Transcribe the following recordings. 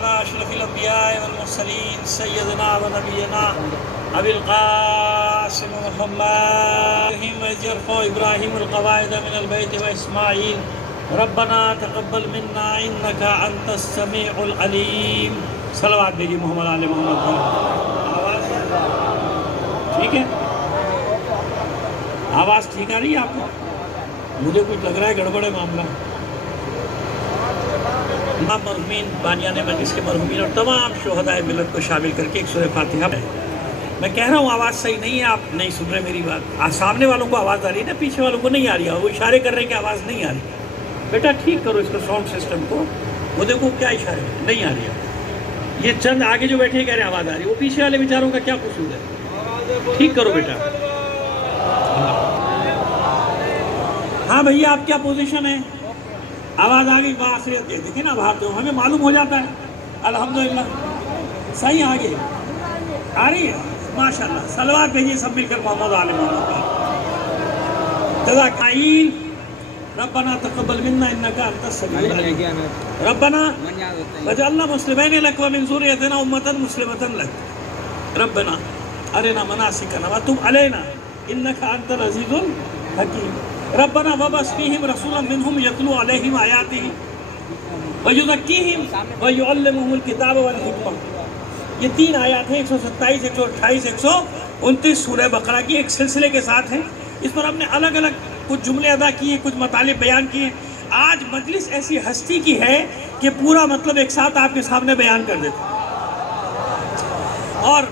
على أشرف الأنبياء والمرسلين سيدنا ونبينا أبي القاسم محمد إذ يرفع إبراهيم القواعد من البيت وإسماعيل ربنا تقبل منا إنك أنت السميع العليم. صلوات بھیجیے محمد علی محمد پر. آواز ٹھیک ہے؟ آواز ٹھیک آ رہی ہے آپ کو؟ مجھے کچھ لگ رہا ہے گڑبڑ ہے معاملہ. تمام مرحومین بانیان مجلس کے مرحومین اور تمام شہدائے ملت کو شامل کر کے ایک سورہ فاتحہ ہے. میں کہہ رہا ہوں آواز صحیح نہیں ہے، آپ نہیں سن رہے میری بات. سامنے والوں کو آواز آ رہی ہے نا، پیچھے والوں کو نہیں آ رہی ہے. وہ اشارے کر رہے ہیں کہ آواز نہیں آ رہی. بیٹا ٹھیک کرو اس کو، ساؤنڈ سسٹم کو. وہ دیکھو کیا اشارے نہیں آ رہی ہے. یہ چند آگے جو بیٹھے کہہ رہے ہیں آواز آ رہی ہے، وہ پیچھے والے بیچاروں کا کیا قصور ہے؟ ٹھیک کرو بیٹا. ہاں بھیا آپ کیا پوزیشن ہے؟ آواز آ گئی باخریت دے. دیکھیں نا باہر تو ہمیں معلوم ہو جاتا ہے. الحمدللہ صحیح آگے آ رہی ہے ماشاءاللہ. صلوات بھیجیے سب مل کر محمد علی محمد پر. جزاکائیل ربنا تقبل منا انك انت السميع العليم ربنا وجعلنا مسلمين لك ومن ذريتنا امة مسلمة لك ربنا ارنا مناسكنا وتب علينا انك انت العزيز الحكيم ربنا وابعث فيهم رسولا منهم يتلو عليهم آياته ويزكيهم ويعلمهم الكتاب والحكمة. یہ تین آیات ہیں 127 128 129 سورہ بقرہ کی، ایک سلسلے کے ساتھ ہیں. اس پر ہم نے الگ الگ کچھ جملے ادا کیے، کچھ مطالب بیان کیے. آج مجلس ایسی ہستی کی ہے کہ پورا مطلب ایک ساتھ آپ کے سامنے بیان کر دیتے. اور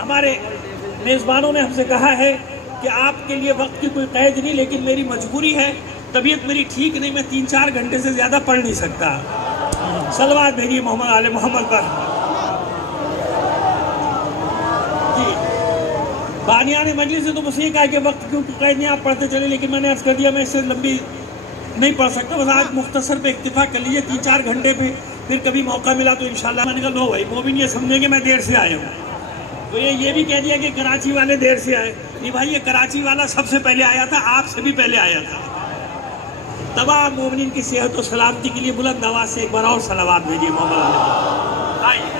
ہمارے میزبانوں نے ہم سے کہا ہے کہ آپ کے لیے وقت کی کوئی قید نہیں، لیکن میری مجبوری ہے، طبیعت میری ٹھیک نہیں، میں 3-4 گھنٹے سے زیادہ پڑھ نہیں سکتا. صلوات بھیجیے محمد علی محمد پر. جی بانیان مجلس سے تو مجھ سے یہ کہا کہ وقت کیوں قید نہیں، آپ پڑھتے چلے، لیکن میں نے عرض کر دیا میں اس سے لمبی نہیں پڑھ سکتا. بس آج مختصر پہ اکتفا کر لیجیے 3-4 گھنٹے پہ، پھر کبھی موقع ملا تو انشاءاللہ. میں نے کہا لو بھائی وہ بھی نہیں سمجھیں گے میں دیر سے آیا ہوں. تو یہ بھی کہہ دیا کہ کراچی والے دیر سے آئے. نہیں بھائی، یہ کراچی والا سب سے پہلے آیا تھا، آپ سے بھی پہلے آیا تھا. تمام مومنین کی صحت و سلامتی کے لیے بلند آواز سے ایک بار اور صلوات بھیجیے محمد علیہ.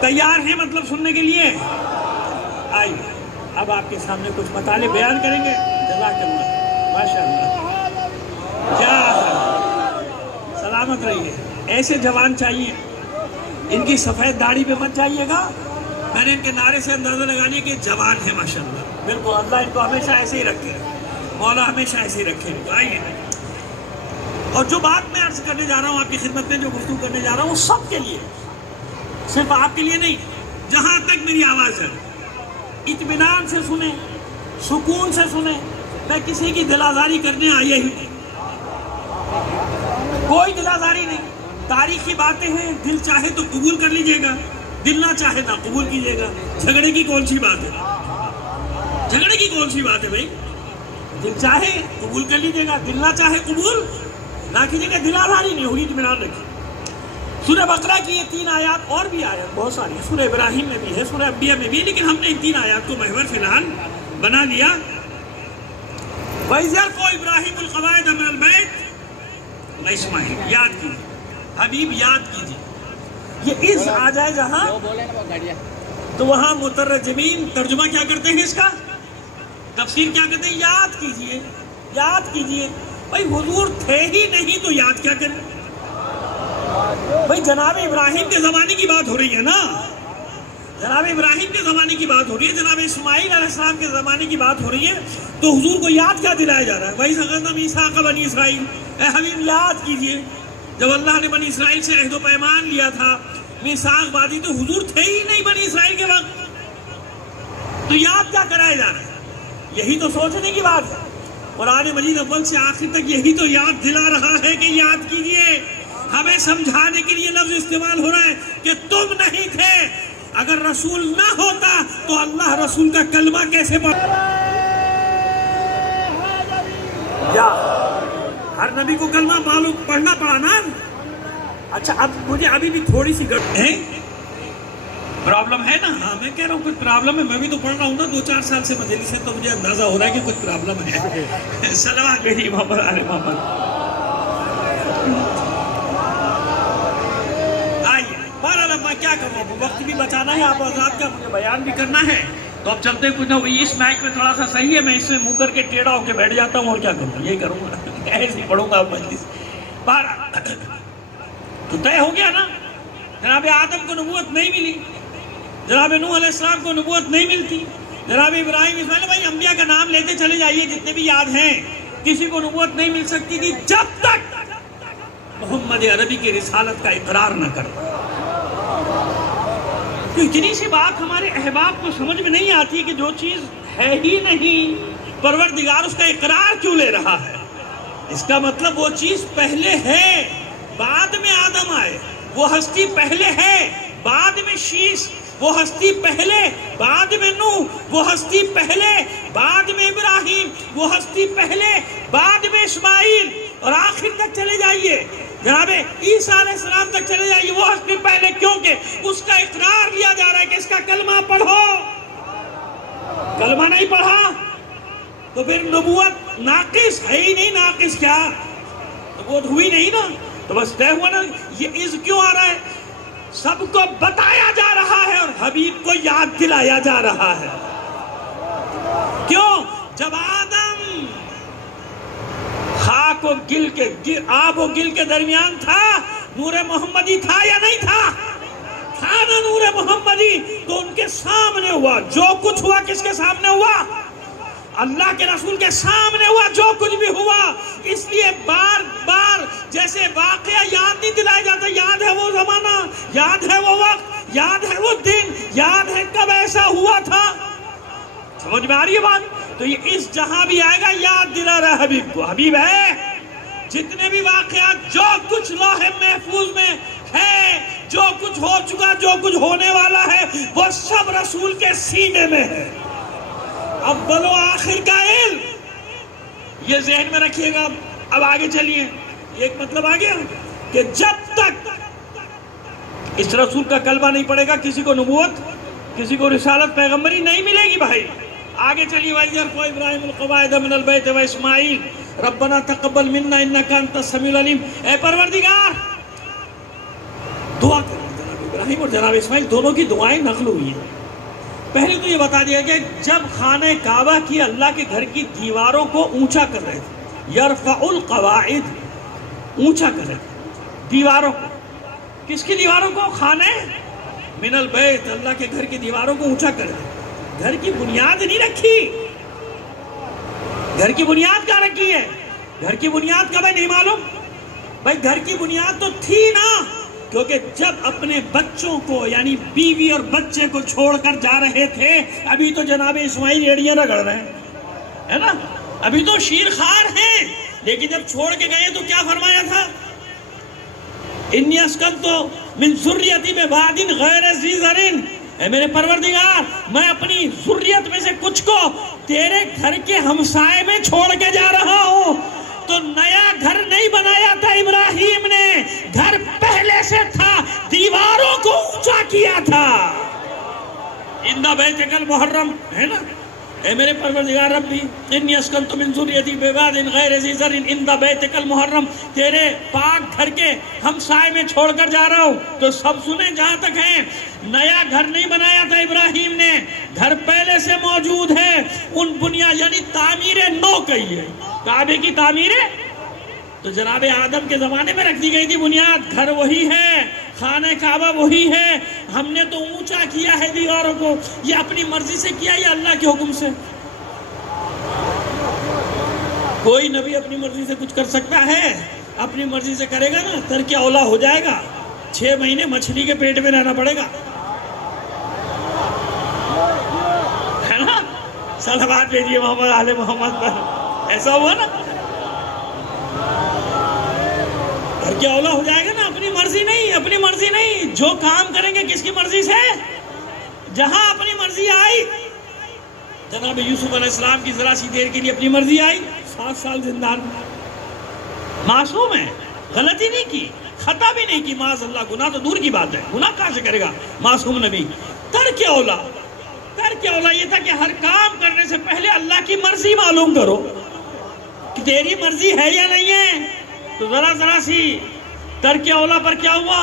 تیار ہیں مطلب سننے کے لیے؟ آئیے اب آپ کے سامنے کچھ مطالب بیان کریں گے. جزاک اللہ ماشاءاللہ. کیا سلامت رہیے. ایسے جوان چاہیے، ان کی سفید داڑھی پہ مت جائیے گا. میں نے ان کے نعرے سے اندازہ لگا لیا کہ جوان ہے ماشاءاللہ. بالکل اللہ ان کو ہمیشہ ایسے ہی رکھے، مولا ہمیشہ ایسے ہی رکھے. آئیے. اور جو بات میں عرض کرنے جا رہا ہوں آپ کی خدمت میں، جو گفتگو کرنے جا رہا ہوں وہ سب کے لیے، صرف آپ کے لیے نہیں. جہاں تک میری آواز ہے اطمینان سے سنیں، سکون سے سنیں. میں کسی کی دل آزاری کرنے آیا ہی نہیں، کوئی دل آزاری نہیں. تاریخی باتیں ہیں، دل چاہے تو قبول کر لیجئے گا، دل نہ چاہے نہ قبول کیجئے گا. جھگڑے کی کون سی بات ہے؟ جھگڑے کی کون سی بات ہے بھائی؟ دل چاہے قبول کر لیجئے گا، دل نہ چاہے قبول نہ کیجئے گا. دل آزاری نہیں ہوگی، اطمینان رکھیے. سورہ بقرہ کی یہ 3 آیات، اور بھی آیات بہت ساری، سورہ ابراہیم میں بھی ہے، سورہ انبیاء میں بھی ہے، لیکن ہم نے ان 3 آیات کو محور فی الحال بنا لیا. وَإِذْ يَرْفَعُ إِبْرَاهِيمُ الْقَوَاعِدَ مِنَ الْبَيْتِ وَإِسْمَاعِيلُ. یاد کیجیے حبیب، یاد کیجیے. یہ اس آ جائے جہاں تو وہاں مترجمین ترجمہ کیا کرتے ہیں، اس کا تفسیر کیا کرتے ہیں؟ یاد کیجیے، یاد کیجیے. بھائی حضور تھے ہی نہیں تو یاد کیا کریں؟ بھائی جناب ابراہیم کے زمانے کی بات ہو رہی ہے نا، جناب ابراہیم کے زمانے کی بات ہو رہی ہے، جناب اسماعیل علیہ السلام کے زمانے کی بات ہو رہی ہے. تو حضور کو یاد کیا دلایا جا رہا ہے؟ وَإِذْ أَخَذْنَا مِيثَاقَ بَنِي إِسْرَائِيلَ. اے حبیب یاد کیجئے، جب اللہ نے بنی اسرائیل سے عہد و پیمان لیا تھا، میثاق بازی، تو حضور تھے ہی نہیں بنی اسرائیل کے وقت. تو یاد کیا کرایا جا رہا ہے؟ یہی تو سوچنے کی بات ہے. قرآن مجید اول سے آخر تک یہی تو یاد دلا رہا ہے کہ یاد کیجئے. ہمیں سمجھانے کے لیے لفظ استعمال ہو رہا ہے کہ تم نہیں تھے. اگر رسول نہ ہوتا تو اللہ رسول کا کلمہ کیسے یا ہر نبی کو کلمہ پڑھنا پڑا نا. اچھا اب مجھے ابھی بھی تھوڑی سی پرابلم ہے نا. ہاں میں کہہ رہا ہوں کچھ پرابلم ہے. میں بھی تو پڑھ رہا ہوں نا 2-4 سال سے مجلس سے، تو مجھے اندازہ ہو رہا ہے کہ کچھ پرابلم ہے. صلوات بھیجیے محمد علی محمد. وقت بھی بچانا ہے آپ حضرات کا، مجھے بیان بھی کرنا ہے، تو اب چلتے کچھ نہ ہوئی. اس مائک میں تھوڑا سا صحیح ہے، میں اس میں منہ کر کے ٹیڑھا ہو کے بیٹھ جاتا ہوں اور کیا کروں، یہی کروں گا، ایسے ہی پڑھوں گا مجلس. تو طے ہو گیا نا، جناب آدم کو نبوت نہیں ملی، جناب نوح علیہ السلام کو نبوت نہیں ملتی، جناب ابراہیم اسماعیل بھائی انبیاء کا نام لیتے چلے جائیے جتنے بھی یاد ہیں، کسی کو نبوت نہیں مل سکتی تھی جب تک محمد عربی کی رسالت کا اقرار نہ کرتا. تو اتنی سی بات ہمارے احباب کو سمجھ میں نہیں آتی کہ جو چیز ہے ہی نہیں پروردگار اس کا اقرار کیوں لے رہا ہے. اس کا مطلب وہ چیز پہلے ہے، بعد میں آدم آئے. وہ ہستی پہلے ہے، بعد میں شیش. وہ ہستی پہلے، بعد میں نوح. وہ ہستی پہلے، بعد میں ابراہیم. وہ ہستی پہلے، بعد میں اسماعیل. اور آخر تک چلے جائیے جناب عیسیٰ علیہ السلام تک چلے جائیے، وہ ہستی پہلے، کیونکہ اس کا اقرار لیا جا رہا ہے کہ اس کا کلمہ پڑھو. کلمہ نہیں پڑھا تو پھر نبوت ناقص ہے ہی نہیں. ناقص کیا، نبوت ہوئی نہیں نا. تو بس طے ہوا نا. یہ عز کیوں آ رہا ہے؟ سب کو بتایا جا رہا ہے اور حبیب کو یاد دلایا جا رہا ہے. کیوں؟ جب آدم خاک و گل کے آب و گل کے درمیان تھا، نور محمدی تھا یا نہیں تھا؟ تھا نا نور محمدی. تو ان کے سامنے ہوا جو کچھ ہوا. کس کے سامنے ہوا؟ اللہ کے رسول کے سامنے ہوا جو کچھ بھی ہوا. اس لیے بار بار جیسے واقعہ یاد نہیں دلایا جاتا، یاد ہے وہ زمانہ، یاد ہے وہ وقت، یاد ہے وہ دن، یاد ہے کب ایسا ہوا تھا. سمجھ میں آ رہی ہے بات؟ تو یہ اس جہاں بھی آئے گا یاد دلا رہا ہے حبیب کو. حبیب ہے، جتنے بھی واقعات جو کچھ لوح محفوظ میں ہے، جو کچھ ہو چکا، جو کچھ ہونے والا ہے، وہ سب رسول کے سینے میں ہے. اول و آخر کا علم، یہ ذہن میں رکھیے گا. اب آگے چلیے. ایک مطلب آ گیا کہ جب تک اس رسول کا کلمہ نہیں پڑے گا کسی کو نبوت، کسی کو رسالت، پیغمبری نہیں ملے گی. بھائی آگے چلیے. وَإِذْ ابراہیم القواعد من البیت واسماعیل ربنا تقبل منا انک انت السمیع العلیم. اے پروردگار، دعا کریں. جناب ابراہیم اور جناب اسماعیل دونوں کی دعائیں نقل ہوئی ہیں. پہلے تو یہ بتا دیا کہ جب خانہ کعبہ کی اللہ کے گھر کی دیواروں کو اونچا کر رہے تھے، یرفع القواعد، اونچا کر رہے تھے دیواروں کو. کس کی دیواروں کو؟ خانہ من البیت، اللہ کے گھر کی دیواروں کو اونچا کر رہے تھے. گھر کی بنیاد نہیں رکھی. گھر کی بنیاد کہاں رکھی ہے؟ گھر کی بنیاد کب ہے نہیں معلوم؟ بھائی گھر کی بنیاد تو تھی نا، کیونکہ جب اپنے بچوں کو یعنی بیوی اور بچے کو چھوڑ کر جا رہے تھے، ابھی تو جناب اسماعیل ایڑیاں رگڑ رہے ہیں، ہے نا، ابھی تو شیر خوار ہیں. لیکن جب چھوڑ کے گئے تو کیا فرمایا تھا؟ انی اسکنت من ذریتی بواد غیر ذی زرع. اے میرے پروردگار، میں اپنی ذریت میں سے کچھ کو تیرے گھر کے ہمسائے میں چھوڑ کے جا رہا ہوں. تو نیا گھر نہیں بنایا تھا ابراہیم نے، گھر پہلے سے تھا، دیواروں کو اونچا کیا تھا. اِنَّ بَيْتَكَ الْمُحَرَّمْ، ہے نا. اے میرے پروردگار ربی انی اسکنت من ذریتی بواد غیر ذی زرع عند بیتک المحرم، تیرے پاک گھر کے ہمسائے میں چھوڑ کر جا رہا ہوں. تو سب سنیں جہاں تک ہیں، نیا گھر نہیں بنایا تھا ابراہیم نے، گھر پہلے سے موجود ہے. ان بنیاد یعنی تعمیر نو کہی ہے، کعبے کی تعمیر ہے تو جناب آدم کے زمانے میں رکھ دی گئی تھی بنیاد. گھر وہی ہے، خانہ کعبہ وہی ہے. ہم نے تو اونچا کیا ہے دیواروں کو. یہ اپنی مرضی سے کیا یا اللہ کے حکم سے؟ کوئی نبی اپنی مرضی سے کچھ کر سکتا ہے؟ اپنی مرضی سے کرے گا نا ترک اولا ہو جائے گا. 6 مہینے مچھلی کے پیٹ میں رہنا پڑے گا، ہے نا. صلوات بھیجیے محمد آل محمد پر. ایسا ہوا نا، اور کیا اولا ہو جائے گا نا. اپنی مرضی نہیں، اپنی مرضی نہیں. جو کام کریں گے کس کی مرضی سے؟ جہاں اپنی مرضی آئی. جناب یوسف علیہ السلام کی ذرا سی دیر کے لیے اپنی مرضی آئی، 7 سال زندان میں. معصوم ہے، غلطی نہیں کی، خطا بھی نہیں کی، معاذ اللہ. گناہ تو دور کی بات ہے، گناہ کہاں سے کرے گا معصوم نبی. ترک اولا یہ تھا کہ ہر کام کرنے سے پہلے اللہ کی مرضی معلوم کرو کہ تیری مرضی ہے یا نہیں ہے. تو ذرا سی ترک اولا پر کیا ہوا؟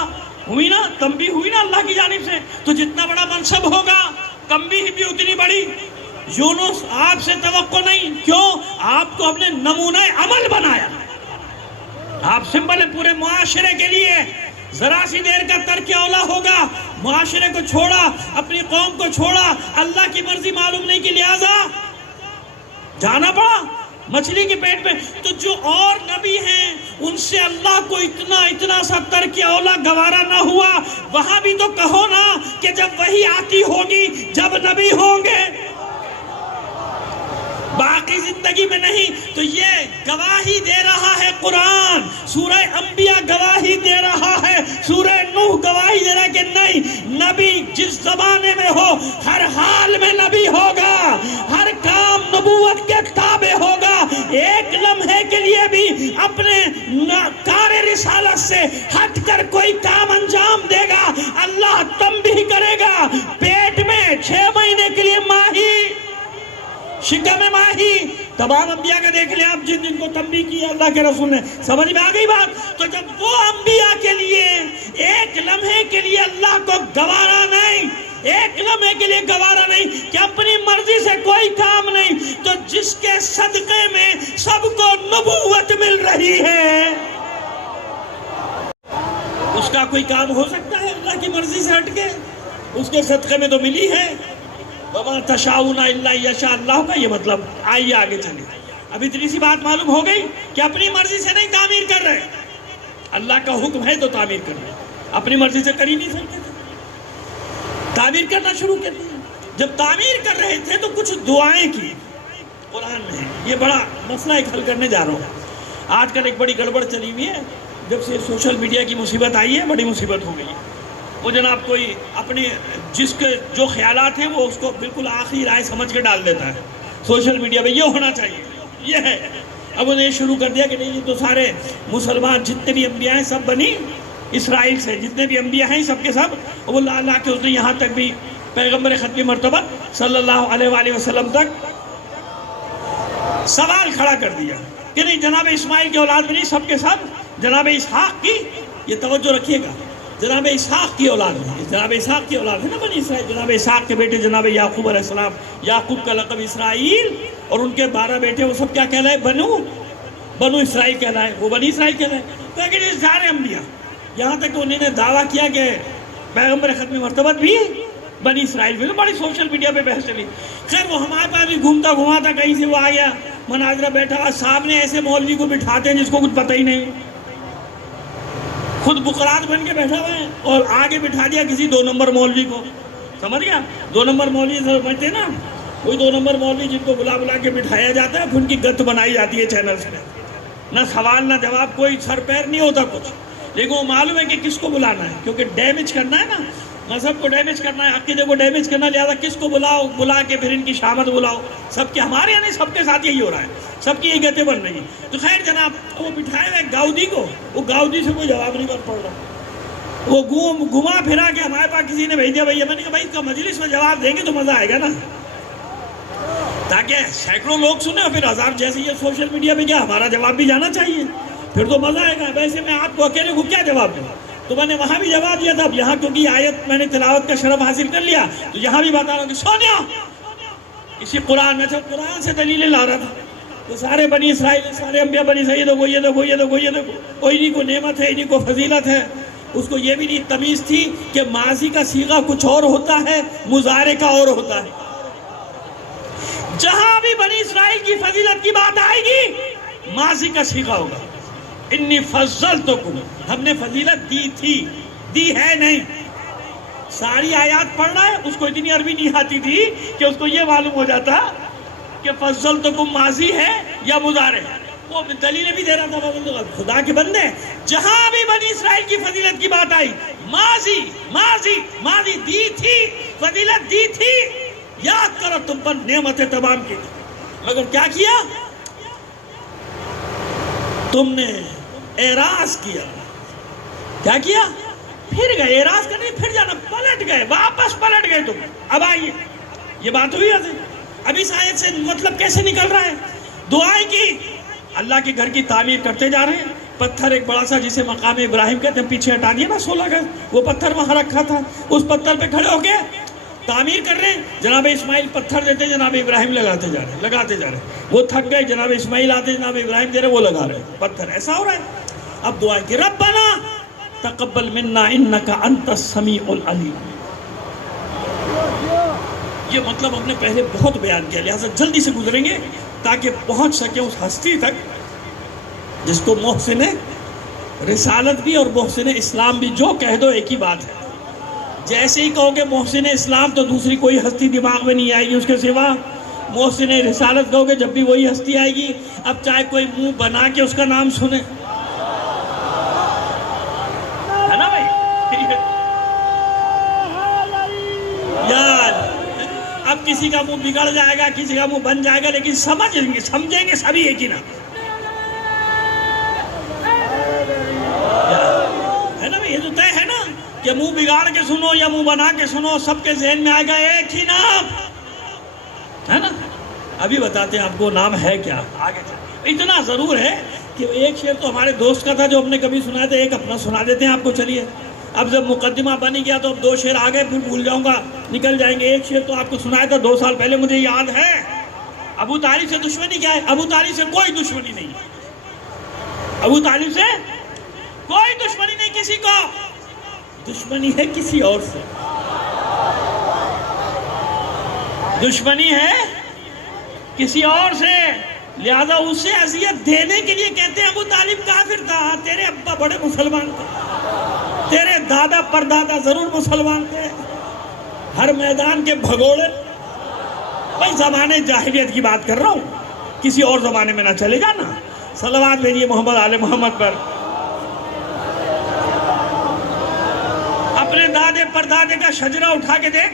ہوئی نا تنبیہ ہوئی نا اللہ کی جانب سے. تو جتنا بڑا منصب ہوگا تنبیہ بھی اتنی بڑی. یونس آپ سے توقع نہیں. کیوں؟ آپ کو اپنے نمونہ عمل بنایا. آپ سمبل پورے معاشرے کے لیے. ذرا سی دیر کا ترک اولا ہوگا، معاشرے کو چھوڑا، اپنی قوم کو چھوڑا، اللہ کی مرضی معلوم نہیں کی لہذا جانا پڑا مچھلی کے پیٹ میں. تو جو اور نبی ہیں ان سے اللہ کو اتنا سا ترک اولا گوارا نہ ہوا. وہاں بھی تو کہو نا کہ جب وحی آتی ہوگی جب نبی ہوں گے، باقی زندگی میں نہیں. تو یہ گواہی دے رہا ہے قرآن. سورہ انبیاء گواہی دے رہا ہے، سورہ نوح گواہی دے رہا ہے کہ نہیں، نبی جس زمانے میں ہو ہر حال میں نبی ہوگا، ہر کام نبوت کے تابع ہوگا. ایک لمحے کے لیے بھی اپنے کار رسالت سے ہٹ کر کوئی کام انجام دے گا اللہ تنبیہ کرے گا. پیٹ میں 6 مہینے کے لیے ماہی، شکم ماہی، تمام انبیاء کا دیکھ لیں آپ جن کو تنبیہ کی اللہ کے رسول نے. سمجھ میں آ گئی بات؟ تو جب وہ انبیاء کے لیے ایک لمحے کے لیے اللہ کو گوارا نہیں، ایک لمحے کے لیے گوارا نہیں کہ اپنی مرضی سے کوئی کام نہیں، تو جس کے صدقے میں سب کو نبوت مل رہی ہے اس کا کوئی کام ہو سکتا ہے اللہ کی مرضی سے ہٹ کے؟ اس کے صدقے میں تو ملی ہے. وَمَا تَشَاءُونَ إِلَّا يَشَاءَ اللَّهُ کا یہ مطلب. آئیے آگے چلیں. اب اتنی سی بات معلوم ہو گئی کہ اپنی مرضی سے نہیں تعمیر کر رہے. اللہ کا حکم ہے تو تعمیر کر رہے، اپنی مرضی سے کر ہی نہیں سکتے تھے. تعمیر کرنا شروع کر دیا. جب تعمیر کر رہے تھے تو کچھ دعائیں کی قرآن میں. یہ بڑا مسئلہ ایک حل کرنے جا رہا ہوں. آج کل ایک بڑی گڑبڑ چلی ہوئی ہے. جب سے سوشل میڈیا کی مصیبت آئی ہے بڑی مصیبت ہو گئی ہے. وہ جناب کوئی اپنے جس کے جو خیالات ہیں وہ اس کو بالکل آخری رائے سمجھ کے ڈال دیتا ہے سوشل میڈیا پہ. یہ ہونا چاہیے، یہ ہے. اب انہیں شروع کر دیا کہ نہیں یہ تو سارے مسلمان جتنے بھی انبیاء ہیں سب بنی اسرائیل سے، جتنے بھی انبیاء ہیں سب کے سب. وہ اللہ کے اس نے یہاں تک بھی پیغمبر ختم مرتبہ صلی اللہ علیہ وآلہ وسلم تک سوال کھڑا کر دیا کہ نہیں جناب اسماعیل کی اولاد میں نہیں، سب کے سب جناب اسحاق کی. یہ توجہ رکھیے گا، جناب اسحاق کی اولاد ہے. جناب اسحاق کی اولاد ہے نا بنی اسرائیل. جناب اسحاق کے بیٹے جناب یعقوب علیہ السلام، یعقوب کا لقب اسرائیل، اور ان کے 12 بیٹے وہ سب کیا کہلائے؟ بنو اسرائیل کہلائے. وہ بنی اسرائیل کہلائے. تو اگر یہ سارے انبیاء یہاں تک تو انہوں نے دعویٰ کیا کہ پیغمبر ختم مرتبت بھی بنی اسرائیل بھی. بڑی سوشل میڈیا پہ بحث چلی. خیر وہ ہمارے پاس بھی گھومتا گھماتا کہیں سے وہ آ گیا مناظرہ بیٹھا. سامنے ایسے مولوی کو بٹھاتے ہیں جس کو کچھ پتہ ہی نہیں، خود بقرات بن کے بیٹھا ہوا ہے، اور آگے بٹھا دیا کسی 2 نمبر مولوی کو. سمجھ گیا؟ 2 نمبر مولوی سمجھتے ہیں نا، وہی 2 نمبر مولوی جن کو بلا کے بٹھایا جاتا ہے، پھر ان کی گت بنائی جاتی ہے چینلز پہ. نہ سوال نہ جواب، کوئی سر پیر نہیں ہوتا کچھ. لیکن وہ معلوم ہے کہ کس کو بلانا ہے، کیونکہ ڈیمیج کرنا ہے نا، مذہب کو ڈیمیج کرنا ہے، عقیدے کو ڈیمیج کرنا. لہٰذا کس کو بلاؤ، بلا کے پھر ان کی شامت بلاؤ. سب کے ہمارے یعنی سب کے ساتھ یہی ہو رہا ہے، سب کی یہ گتیں بن رہی ہیں. تو خیر جناب وہ بٹھائے ہوئے گاؤدی کو، وہ گاؤدی سے کوئی جواب نہیں پڑ رہا. وہ گھما پھرا کے ہمارے پاس کسی نے بھیج دیا. میں نے کہا بھائی اس کا مجلس میں جواب دیں گے تو مزہ آئے گا نا، تاکہ سینکڑوں لوگ سنیں، اور پھر ہزار جیسے یہ سوشل میڈیا پہ کیا ہمارا جواب بھی جانا چاہیے، پھر تو مزہ آئے گا. ویسے میں آپ کو اکیلے کو کیا جواب دوں؟ تو میں نے وہاں بھی جواب دیا تھا. اب یہاں کیونکہ آیت میں نے تلاوت کا شرف حاصل کر لیا تو یہاں بھی بتا رہا ہوں کہ سونیا اسی قرآن میں سے قرآن سے دلیلیں لا رہا تھا. تو سارے بنی اسرائیل، سارے انبیاء بنی اسرائیل، یہ دیکھو کوئی نہیں کو نعمت ہے، انہیں کو فضیلت ہے. اس کو یہ بھی نہیں تمیز تھی کہ ماضی کا صیغہ کچھ اور ہوتا ہے، مضارع کا اور ہوتا ہے. جہاں بھی بنی اسرائیل کی فضیلت کی بات آئے گی ماضی کا صیغہ ہوگا. انی فضلتکم، ہم نے فضیلت دی تھی، دی ہے نہیں. ساری آیات پڑھ رہا ہے، اس کو اتنی عربی نہیں آتی تھی کہ اس کو یہ معلوم ہو جاتا کہ فضلتکم ماضی ہے یا مضارع ہے. وہ دلیلیں بھی دے رہا تھا. خدا کے بندے جہاں بھی بنی اسرائیل کی فضیلت کی بات آئی ماضی ماضی ماضی دی تھی، فضیلت دی تھی. یاد کرو تم پر نعمت تمام کی، مگر کیا کیا تم نے؟ اعراض کیا. کیا کیا؟ پھر گئے. اعراض کرنے پھر جانا، پلٹ گئے، واپس پلٹ گئے تم. اب آئیے یہ بات ہوئی ہے. اب اس آیت سے مطلب کیسے نکل رہا ہے؟ دعائیں کی، اللہ کے گھر کی تعمیر کرتے جا رہے ہیں، پتھر ایک بڑا سا جسے مقام ابراہیم کہتے ہیں، پیچھے ہٹا دیا نا 16 گز، وہ پتھر وہاں رکھا تھا، اس پتھر پہ کھڑے ہو کے تعمیر کر رہے ہیں۔ جناب اسماعیل پتھر دیتے، جناب ابراہیم لگاتے جا رہے، وہ تھک گئے، جناب اسماعیل آتے، جناب ابراہیم دے رہے، وہ لگا رہے پتھر، ایسا ہو رہا ہے۔ اب دعا کی ربنا تقبل منا انک انت السمیع العلیم۔ یہ مطلب ہم نے پہلے بہت بیان کیا، لہٰذا جلدی سے گزریں گے تاکہ پہنچ سکے اس ہستی تک جس کو محسن رسالت بھی اور محسن اسلام بھی جو کہہ دو ایک ہی بات ہے۔ جیسے ہی کہو گے محسن اسلام تو دوسری کوئی ہستی دماغ میں نہیں آئے گی اس کے سوا، محسن رسالت کہو گے جب بھی وہی ہستی آئے گی۔ اب چاہے کوئی منہ بنا کے اس کا نام سنے، ہے نا بھائی؟ یار اب کسی کا منہ بگڑ جائے گا، کسی کا منہ بن جائے گا، لیکن سمجھیں گے سبھی ایک ہی نا، ہے نا بھائی؟ یہ تو طے ہے نا کہ منہ بگاڑ کے سنو یا منہ بنا کے سنو، سب کے ذہن میں آئے گا ایک ہی نام، ہے نا؟ ابھی بتاتے ہیں آپ کو نام ہے کیا آگے چلیں۔ اتنا ضرور ہے کہ ایک شعر تو ہمارے دوست کا تھا جو ہم نے کبھی سنا تھا، ایک اپنا سنا دیتے ہیں آپ کو۔ چلیے اب جب مقدمہ بن ہی گیا تو اب 2 شعر آگے پھر بھول جاؤں گا، نکل جائیں گے۔ ایک شعر تو آپ کو سنایا تھا 2 سال پہلے، مجھے یاد ہے۔ ابو طالب سے دشمنی کیا ہے؟ ابو طالب سے کوئی دشمنی نہیں، ابو طالب سے کوئی دشمنی نہیں، کسی کو دشمنی ہے کسی اور سے، دشمنی ہے کسی اور سے، لہذا اسے اذیت دینے کے لیے کہتے ہیں ابو طالب کافر تھا، تیرے ابا بڑے مسلمان تھے، تیرے دادا پردادا ضرور مسلمان تھے، ہر میدان کے بھگوڑے۔ بھائی زمانے جاہلیت کی بات کر رہا ہوں، کسی اور زمانے میں نہ چلے جانا۔ صلوات بھیجیے محمد آل محمد پر۔ اپنے دادے پردادے کا شجرہ اٹھا کے دیکھ،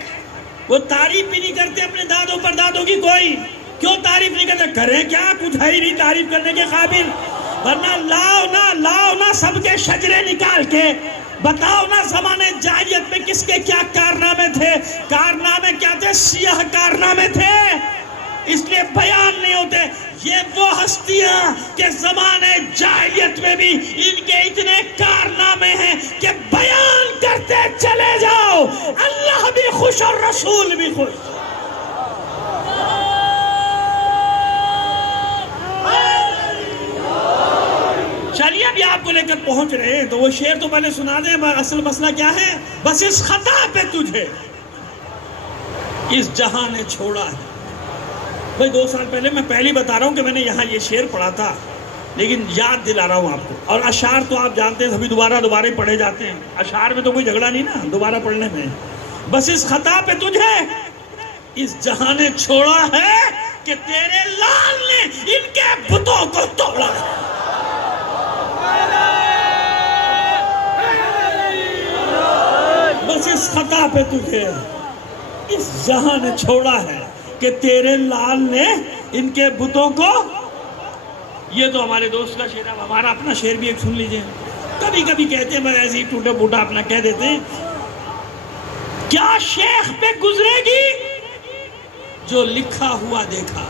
وہ تعریف بھی نہیں کرتے اپنے دادوں پردادوں کی۔ کوئی کیوں تعریف نہیں کرتے؟ کریں کیا؟ کچھ ہے ہی نہیں تعریف کرنے کے قابل، ورنہ لاؤ نا سب کے شجرے نکال کے بتاؤ نا زمانے جاہلیت میں کس کے کیا کارنامے تھے۔ کارنامے کیا تھے؟ سیاہ کارنامے تھے، اس لیے بیان نہیں ہوتے۔ یہ وہ ہستیاں کہ زمانے جاہلیت میں بھی ان کے اتنے کارنامے ہیں کہ بیان کرتے چلے جاؤ، اللہ بھی خوش اور رسول بھی خوش۔ چلیے ابھی آپ کو لے کر پہنچ رہے ہیں تو وہ شعر تو پہلے سنا دیں۔ اصل مسئلہ کیا ہے؟ بس اس خطا پہ تجھے اس جہاں نے چھوڑا ہے۔ بھائی 2 سال پہلے میں پہلی بتا رہا ہوں کہ میں نے یہاں یہ شعر پڑھا تھا، لیکن یاد دلا رہا ہوں آپ کو۔ اور اشعار تو آپ جانتے ہیں سبھی دوبارہ پڑھے جاتے ہیں، اشعار میں تو کوئی جھگڑا نہیں نا دوبارہ پڑھنے میں۔ بس اس خطا پہ تجھے اس جہاں نے چھوڑا ہے کہ تیرے لال نے ان کے بتوں کو توڑا ہے۔ بس اس خطا پہ تجھے اس جہاں نے چھوڑا ہے کہ تیرے لال نے ان کے بتوں کو۔ یہ تو ہمارے دوست کا شعر ہے، ہمارا اپنا شعر بھی ایک سن لیجئے۔ کبھی کبھی کہتے ہیں میں ایسے ہی ٹوٹا پھوٹا اپنا کہہ دیتے ہیں۔ کیا شیخ پہ گزرے گی جو لکھا ہوا دیکھا؟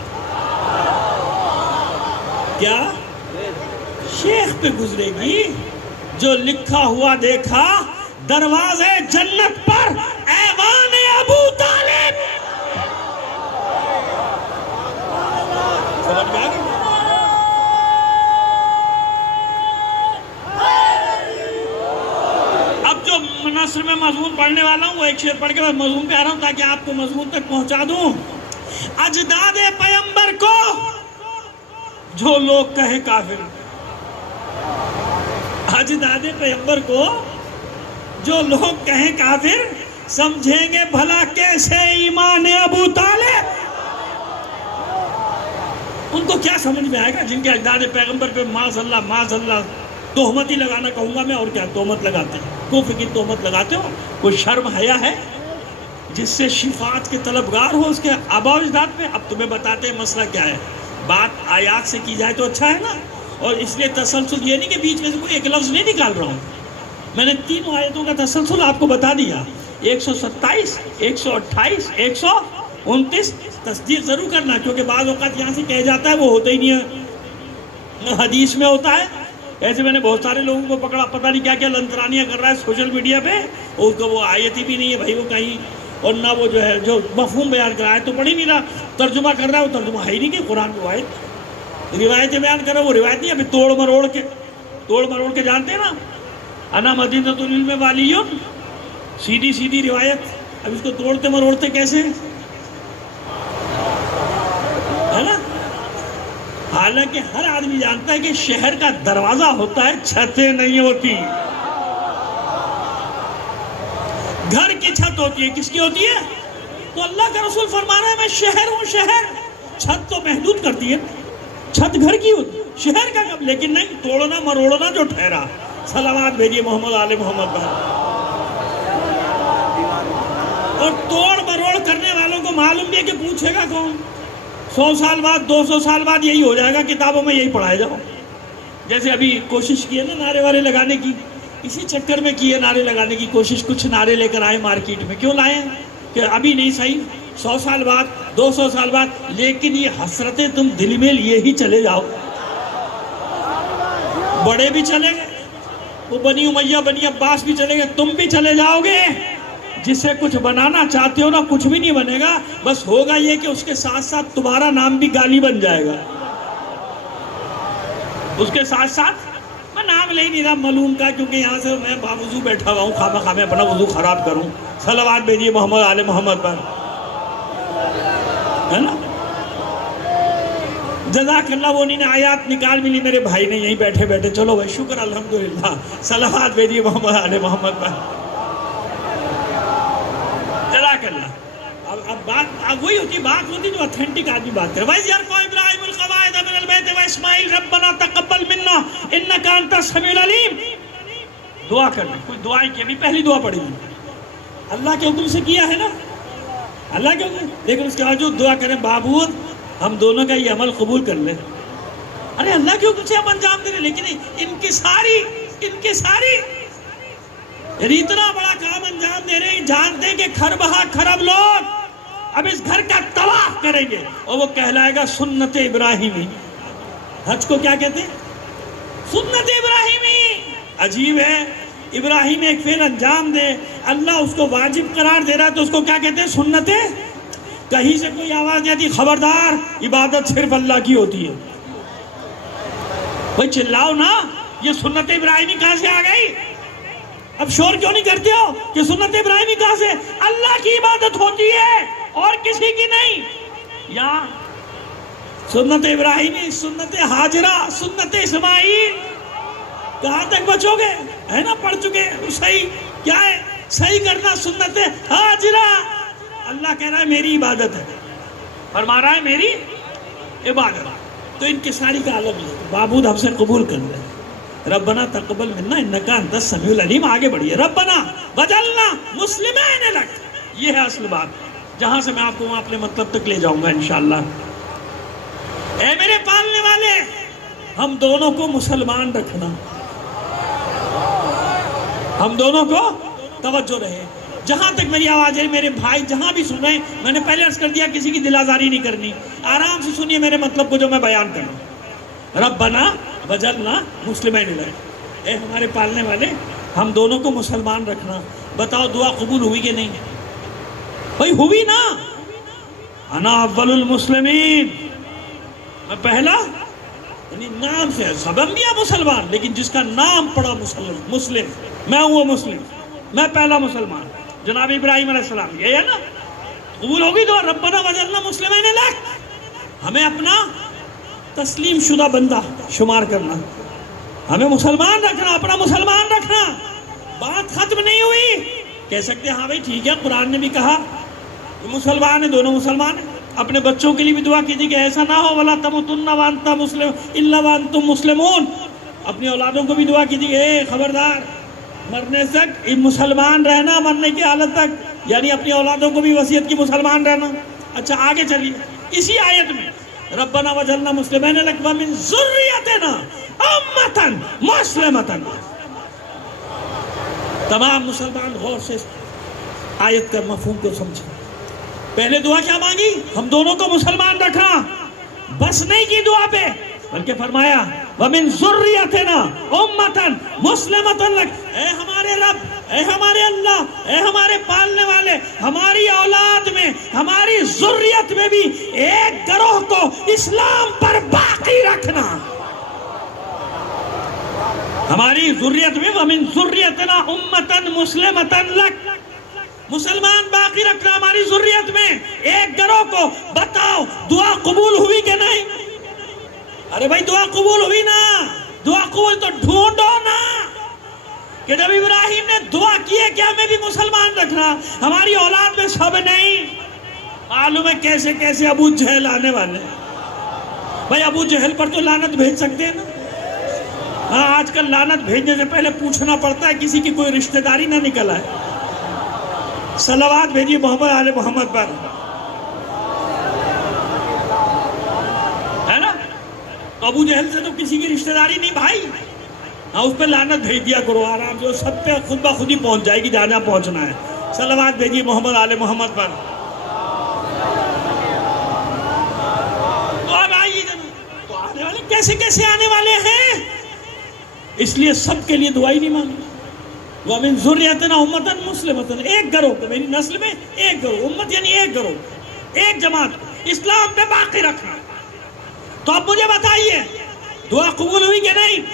کیا شیخ پہ گزرے گی جو لکھا ہوا دیکھا؟ دروازے جنت پر ایوان ابو طالب۔ اب جو نثر میں مضمون پڑھنے والا ہوں وہ ایک شعر پڑھ کے میں مضمون پہ آ رہا ہوں تاکہ آپ کو مضمون تک پہنچا دوں۔ اجداد پیغمبر کو جو لوگ کہیں کافر، اجداد پیغمبر کو جو لوگ کہیں کافر، سمجھیں گے بھلا کیسے ایمان ابو طالب؟ ان کو کیا سمجھ میں آئے گا جن کے اجداد پیغمبر پہ معاذ اللہ تہمت ہی لگانا کہوں گا میں، اور کیا تہمت لگاتے ہیں، کفر کی تہمت لگاتے ہو؟ کوئی شرم حیا ہے جس سے شفاعت کے طلبگار ہو اس کے آبا و اجداد پہ؟ اب تمہیں بتاتے ہیں مسئلہ کیا ہے۔ بات آیات سے کی جائے تو اچھا ہے نا، اور اس لیے تسلسل یہ نہیں کہ بیچ میں سے کوئی ایک لفظ نہیں نکال رہا ہوں، میں نے 3 آیتوں کا تسلسل آپ کو بتا دیا، 127 128 129۔ تصدیق ضرور کرنا کیونکہ بعض اوقات یہاں سے کہہ جاتا ہے وہ ہوتا ہی نہیں ہے، حدیث میں ہوتا ہے ایسے میں نے بہت سارے لوگوں کو پکڑا، پتہ نہیں کیا کیا لنترانیاں کر رہا ہے سوشل میڈیا پہ، اور اس کو وہ آیت ہی بھی نہیں ہے بھائی وہ کہیں، اور نہ وہ جو ہے جو مفہوم بیان کر رہا ہے تو پڑھ ہی نہیں رہا، ترجمہ کر رہا ہے، وہ ترجمہ ہے ہی نہیں کہ قرآن کی روایتیں بیان کر رہا ہے، وہ روایت نہیں، ابھی توڑ مروڑ کے جانتے ہیں نا، انا مدینۃ العلم والیون، سیدھی سیدھی روایت، اب اس کو توڑتے مروڑتے کیسے ہے نا؟ حالانکہ ہر آدمی جانتا ہے کہ شہر کا دروازہ ہوتا ہے، چھتیں نہیں ہوتی، گھر کی چھت ہوتی ہے، کس کی ہوتی ہے؟ تو اللہ کا رسول فرما رہا ہے میں شہر ہوں، شہر، چھت تو محدود کرتی ہے، چھت گھر کی ہوتی ہے، شہر کا کب، لیکن نہیں توڑنا مروڑنا جو ٹھہرا، صلوات بھیجیے محمد آل محمد پر۔ اور توڑ مروڑ کرنے والوں کو معلوم بھی ہے کہ پوچھے گا کون؟ 100 سال بعد 200 سال بعد یہی ہو جائے گا، کتابوں میں یہی پڑھائے جاؤ، جیسے ابھی کوشش کی ہے نا نعرے والے لگانے کی، اسی چکر میں کی ہے نعرے لگانے کی کوشش، کچھ نعرے لے کر آئے مارکیٹ میں، کیوں لائے کہ ابھی نہیں صحیح، 100 سال بعد 200 سال بعد، لیکن یہ حسرتیں تم دل میں لیے ہی چلے جاؤ، بڑے بھی چلے گئے، وہ بنی امیہ بنی عباس بھی چلے گئے، تم بھی چلے جاؤ گے، جسے کچھ بنانا چاہتے ہو نا کچھ بھی نہیں بنے گا، بس ہوگا یہ کہ اس کے ساتھ ساتھ تمہارا نام بھی گالی بن جائے گا، اس کے ساتھ ساتھ، میں نام لے نہیں رہا ملوم کا، کیونکہ یہاں سے میں باوضو بیٹھا ہوا ہوں، خواہ میں اپنا وضو خراب کروں، صلوات بھیجیے محمد آل محمد پر، ہے نا؟ جزاک اللہ، وہ انہیں آیات نکال ملی میرے بھائی نے یہیں بیٹھے بیٹھے، چلو بھائی شکر الحمدللہ، صلوات بھیجیے محمد آل محمد پر، جزاک اللہ۔ اب بات وہی ہوتی، بات ہوتی جو اتھینٹک آدمی بات کرے، وَإِذْ يَرْفَعُ إِبْرَاهِيمُ الْقَوَاعِدَ مِنَ الْبَيْتِ وَإِسْمَاعِيلُ رَبَّنَا تَقَبَّلْ مِنَّا إِنَّكَ أَنْتَ السَّمِيعُ الْعَلِيمُ، دعا کرنا، کوئی دعائیں کی، ابھی پہلی دعا پڑھی گی، اللہ کے حکم سے کیا ہے نا، اللہ کے حکم، لیکن اس کے باوجود دعا کریں معبود ہم دونوں کا یہ عمل قبول کر لیں، ارے اللہ کے حکم سے ہم انجام دے رہے، لیکن انکساری یعنی اتنا بڑا کام انجام دے رہے ہیں، جانتے کہ کھرب لوگ اب اس گھر کا طواف کریں گے، اور وہ کہلائے گا سنت ابراہیمی، حج کو کیا کہتے ہیں؟ سنت ابراہیمی، عجیب ہے، ابراہیم ایک فعل انجام دے، اللہ اس کو واجب قرار دے رہا ہے تو اس کو کیا کہتے ہیں؟ سنت۔ کہیں سے کوئی آواز نہیں آتی خبردار عبادت صرف اللہ کی ہوتی ہے، بھئی چلاؤ نا، یہ سنت ابراہیمی کہاں سے آ گئی؟ اب شور کیوں نہیں کرتے ہو کہ سنت ابراہیمی کہاں سے؟ اللہ کی عبادت ہوتی ہے اور کسی کی نہیں، یا سنت ابراہیمی، سنت حاجرہ، سنت اسماعیل، کہاں تک بچو گے؟ ہے نا پڑھ چکے، صحیح کیا ہے؟ صحیح کرنا سنت حاجرہ، اللہ کہہ رہا ہے میری عبادت ہے، فرما رہا ہے میری عبادت، تو انکساری کا عالم ہے، معبود ہم سے قبول کر لیں، ربنا تقبل منا انکا انت السمیع العلیم، آگے بڑھیے، ربنا وجعلنا مسلمین لک، یہ ہے اصل بات، جہاں سے میں آپ کو وہاں اپنے مطلب تک لے جاؤں گا انشاءاللہ۔ اے میرے پالنے والے، ہم دونوں کو مسلمان رکھنا، ہم دونوں کو توجہ رہے، جہاں تک میری آواز ہے میرے بھائی جہاں بھی سن رہے ہیں، میں نے پہلے عرض کر دیا کسی کی دل آزاری نہیں کرنی، آرام سے سنیے میرے مطلب کو جو میں بیان کر رہا ہوں، ربنا وجعلنا مسلمین لک، اے ہمارے پالنے والے ہم دونوں کو مسلمان رکھنا، بتاؤ دعا قبول ہوئی کہ نہیں؟ بھائی ہوئی نا، انا اول المسلمین، میں پہلا، یعنی نام سے سب انبیاء مسلمان، لیکن جس کا نام پڑا مسلم، میں ہوں وہ مسلم، میں پہلا مسلمان، جناب ابراہیم علیہ السلام، یہ ہے نا، قبول ہوگی دعا، ربنا وجعلنا مسلمین لک، ہمیں اپنا تسلیم شدہ بندہ شمار کرنا، ہمیں مسلمان رکھنا، اپنا مسلمان رکھنا، بات ختم نہیں ہوئی، کہہ سکتے ہاں بھائی ٹھیک ہے، قرآن نے بھی کہا کہ مسلمان ہیں، دونوں مسلمان ہیں، اپنے بچوں کے لیے بھی دعا کیجیے کہ ایسا نہ ہو وَلَا تَمُوتُنَّ وَأَنْتُم مُسْلِمُونَ إِلَّا وَأَنْتُم مُسْلِمُونَ، اپنی اولادوں کو بھی دعا کیجیے اے خبردار مرنے تک مسلمان رہنا، مرنے کی حالت تک، یعنی اپنی اولادوں کو بھی وصیت کی مسلمان رہنا۔ اچھا آگے چلیے، اسی آیت میں ربنا وجعلنا مسلمین لک ومن ذریتنا امۃ مسلمۃ، تمام مسلمان غور سے آیت کا مفہوم کو سمجھیں۔ پہلے دعا کیا مانگی؟ ہم دونوں کو مسلمان رکھنا، بس نہیں کی دعا پہ، بلکہ فرمایا وَمِن ذُرِّيَّتِنَا أُمَّةً مُسْلِمَةً لَكَ، اے ہمارے رب، اے ہمارے اللہ، اے ہمارے پالنے والے، ہماری اولاد میں، ہماری ذریت میں بھی ایک گروہ کو اسلام پر باقی رکھنا. ہماری ذریت میں وَمِن ذُرِّيَّتِنَا أُمَّةً مُسْلِمَةً لَكَ، مسلمان باقی رکھنا ہماری ذریت میں ایک گروہ کو. بتاؤ دعا قبول ہوئی کہ نہیں؟ ارے بھائی دعا قبول ہوئی نا؟ دعا قبول تو ڈھونڈو نا، کہ جب ابراہیم نے دعا کی ہے کہ ہمیں بھی مسلمان رکھنا، ہماری اولاد میں سب نہیں. معلوم ہے کیسے کیسے ابو جہل آنے والے. بھائی ابو جہل پر تو لعنت بھیج سکتے ہیں نا؟ ہاں آج کل لعنت بھیجنے سے پہلے پوچھنا پڑتا ہے کسی کی کوئی رشتہ داری نہ نکل آئے. صلوات بھیجیے محمد آل محمد پر، ہے نا؟ تو ابو جہل سے تو کسی کی رشتہ داری نہیں بھائی. ہاں اس پہ لعنت بھیج دیا کرو آرام سے، سب پہ خود بخود ہی پہنچ جائے گی جہاں پہنچنا ہے. صلوات بھیجیے محمد آل محمد پر. تو اب آئیے تو آنے والے کیسے کیسے آنے والے ہیں، اس لیے سب کے لیے دعائی نہیں مانگی. وَمِن ذُرِّيَّتِنَا أُمَّةً مُسْلِمَةً، ایک گروہ کو، میری نسل میں ایک گروہ، امت یعنی ایک گروہ، ایک جماعت اسلام پہ باقی رکھنا. تو اب مجھے بتائیے دعا قبول ہوئی کہ نہیں؟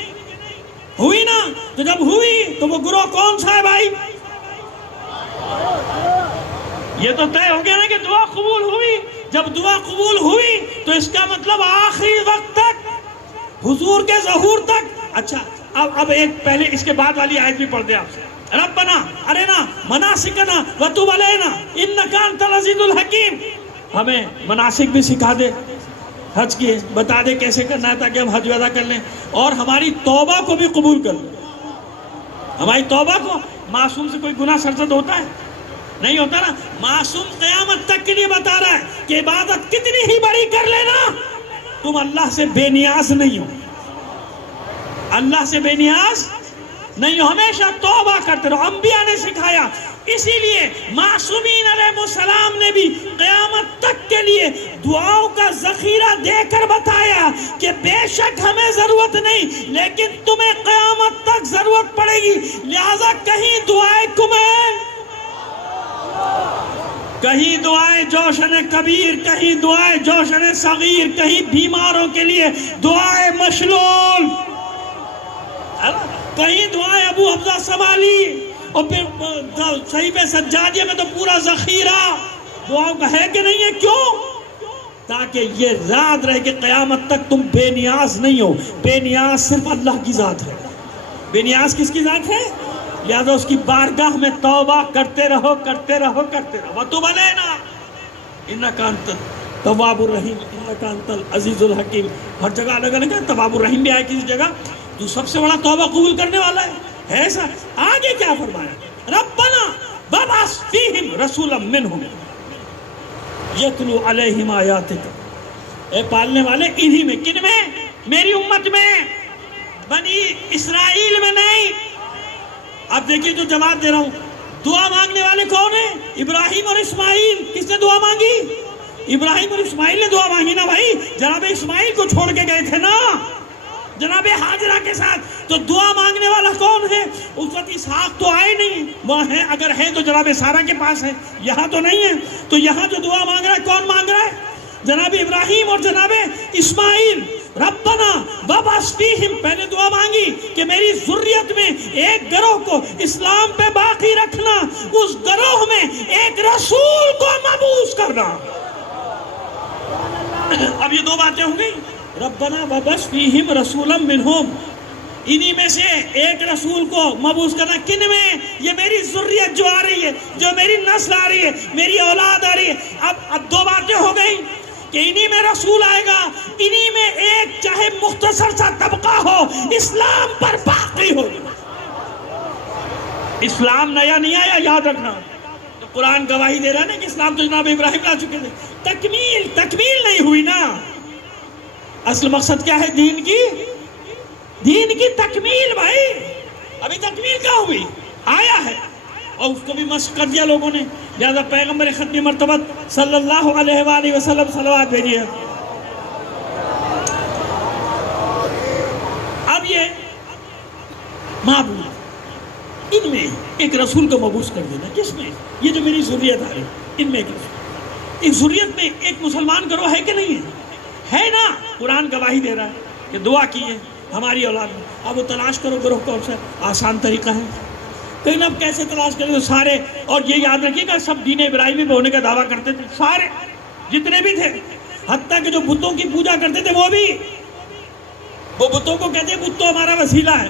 ہوئی نا؟ تو جب ہوئی تو وہ گروہ کون سا ہے بھائی؟ یہ تو طے ہو گیا نا کہ دعا قبول ہوئی. جب دعا قبول ہوئی تو اس کا مطلب آخری وقت تک، حضور کے ظہور تک. اچھا اب ایک پہلے اس کے بعد والی آیت بھی پڑھ دیں آپ. ربنا ارنا مناسکنا وتب علینا انک انت العزیز الحکیم. ہمیں مناسک بھی سکھا دے، حج کی بتا دے کیسے کرنا ہے تاکہ ہم حج ادا کر لیں، اور ہماری توبہ کو بھی قبول کر لیں. ہماری توبہ کو، معصوم سے کوئی گناہ سرزد ہوتا ہے؟ نہیں ہوتا نا. معصوم قیامت تک کے لیے بتا رہا ہے کہ عبادت کتنی ہی بڑی کر لینا تم اللہ سے بے نیاز نہیں ہو. اللہ سے بے نیاز نہیں ہو، ہمیشہ توبہ کرتے رہو. انبیاء نے سکھایا، اسی لیے معصومین علیہ السلام نے بھی قیامت تک کے لیے دعاؤں کا ذخیرہ دے کر بتایا کہ بے شک ہمیں ضرورت نہیں لیکن تمہیں قیامت تک ضرورت پڑے گی، لہذا کہیں دعائیں کمیل، کہیں دعائیں جوشن کبیر، کہیں دعائیں جوشن صغیر، کہیں بیماروں کے لیے دعائیں مشلول، کہیں دعائیں ابو حفظہ سمالی، اور پھر صحیفہ سجادیہ میں تو پورا ذخیرہ دعاؤں کا ہے کہ نہیں ہے. کیوں؟ تاکہ یہ یاد رہے کہ قیامت تک تم بے نیاز نہیں ہو. بے نیاز صرف اللہ کی ذات ہے. بے نیاز کس کی ذات ہے؟ لہذا اس کی بارگاہ میں توبہ کرتے رہو کرتے رہو کرتے رہو. وَتُوبَ عَلَيْنَا إِنَّكَ أَنْتَ التَّوَّابُ الرَّحِيمُ إِنَّكَ أَنْتَ الْعَزِيزُ الْحَكِيمُ. ہر جگہ الگ الگ ہے. تواب الرحیم بھی آئے کسی جگہ. تو سب سے بڑا توبہ قبول کرنے والا ہے ایسا. آگے کیا فرمایا؟ ربنا وابعث فیہم رسولا منہم یتلو علیہم آیاتک. اے پالنے والے انہی میں، کن میں؟ میری امت میں، بنی اسرائیل میں نہیں. اب دیکھیے جو جواب دے رہا ہوں، دعا مانگنے والے کون ہیں؟ ابراہیم اور اسماعیل. کس نے دعا مانگی؟ ابراہیم اور اسماعیل نے دعا مانگی نا بھائی. جناب اسماعیل کو چھوڑ کے گئے تھے نا جناب حاجرہ کے ساتھ. تو دعا مانگنے والا کون ہے؟ اس وقت اسحاق تو آئے نہیں، وہ ہیں، اگر ہیں تو جناب سارہ کے پاس ہے، یہاں تو نہیں ہے. تو یہاں جو دعا مانگ رہا ہے کون مانگ رہا ہے؟ جناب ابراہیم اور جناب اسماعیل. ربنا وابعث فیہم، پہلے دعا مانگی کہ میری ذریت میں ایک گروہ کو اسلام پہ باقی رکھنا، اس گروہ میں ایک رسول کو مبعوث کرنا. اب یہ دو باتیں ہوں گئی. ربنا وابعث فیہم رسولا منہم، انہی میں سے ایک رسول کو مبعوث کرنا. کن میں؟ یہ میری ذریت جو آ رہی ہے، جو میری نسل آ رہی ہے، میری اولاد آ رہی ہے. اب دو باتیں ہو گئی کہ انہی میں رسول آئے گا، انہی میں ایک چاہے مختصر سا طبقہ ہو اسلام پر باقی ہو. اسلام نیا نہیں آیا، یاد رکھنا. تو قرآن گواہی دے رہا ہے نا کہ اسلام تو جناب ابراہیم لا چکے تھے. تکمیل نہیں ہوئی نا. اصل مقصد کیا ہے دین کی؟ دین کی تکمیل بھائی. ابھی تکمیل کیا ہوئی؟ آیا ہے اور اس کو بھی مشق کر دیا لوگوں نے. لہذا پیغمبر ختمی مرتبہ صلی اللہ علیہ وآلہ وسلم صلوات بھیجیے. معبود، ان میں ایک رسول کو مبعوث کر دینا. کس میں؟ یہ جو میری ذریت آ رہی ان میں ایک ذریت میں ایک مسلمان گروہ ہے کہ نہیں ہے نا. قرآن گواہی دے رہا ہے کہ دعا کی ہے ہماری اولاد میں. اب وہ تلاش کرو گروہ کون سا. آسان طریقہ ہے. کہیں اب کیسے تلاش کریں؟ تو سارے، اور یہ یاد رکھیے گا سب دین ابراہیمی میں ہونے کا دعویٰ کرتے تھے، سارے جتنے بھی تھے، حتیٰ کہ جو بتوں کی پوجا کرتے تھے وہ بھی، وہ بتوں کو کہتے ہیں بت تو ہمارا وسیلہ ہے.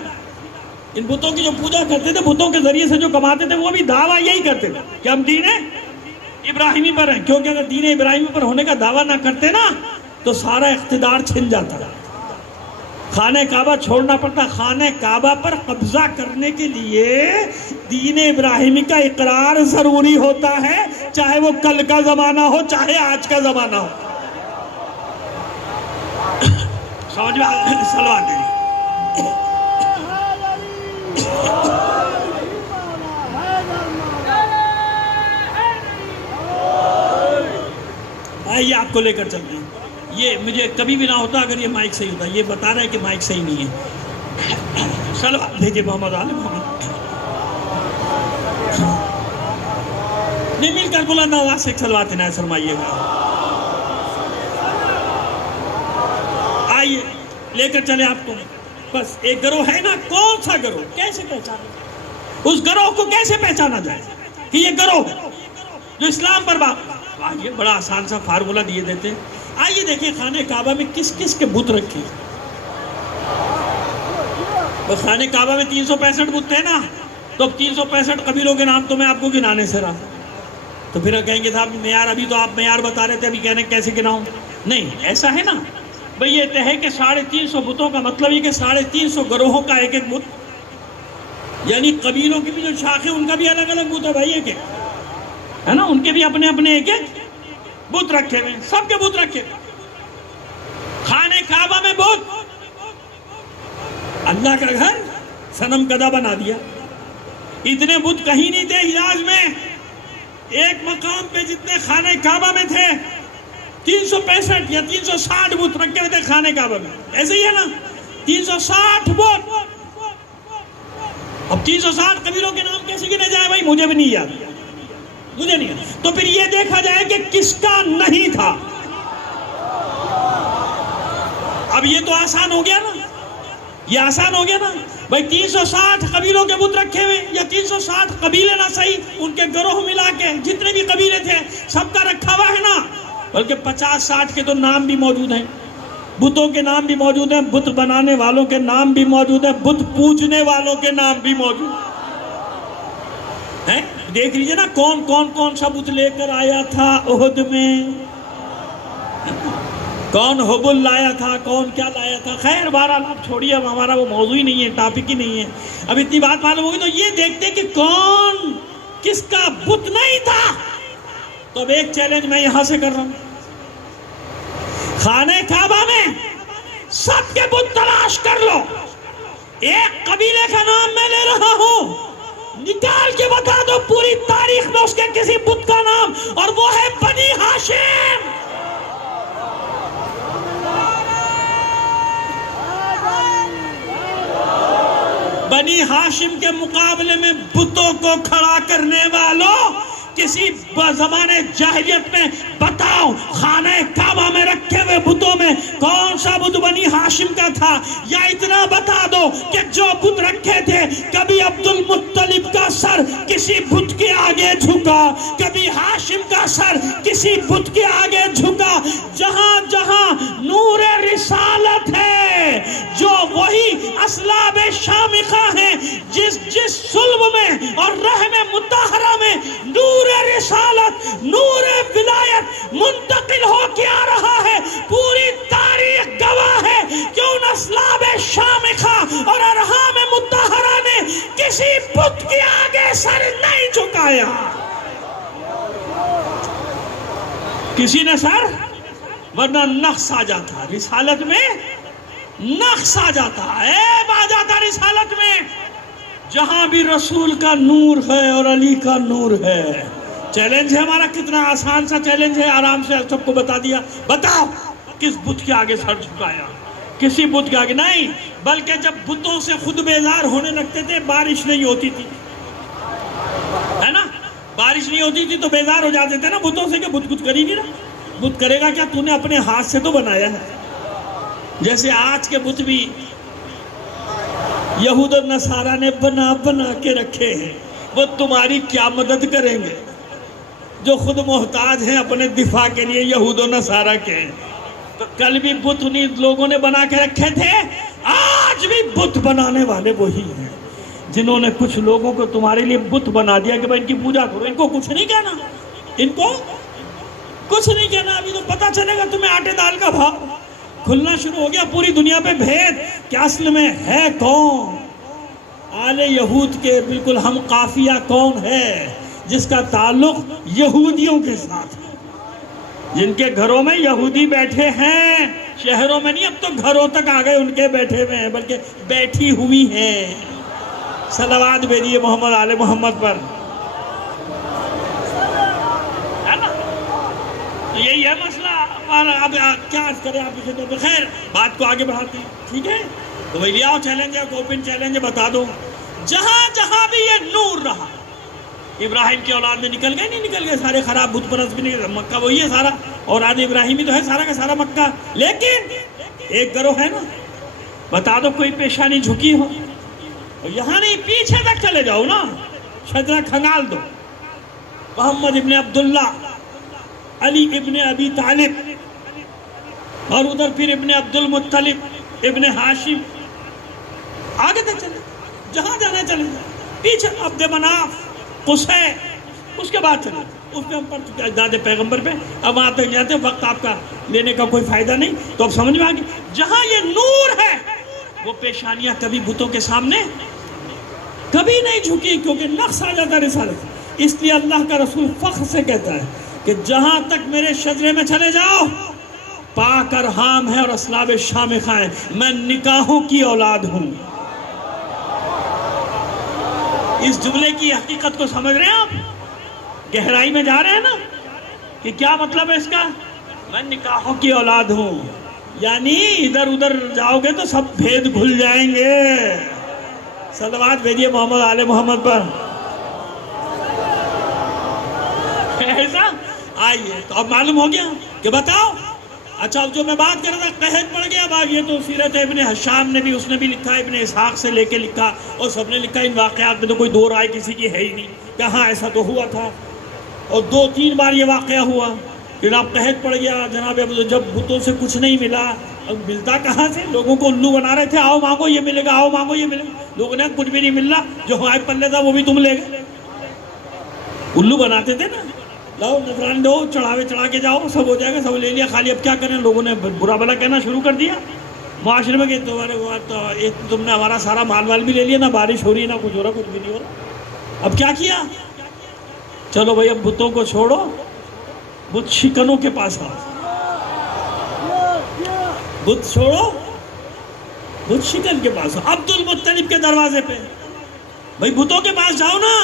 ان بتوں کی جو پوجا کرتے تھے، بتوں کے ذریعے سے جو کماتے تھے، وہ بھی دعویٰ یہی کرتے تھے کہ ہم دین ابراہیمی پر ہیں. کیونکہ اگر دین ابراہیمی پر ہونے کا دعویٰ نہ کرتے نا تو سارا اقتدار چھن جاتا. خانہ کعبہ چھوڑنا پڑتا. خانہ کعبہ پر قبضہ کرنے کے لیے دین ابراہیمی کا اقرار ضروری ہوتا ہے، چاہے وہ کل کا زمانہ ہو چاہے آج کا زمانہ ہو. سمجھ میں سلوات دیں. آئیے آپ کو لے کر چلتے ہیں. یہ مجھے کبھی بھی نہ ہوتا اگر یہ مائک صحیح ہوتا. یہ بتا رہا ہے کہ مائک صحیح نہیں ہے. سلوات بھیجئے محمد آل محمد. نہیں مل کر بلند آواز سے ایک سلوات عنایت فرمائیے گا. آئیے لے کر چلے آپ کو. بس ایک گروہ ہے نا. کون سا گروہ؟ کیسے پہچانا؟ اس گروہ کو کیسے پہچانا جائے کہ یہ گروہ جو اسلام پر آئیے بڑا آسان سا فارمولہ دیے دیتے ہیں. آئیے دیکھیں خانہ کعبہ میں کس کس کے بت رکھے. وہ خانہ کعبہ میں 365 بت ہیں نا. تو اب 365 قبیلوں کے نام تو میں آپ کو گنانے سے رہا. تو پھر کہیں گے صاحب معیار، ابھی تو آپ معیار بتا رہے تھے، ابھی کہنے کیسے گناؤں. نہیں ایسا ہے نا بھئی. یہ طے ہے کہ 350 بتوں کا مطلب یہ کہ 350 گروہوں کا ایک ایک بت، یعنی قبیلوں کی بھی جو شاخیں ان کا بھی الگ الگ بت ہے بھائی. ایک ہے نا، ان کے بھی اپنے اپنے ایک ایک بت رکھے ہوئے. سب کے بت رکھے. خانہ کعبہ میں بت، اللہ کا گھر صنم کدہ بنا دیا. اتنے بت کہیں نہیں تھے حجاز میں. ایک مقام پہ جتنے خانہ کعبہ میں تھے 365 یا 360 بت رکھے ہوئے تھے خانہ کعبہ میں. ایسے ہی ہے نا 360 بت. اب 360 قبیلوں کے نام کیسے گنے جائے بھائی؟ مجھے بھی نہیں یاد. مجھے نہیں یاد. تو پھر یہ دیکھا جائے کہ کس کا نہیں تھا. اب یہ تو آسان ہو گیا نا. یہ آسان ہو گیا نا بھائی. 360 قبیلوں کے بت رکھے ہوئے، یا 360 قبیلے نہ صحیح، ان کے گروہ ملا کے جتنے بھی قبیلے تھے سب کا رکھا ہوا ہے نا. بلکہ 50-60 کے تو نام بھی موجود ہیں. بتوں کے نام بھی موجود ہیں، بت بنانے والوں کے نام بھی موجود ہیں، بت پوجنے والوں کے نام بھی موجود ہیں. دیکھ لیجئے نا کون سا بت لے کر آیا تھا احد میں. کون حبل لایا تھا، کون کیا لایا تھا. خیر بہرحال آپ چھوڑیے، اب ہمارا وہ موضوع ہی نہیں ہے، ٹاپک ہی نہیں ہے. اب اتنی بات معلوم ہوگی تو یہ دیکھتے کہ کون کس کا بت نہیں تھا. تو اب ایک چیلنج میں یہاں سے کر رہا ہوں. خانہ کعبہ میں سب کے بت تلاش کر لو. ایک قبیلے کا نام میں لے رہا ہوں، نکال کے بتا دو پوری تاریخ میں اس کے کسی بت کا نام، اور وہ ہے بنی ہاشم. بنی ہاشم کے مقابلے میں بتوں کو کھڑا کرنے والوں کسی زمانے جاہلیت میں بتاؤ خانہ کعبہ میں رکھے ہوئے بتوں میں کون سا بت بنی ہاشم کا تھا. یا اتنا بتا دو کہ جو بت رکھے تھے کبھی عبد المطلب کا سر کسی بت کے آگے جھکا، کبھی ہاشم کا سر کسی بت کے آگے جھکا. جہاں جہاں نور رسالت ہے، جو وہی اسلاب شامخہ ہیں، جس صلب میں اور رحم مطہرہ میں نور رسالت، نور ولایت منتقل ہو کے آ رہا ہے. پوری تاریخ گواہ ہے کہ ان اسلاب شامخہ اور ارحام مطہرہ نے کسی بت کے آگے سر نہیں جھکایا. کسی نے سر، ورنہ نقص آ جاتا رسالت میں. نقص آ جاتا، عیب آ جاتا رسالت میں. جہاں بھی رسول کا نور ہے اور علی کا نور ہے. چیلنج ہے ہمارا، کتنا آسان سا چیلنج ہے. آرام سے سب کو بتا دیا. بتاؤ کس بت کے آگے سر جھکایا. کسی بت کے آگے نہیں، بلکہ جب بتوں سے خود بیزار ہونے لگتے تھے بارش نہیں ہوتی تھی، ہے نا، بارش نہیں ہوتی تھی تو بیزار ہو جاتے تھے نا بتوں سے کہ بت کچھ کر ہی نہیں رہا، بت کرے گا کیا، تو نے اپنے ہاتھ سے تو بنایا ہے۔ جیسے آج کے بت بھی یہود و نصارہ نے بنا بنا کے رکھے ہیں، وہ تمہاری کیا مدد کریں گے، جو خود محتاج ہیں اپنے دفاع کے لیے یہود و نصارہ کے ہیں۔ تو کل بھی بت انہی لوگوں نے بنا کے رکھے تھے، آج بھی بت بنانے والے وہی ہیں جنہوں نے کچھ لوگوں کو تمہارے لیے بت بنا دیا کہ بھائی ان کی پوجا کرو۔ ان کو کچھ نہیں کہنا، ان کو کچھ نہیں کہنا۔ ابھی تو پتہ چلے گا تمہیں آٹے دال کا بھاؤ کھلنا شروع ہو گیا پوری دنیا پہ بھید کہ اصل میں ہے کون۔ آل یہود کے بالکل ہم قافیہ کون ہے جس کا تعلق یہودیوں کے ساتھ ہے، جن کے گھروں میں یہودی بیٹھے ہیں، شہروں میں نہیں، اب تو گھروں تک آ گئے ان کے بیٹھے ہوئے ہیں، بلکہ بیٹھی ہوئی ہیں۔ صلوات بھیجیے محمد آل محمد پر، ہے نا؟ تو یہی ہے مسئلہ۔ اب کیا عرض کریں آپ اسے، تو بخیر بات کو آگے بڑھاتے ہیں، ٹھیک ہے؟ تو بھائی لے آؤ چیلنج ہے، اوپن چیلنج ہے، بتا دو جہاں جہاں بھی یہ نور رہا۔ ابراہیم کی اولاد میں نکل گئے نہیں نکل گئے سارے خراب بت پرست بھی نہیں، مکہ وہی ہے سارا، اولاد ابراہیمی تو ہے سارا کا سارا مکہ، لیکن ایک گروہ ہے نا، بتا دو کوئی پیشانی جھکی ہو، یہاں نہیں پیچھے تک چلے جاؤ نا، شجرہ کھنگال دو، محمد ابن عبداللہ، علی ابن ابی طالب، اور ادھر پھر ابن عبد المطلب ابن ہاشم، آگے تک چلے جہاں جانا ہے چلے جاؤ، پیچھے عبد مناف، قصے، اس کے بعد چلے اس میں ہم پڑھ چکے اجداد پیغمبر پہ، اب وہاں تک جاتے وقت آپ کا لینے کا کوئی فائدہ نہیں، تو اب سمجھ میں آگے جہاں یہ نور ہے وہ پیشانیاں کبھی بتوں کے سامنے کبھی نہیں جھکی، کیونکہ نقص آ جاتا رسالت۔ اس لیے اللہ کا رسول فخر سے کہتا ہے کہ جہاں تک میرے شجرے میں چلے جاؤ، پاک ارحام ہے اور اسلاب شامخہ ہیں، میں نکاحوں کی اولاد ہوں۔ اس جملے کی حقیقت کو سمجھ رہے ہیں آپ؟ گہرائی میں جا رہے ہیں نا کہ کیا مطلب ہے اس کا؟ میں نکاحوں کی اولاد ہوں، یعنی ادھر ادھر جاؤ گے تو سب بھید کھل جائیں گے۔ صلوات بھیجیے محمد آل محمد پر۔ ایسا آئیے تو اب معلوم ہو گیا کہ بتاؤ، اچھا اب جو میں بات کر رہا تھا قحط پڑ گیا، اب یہ تو سیرت ابن حشام نے بھی اس نے بھی لکھا، ابن اسحاق سے لے کے لکھا، اور سب نے لکھا، ان واقعات میں تو کوئی دو رائے کسی کی ہے ہی نہیں، کہاں ایسا تو ہوا تھا، اور 2-3 بار یہ واقعہ ہوا۔ جناب قحط پڑ گیا، جناب جب بتوں سے کچھ نہیں ملا، اب ملتا کہاں سے؟ لوگوں کو الو بنا رہے تھے، آؤ مانگو یہ ملے گا، آؤ مانگو یہ ملے گا، لوگوں نے کچھ بھی نہیں مل رہا، جو ہمارے پلے تھا وہ بھی تم لے گئے، الو بناتے تھے نا، لاؤ نذرانے دو، چڑھاوے چڑھا کے جاؤ، سب ہو جائے گا، سب لے لیا، خالی اب کیا کریں، لوگوں نے برا بلا کہنا شروع کر دیا معاشرے میں کہ تم نے ہمارا سارا مال وال بھی لے لیا، نہ بارش ہو رہی ہے نہ کچھ ہو رہا، کچھ بھی نہیں ہو رہا۔ اب کیا کیا؟ چلو بھائی اب بتوں کو چھوڑو، بت شکنوں کے پاس آؤ، بت چھوڑو، بت شکن کے پاس آؤ، عبد المطلب کے دروازے پہ، بھائی بتوں کے پاس جاؤ نا،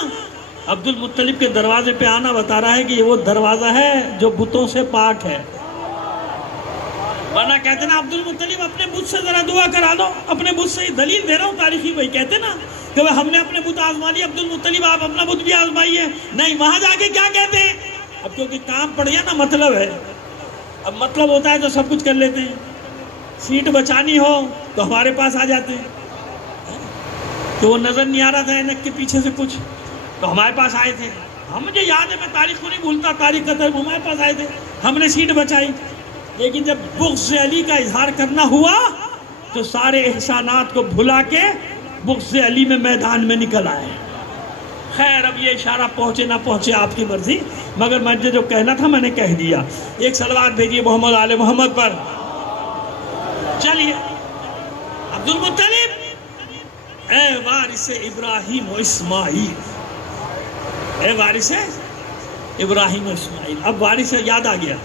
عبد المطلب کے دروازے پہ آنا بتا رہا ہے کہ یہ وہ دروازہ ہے جو بتوں سے پاک ہے، ورنہ کہتے نا عبد المطلب اپنے بت سے ذرا دعا کرا دو، اپنے بت سے دلیل دے رہا ہوں تاریخی بھائی، کہتے نا کہ ہم نے اپنے بت آزما لی، عبد المطلب آپ اپنا بت بھی آزمائیے، نہیں وہاں جا کے کیا کہتے ہیں؟ اب کیونکہ کام پڑ گیا نا، مطلب ہے، اب مطلب ہوتا ہے تو سب کچھ کر لیتے ہیں، سیٹ بچانی ہو تو ہمارے پاس آ جاتے ہیں، کہ وہ نظر نہیں آ رہا تھا اینک کے پیچھے سے کچھ تو ہمارے پاس آئے تھے، ہم مجھے یاد ہے، میں تاریخ کو نہیں بھولتا، تاریخ کا طرف ہمارے پاس آئے تھے، ہم نے سیٹ بچائی، لیکن جب بغض علی کا اظہار کرنا ہوا تو سارے احسانات کو بھلا کے بغض علی میں میدان میں نکل آئے۔ خیر اب یہ اشارہ پہنچے نہ پہنچے آپ کی مرضی، مگر مجھے جو کہنا تھا میں نے کہہ دیا۔ ایک صلوات بھیجیے محمد آل محمد پر۔ چلیے عبد المطلب، اے وارث ابراہیم و اسماعیل، اے وارث ابراہیم و اسماعیل۔ اب وارث یاد آ گیا،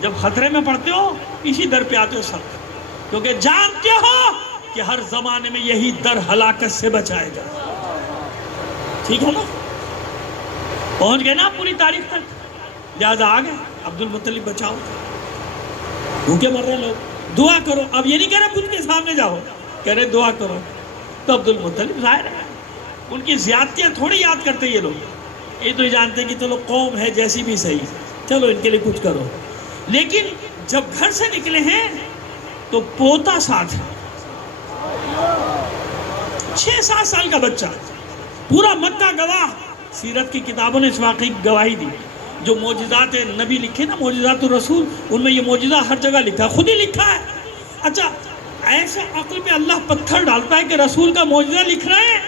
جب خطرے میں پڑتے ہو اسی در پہ آتے ہو سب، کیونکہ جانتے ہو کہ ہر زمانے میں یہی در ہلاکت سے بچائے گا، ٹھیک ہے نا؟ پہنچ گئے نا پوری تاریخ تک، لہذا آ گئے عبد المطلب بچاؤ، بھوکے مر رہے لوگ، دعا کرو. اب یہ نہیں کہہ رہے بت کے سامنے جاؤ, کہہ رہے دعا کرو. تو عبد المطلب ظاہر ہے ان کی زیادتیاں تھوڑی یاد کرتے یہ لوگ, یہ تو جانتے ہیں کہ چلو قوم ہے جیسی بھی صحیح, چلو ان کے لیے کچھ کرو. لیکن جب گھر سے نکلے ہیں تو پوتا ساتھ ہے, 6-7 سال کا بچہ, پورا مکہ گواہ. سیرت کی کتابوں نے اس واقعی گواہی دی. جو معجزات نبی لکھے نا, معجزات الرسول, ان میں یہ معجزہ ہر جگہ لکھا ہے, خود ہی لکھا ہے. اچھا ایسے عقل میں اللہ پتھر ڈالتا ہے کہ رسول کا معجزہ لکھ رہے ہیں,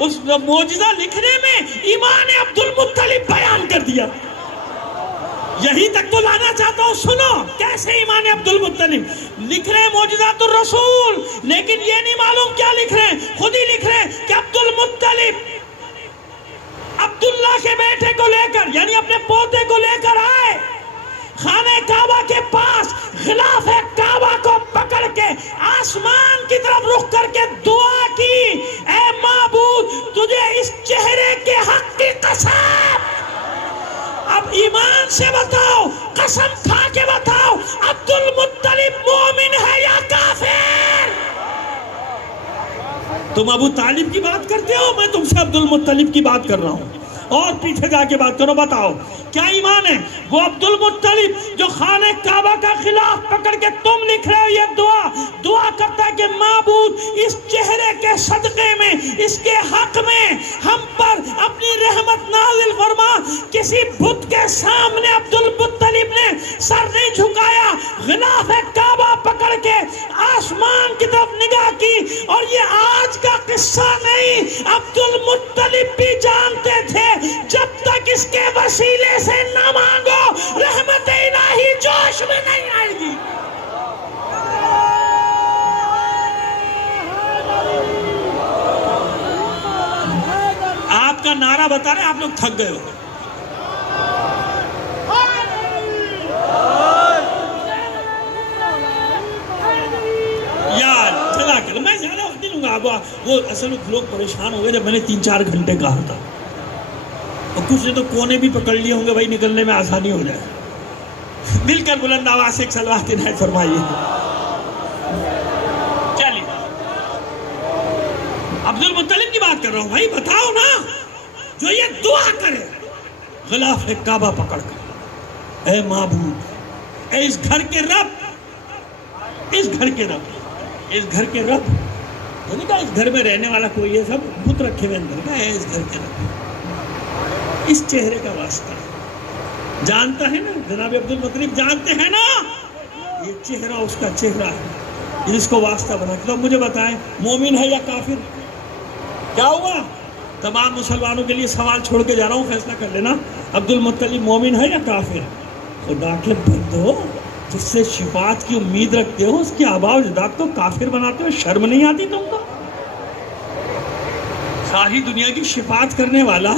اس معجزہ لکھنے میں ایمان عبد المطلب بیان کر دیا. یہی تک تو لانا چاہتا ہوں, سنو کیسے ایمان عبد المطلب لکھ رہے ہیں معجزات الرسول, لیکن یہ نہیں معلوم کیا لکھ رہے ہیں, خود ہی لکھ رہے ہیں کہ عبد المطلب عبداللہ کے بیٹے کو لے کر, یعنی اپنے پوتے کو لے کر آئے خانہ کعبہ کے پاس, غلاف کعبہ کو پکڑ کے آسمان کی طرف رخ کر کے دعا کی, اے معبود تجھے اس چہرے کے حق کی قسم. اب ایمان سے بتاؤ, قسم کھا کے بتاؤ, عبد المطلب مومن ہے یا کافر؟ تم ابو طالب کی بات کرتے ہو, میں تم سے عبد المطلب کی بات کر رہا ہوں. اور پیچھے جا کے بات کرو, بتاؤ کیا ایمان ہے؟ وہ عبد المطلب جو خانہ کعبہ کا خلاف پکڑ کے تم لکھ رہے ہو یہ دعا کرتا ہے کہ معبود اس چہرے کے صدقے میں, اس کے حق میں ہم پر اپنی رحمت نازل فرما. کسی بت کے سامنے عبد المطلب نے سر نہیں جھکایا, غلاف کعبہ پکڑ کے آسمان کی طرف نگاہ کی. اور یہ آج کا قصہ نہیں, عبد المطلب بھی جانتے تھے جب تک اس کے وسیلے سے نہ مانگو رحمت الہی جوش میں نہیں آئے گی. آپ کا نعرہ بتا رہے ہیں, آپ لوگ تھک گئے ہو. یار چلا کر میں زیادہ وقت نہیں لوں گا. وہ اصل میں لوگ پریشان ہو گئے جب میں نے 3-4 گھنٹے کہا تھا, اور کچھ نے تو کونے بھی پکڑ لیے ہوں گے بھائی نکلنے میں آسانی ہو جائے. مل کر بلند آواز سے ایک صلوات عنایت فرمائیے. چلیے عبد المطلب کی بات کر رہا ہوں بھائی, بتاؤ نا جو یہ دعا کرے غلاف کعبہ پکڑ کر, اے معبود, اے اس گھر کے رب, اس گھر کے رب, اس گھر کے رب, تو نہیں کہا اس گھر میں رہنے والا کوئی ہے, سب بت رکھے ہوئے اندر, کہا اے اس گھر کے رب, اس چہرے کا واسطہ ہے. جانتا ہے نا جناب عبد المطلب, جانتے ہیں نا یہ چہرہ اس کا چہرہ ہے جس کو واسطہ بنا. تو مجھے بتائیں مومن ہے یا کافر؟ کیا ہوا؟ تمام مسلمانوں کے لیے سوال چھوڑ کے جا رہا ہوں, فیصلہ کر لینا. عبد المطلب مومن ہے یا کافر؟ خدا کے بندو, جس سے شفاعت کی امید رکھتے ہو اس کے آباء و اجداد کو کافر بناتے ہو, شرم نہیں آتی تم کو؟ ساری دنیا کی شفاعت کرنے والا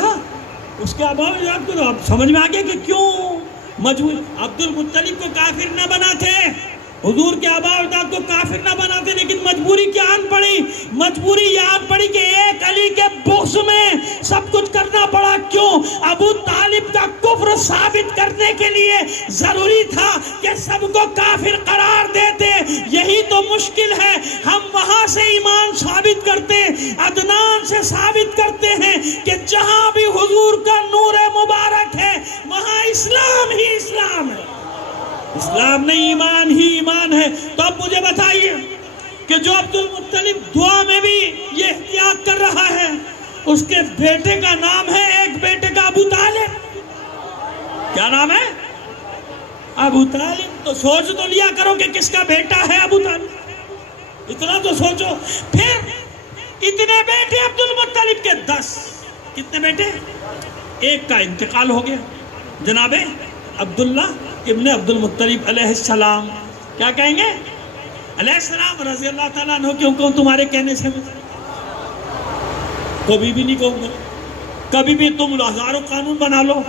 اس کے آباء و اجداد کو, تو اب سمجھ میں آ گیا کہ کیوں مجبور عبد المطلب کو کافر نہ بناتے, حضور کے آباء و اجداد کو کافر نہ بناتے, لیکن مجبوری کیا آن پڑی؟ مجبوری یہ آن پڑی کہ ایک علی کے بغض میں سب کچھ کرنا پڑا. کیوں؟ ابو طالب کا کفر ثابت کرنے کے لیے ضروری تھا کہ سب کو کافر قرار دیتے. یہی تو مشکل ہے, ہم وہاں سے ایمان ثابت کرتے, عدنان سے ثابت کرتے ہیں کہ جہاں بھی حضور کا نور مبارک ہے وہاں اسلام ہی اسلام ہے, اسلام نہیں ایمان ہی ایمان ہے. تو اب مجھے بتائیے کہ جو عبد المطلب دعا میں بھی یہ احتیاط کر رہا ہے, اس کے بیٹے کا نام ہے, ایک بیٹے کا ابو طالب. کیا نام ہے؟ ابو طالب. تو سوچ تو لیا کرو کہ کس کا بیٹا ہے ابو طالب, اتنا تو سوچو. پھر اتنے بیٹے عبد المطلب کے 10, کتنے بیٹے؟ ایک کا انتقال ہو گیا, جناب عبداللہ ابن عبد المطلب علیہ السلام. کیا کہیں گے؟ علیہ السلام رضی اللہ تعالیٰ عنہ. کیوں کہوں تمہارے کہنے سے؟ کبھی بھی نہیں کہوں گا. کبھی بھی تم ہزاروں قانون بنا لو,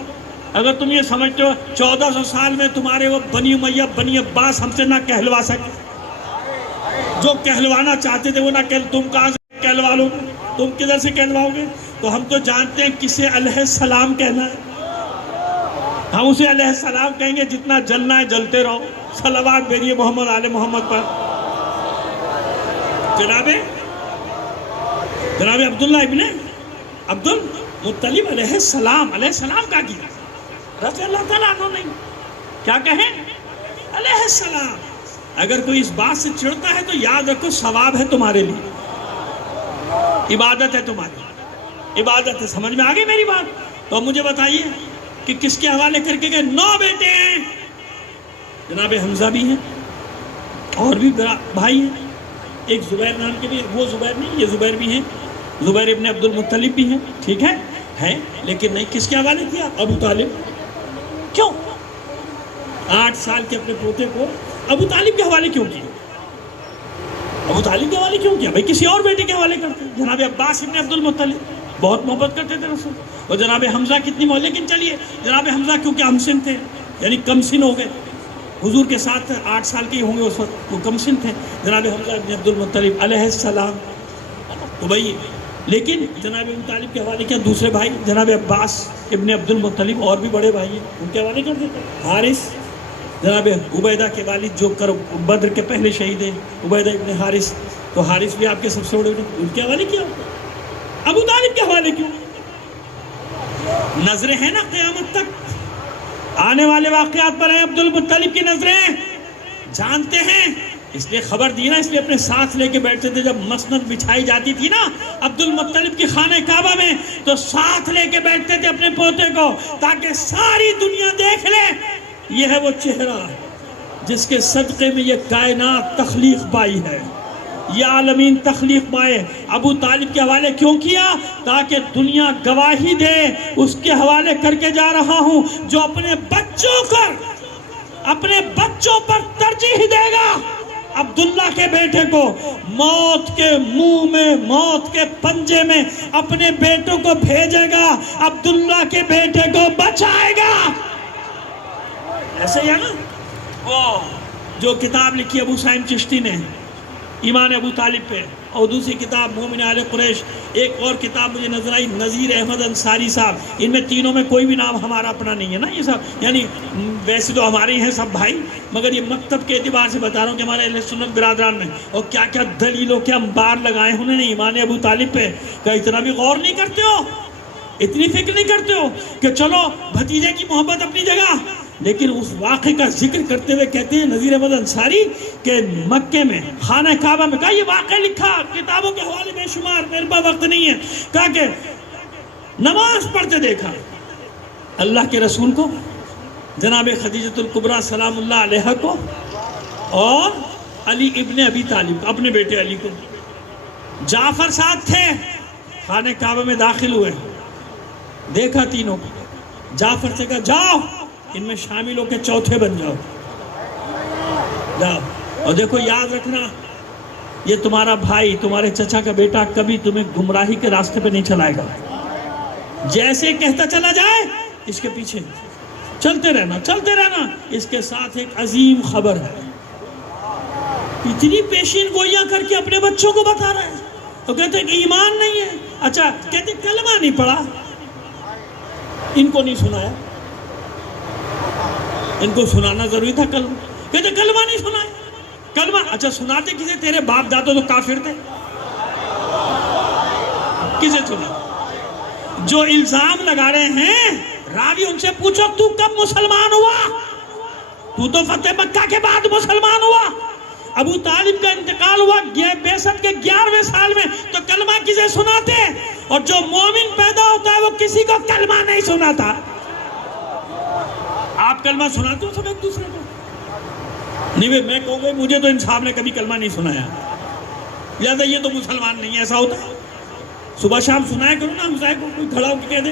اگر تم یہ سمجھتے ہو 1400 سال میں تمہارے وہ بنی امیہ بنی عباس ہم سے نہ کہلوا سکے, جو کہلوانا چاہتے تھے وہ نہ تم کہاں سے کہلوا لو گے, تم کدھر سے کہلواؤ گے؟ تو ہم تو جانتے ہیں کسے علیہ السلام کہنا ہے, ہم اسے علیہ السلام کہیں گے. جتنا جلنا ہے جلتے رہو, صلوات بھیجیے محمد آل محمد پر. جناب عبداللہ ابن عبد المطلب علیہ السلام کا کیا رضی اللہ تعالیٰ عنہ نہیں کیا کہیں علیہ السلام. اگر کوئی اس بات سے چڑھتا ہے تو یاد رکھو ثواب ہے تمہارے لیے, عبادت ہے تمہاری, عبادت ہے. سمجھ میں آ گئی میری بات؟ تو مجھے بتائیے کہ کس کے حوالے کر کے گئے؟ 9 بیٹے ہیں. جناب حمزہ بھی ہیں اور بھی بھائی ہیں. ایک زبیر نام کے بھی, وہ زبیر نہیں, یہ زبیر بھی ہیں, زبیر ابن عبد المطلب بھی ہیں. ٹھیک ہے لیکن نہیں کس کے حوالے کیا؟ ابو طالب. کیوں 8 سال کے اپنے پوتے کو ابو طالب کے حوالے کیوں کیا؟ ابو طالب کے حوالے کیوں کیا بھائی؟ کسی اور بیٹے کے حوالے کرتے. جناب عباس ابن عبد المطلب بہت محبت کرتے تھے رسول. اور جناب حمزہ کتنی محبت, لیکن چلیے جناب حمزہ کیونکہ ہم سن تھے یعنی کم سن ہو گئے, حضور کے ساتھ 8 سال کے ہوں گے اس وقت, وہ کم سن تھے. جناب حمزہ ابن عبد المطلب علیہ السلام. تو بھائی لیکن جناب ابو طالب کے حوالے کیا دوسرے بھائی جناب عباس ابن عبد المطلب اور بھی بڑے بھائی ہیں, ان کے حوالے کر دیتے. حارث جناب عبیدہ کے والد جو بدر کے پہلے شہید ہیں, عبیدہ ابن حارث, تو حارث بھی آپ کے سب سے بڑے, ان کے حوالے کیا؟ ابو طالب کے حوالے کیوں؟ نظریں ہیں نا قیامت تک آنے والے واقعات پر ہیں. عبد المطلب کی نظریں جانتے ہیں, اس لیے خبر دی نا, اس لیے اپنے ساتھ لے کے بیٹھتے تھے. جب مسند بچھائی جاتی تھی نا عبد المطلب کی خانہ کعبہ میں, تو ساتھ لے کے بیٹھتے تھے اپنے پوتے کو, تاکہ ساری دنیا دیکھ لے یہ ہے وہ چہرہ جس کے صدقے میں یہ کائنات تخلیق پائی ہے, یہ عالمین تخلیق پائے. ابو طالب کے حوالے کیوں کیا؟ تاکہ دنیا گواہی دے. اس کے حوالے کر کے جا رہا ہوں جو اپنے بچوں پر ترجیح دے گا عبداللہ کے بیٹے کو موت کے منہ میں, موت کے پنجے میں اپنے بیٹوں کو بھیجے گا, عبداللہ کے بیٹے کو بچائے گا. ایسے ہی ہے نا وہ جو کتاب لکھی ابو سعید چشتی نے ایمان ابو طالب پہ, اور دوسری کتاب مومن آل قریش, ایک اور کتاب مجھے نظر آئی نذیر احمد انصاری صاحب. ان میں تینوں میں کوئی بھی نام ہمارا اپنا نہیں ہے نا یہ سب, یعنی ویسے تو ہمارے ہی ہیں سب بھائی, مگر یہ مکتب کے اعتبار سے بتا رہا ہوں کہ ہمارے اہل سنت برادران میں اور کیا کیا دلیلوں کے انبار لگائے انہوں نے ایمان ابو طالب پہ. کہ اتنا بھی غور نہیں کرتے ہو, اتنی فکر نہیں کرتے ہو کہ چلو بھتیجے کی محبت اپنی جگہ, لیکن اس واقعے کا ذکر کرتے ہوئے کہتے ہیں نذیر احمد انصاری کہ مکے میں خانہ کعبہ میں, کہا یہ واقعہ لکھا کتابوں کے حوالے بے شمار, میرے پاس وقت نہیں ہے, کہا کہ نماز پڑھتے دیکھا اللہ کے رسول کو, جناب خدیجۃ الکبریٰ سلام اللہ علیہا کو, اور علی ابن ابی طالب اپنے بیٹے علی کو. جعفر ساتھ تھے, خانہ کعبہ میں داخل ہوئے, دیکھا تینوں کو. جعفر سے کہا جاؤ ان میں شامل ہو کے چوتھے بن جاؤ, جاؤ. اور دیکھو یاد رکھنا یہ تمہارا بھائی, تمہارے چچا کا بیٹا کبھی تمہیں گمراہی کے راستے پہ نہیں چلائے گا. جیسے کہتا چلا جائے اس کے پیچھے چلتے رہنا, چلتے رہنا. اس کے ساتھ ایک عظیم خبر ہے, اتنی پیشین گوئیاں کر کے اپنے بچوں کو بتا رہے ہیں. تو کہتے ہیں کہ ایمان نہیں ہے. اچھا کہتے کلمہ نہیں پڑھا, ان کو نہیں سنایا, ان کو سنانا ضروری تھا کلمہ. کہتے کلمہ نہیں سنایا. کلمہ اچھا سناتے کسے؟ تیرے باپ دادو تو کافر تھے, کسے سنا؟ جو الزام لگا رہے ہیں راوی ان سے پوچھو تو کب مسلمان ہوا؟ تو تو فتح مکہ کے بعد مسلمان ہوا. ابو طالب کا انتقال ہوا بعثت کے 11ویں سال میں, تو کلمہ کسے سناتے؟ اور جو مومن پیدا ہوتا ہے وہ کسی کو کلمہ نہیں سناتا. آپ کلمہ سناتے ہو سب ایک دوسرے کو؟ نہیں بھئی میں کہوں گا مجھے تو ان صاحب نے کبھی کلمہ نہیں سنایا, لہذا یہ تو مسلمان نہیں ہے. ایسا ہوتا ہے؟ صبح شام سنایا کرو نا ہم صاحب کو, کوئی کھڑا ہو کے کہہ دے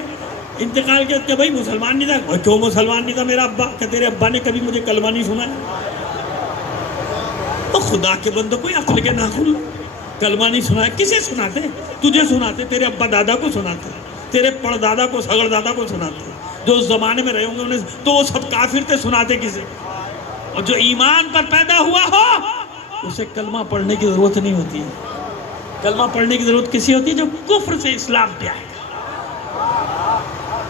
انتقال کے کہ بھائی مسلمان نہیں تھا. کیوں مسلمان نہیں تھا میرا ابا؟ کہ تیرے ابا نے کبھی مجھے کلمہ نہیں سنایا. تو خدا کے بندوں کوئی عقل کے ناخن, کلمہ نہیں سنایا. کسے سناتے؟ تجھے سناتے, تیرے ابا دادا کو سناتے, تیرے پڑ دادا کو سگڑ دادا کو سناتے. جو اس زمانے میں رہے ہوں گے انہیں تو وہ سب کافر تھے, سناتے کسے؟ اور جو ایمان پر پیدا ہوا ہو اسے کلمہ پڑھنے کی ضرورت نہیں ہوتی ہے. کلمہ پڑھنے کی ضرورت کسی ہوتی ہے جو کفر سے اسلام پہ آئے گا.